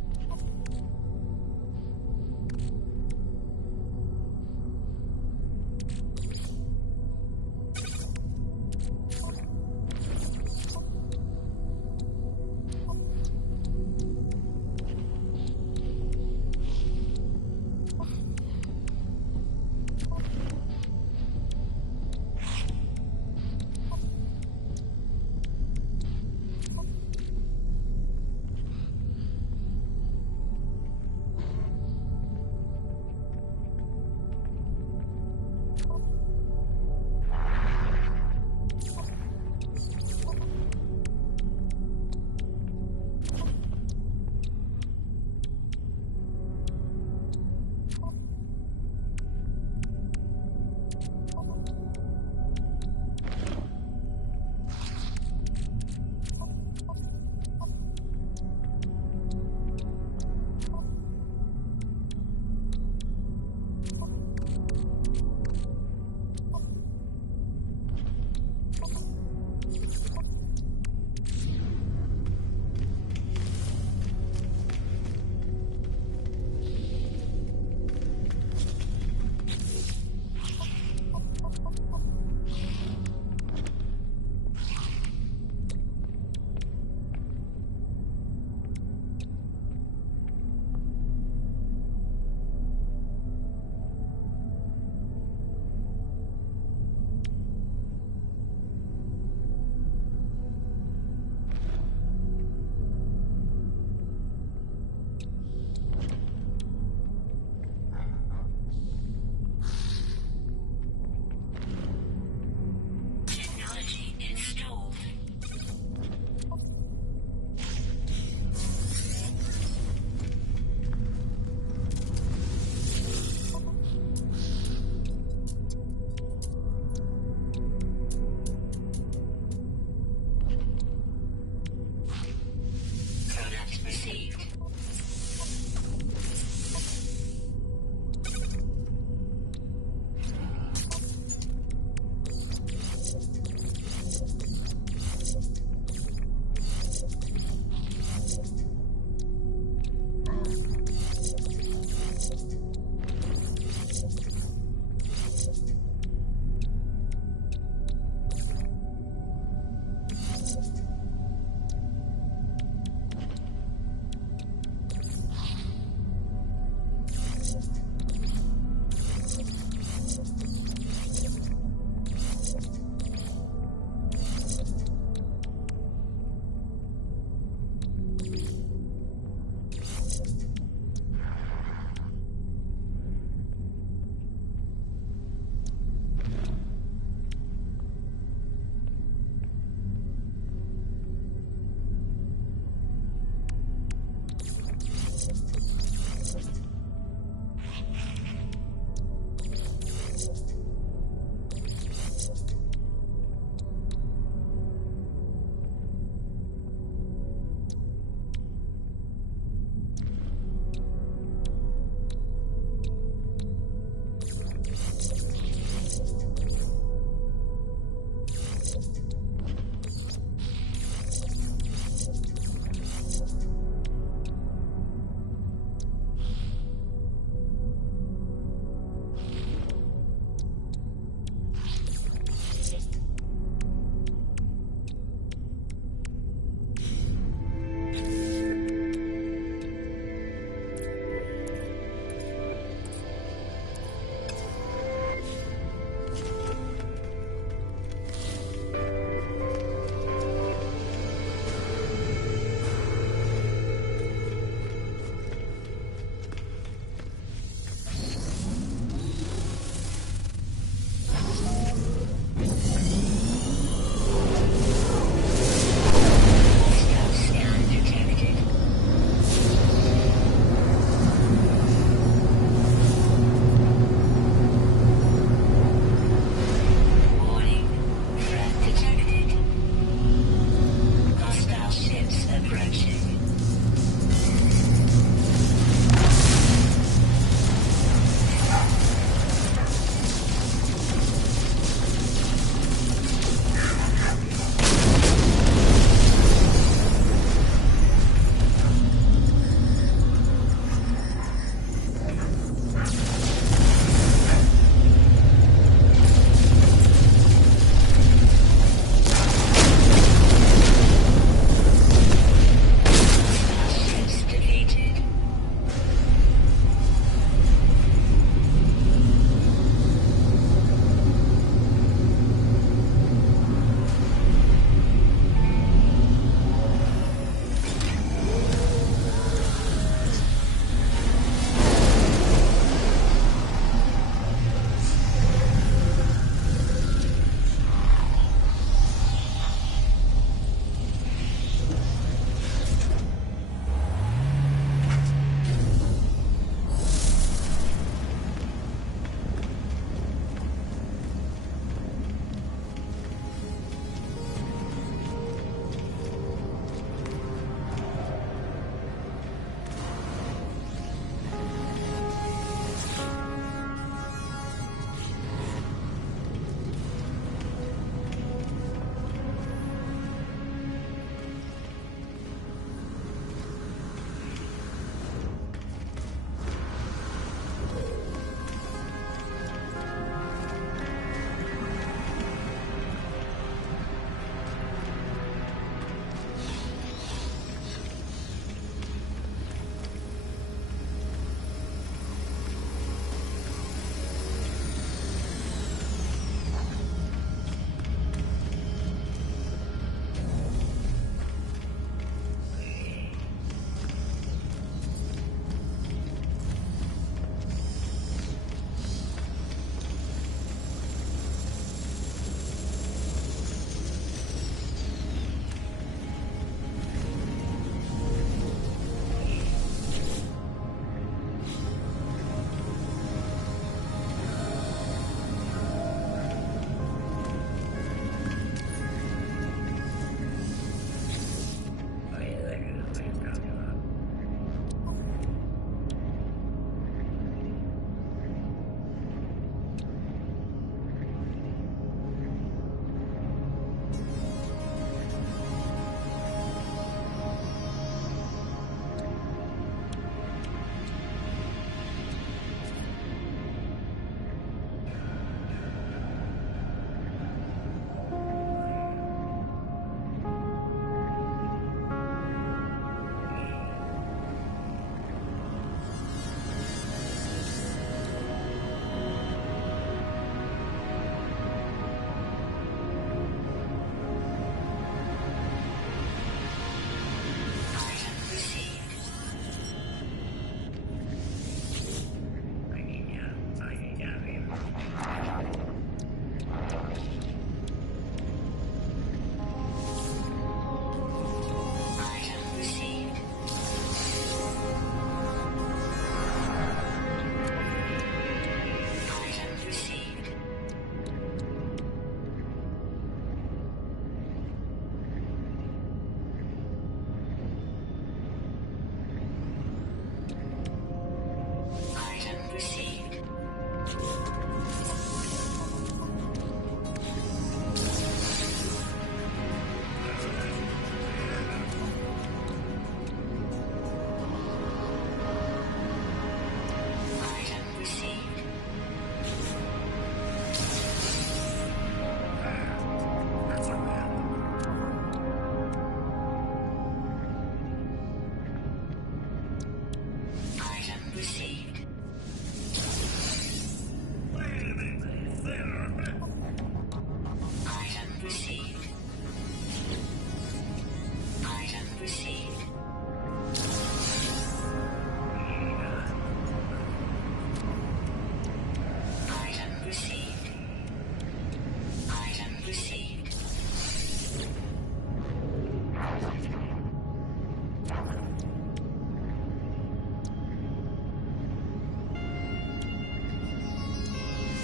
received. Item received. Item received.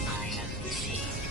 Item received.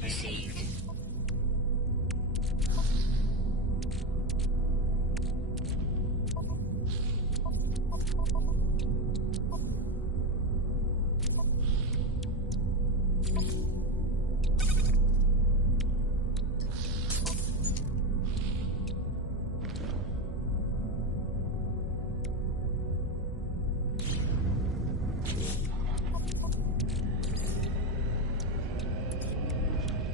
Product received.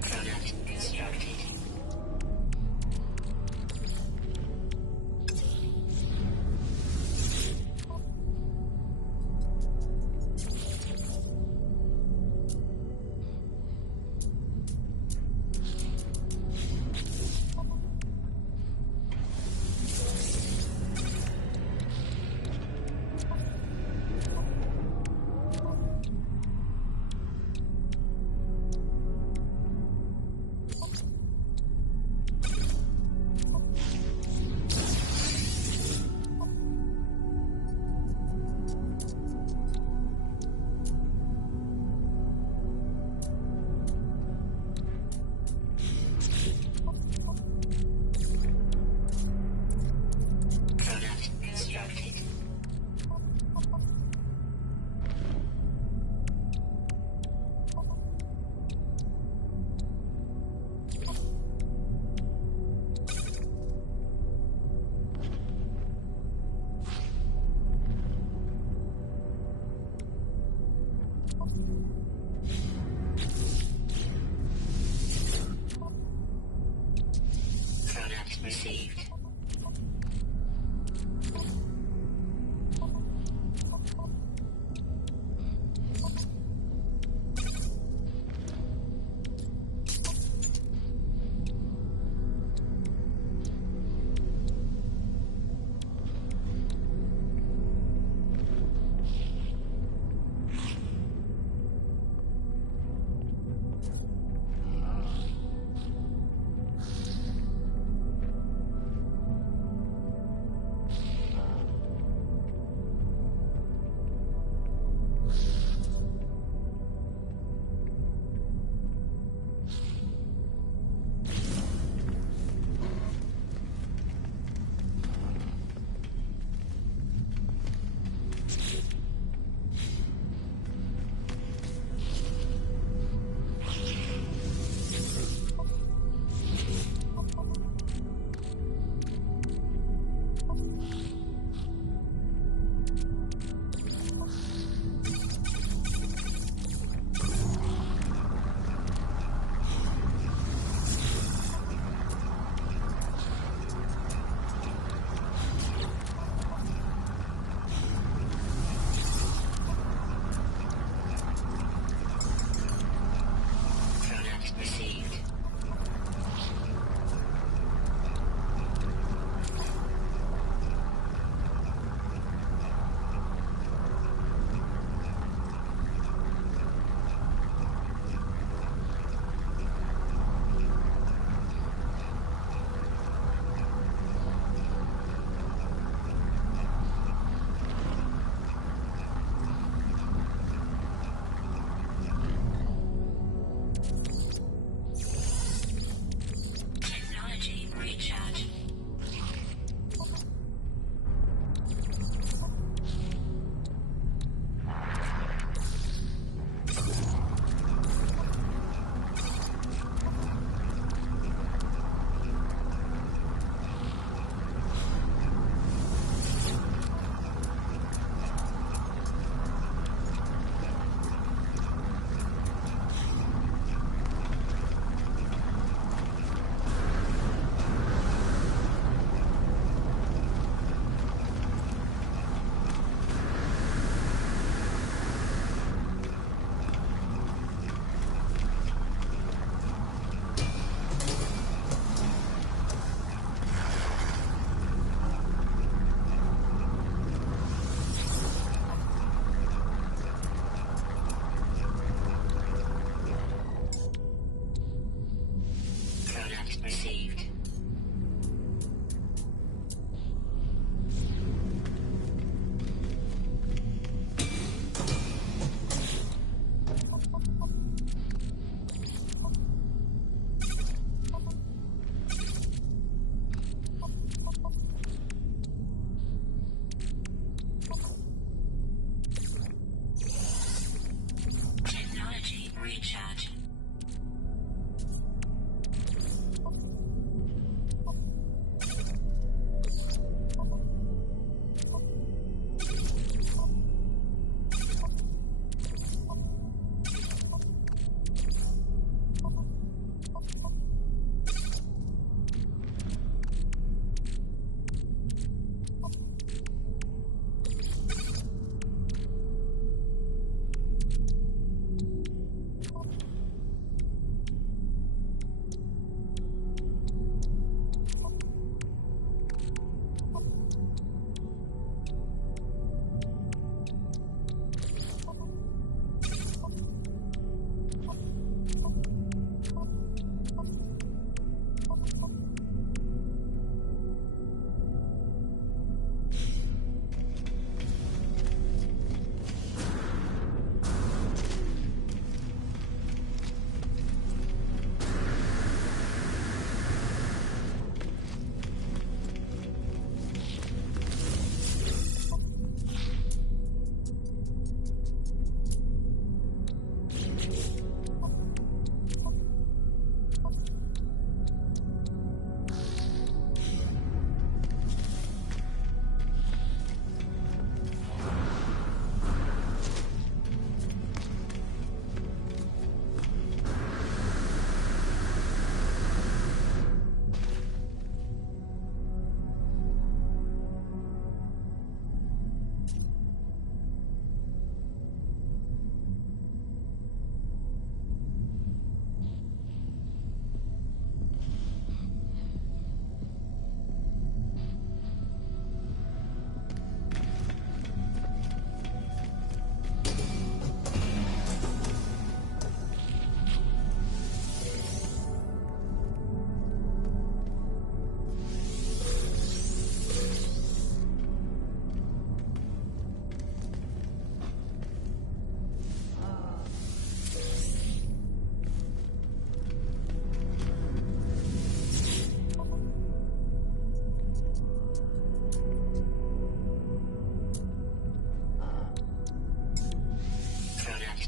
Product constructed. Product constructed. Product received.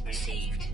received.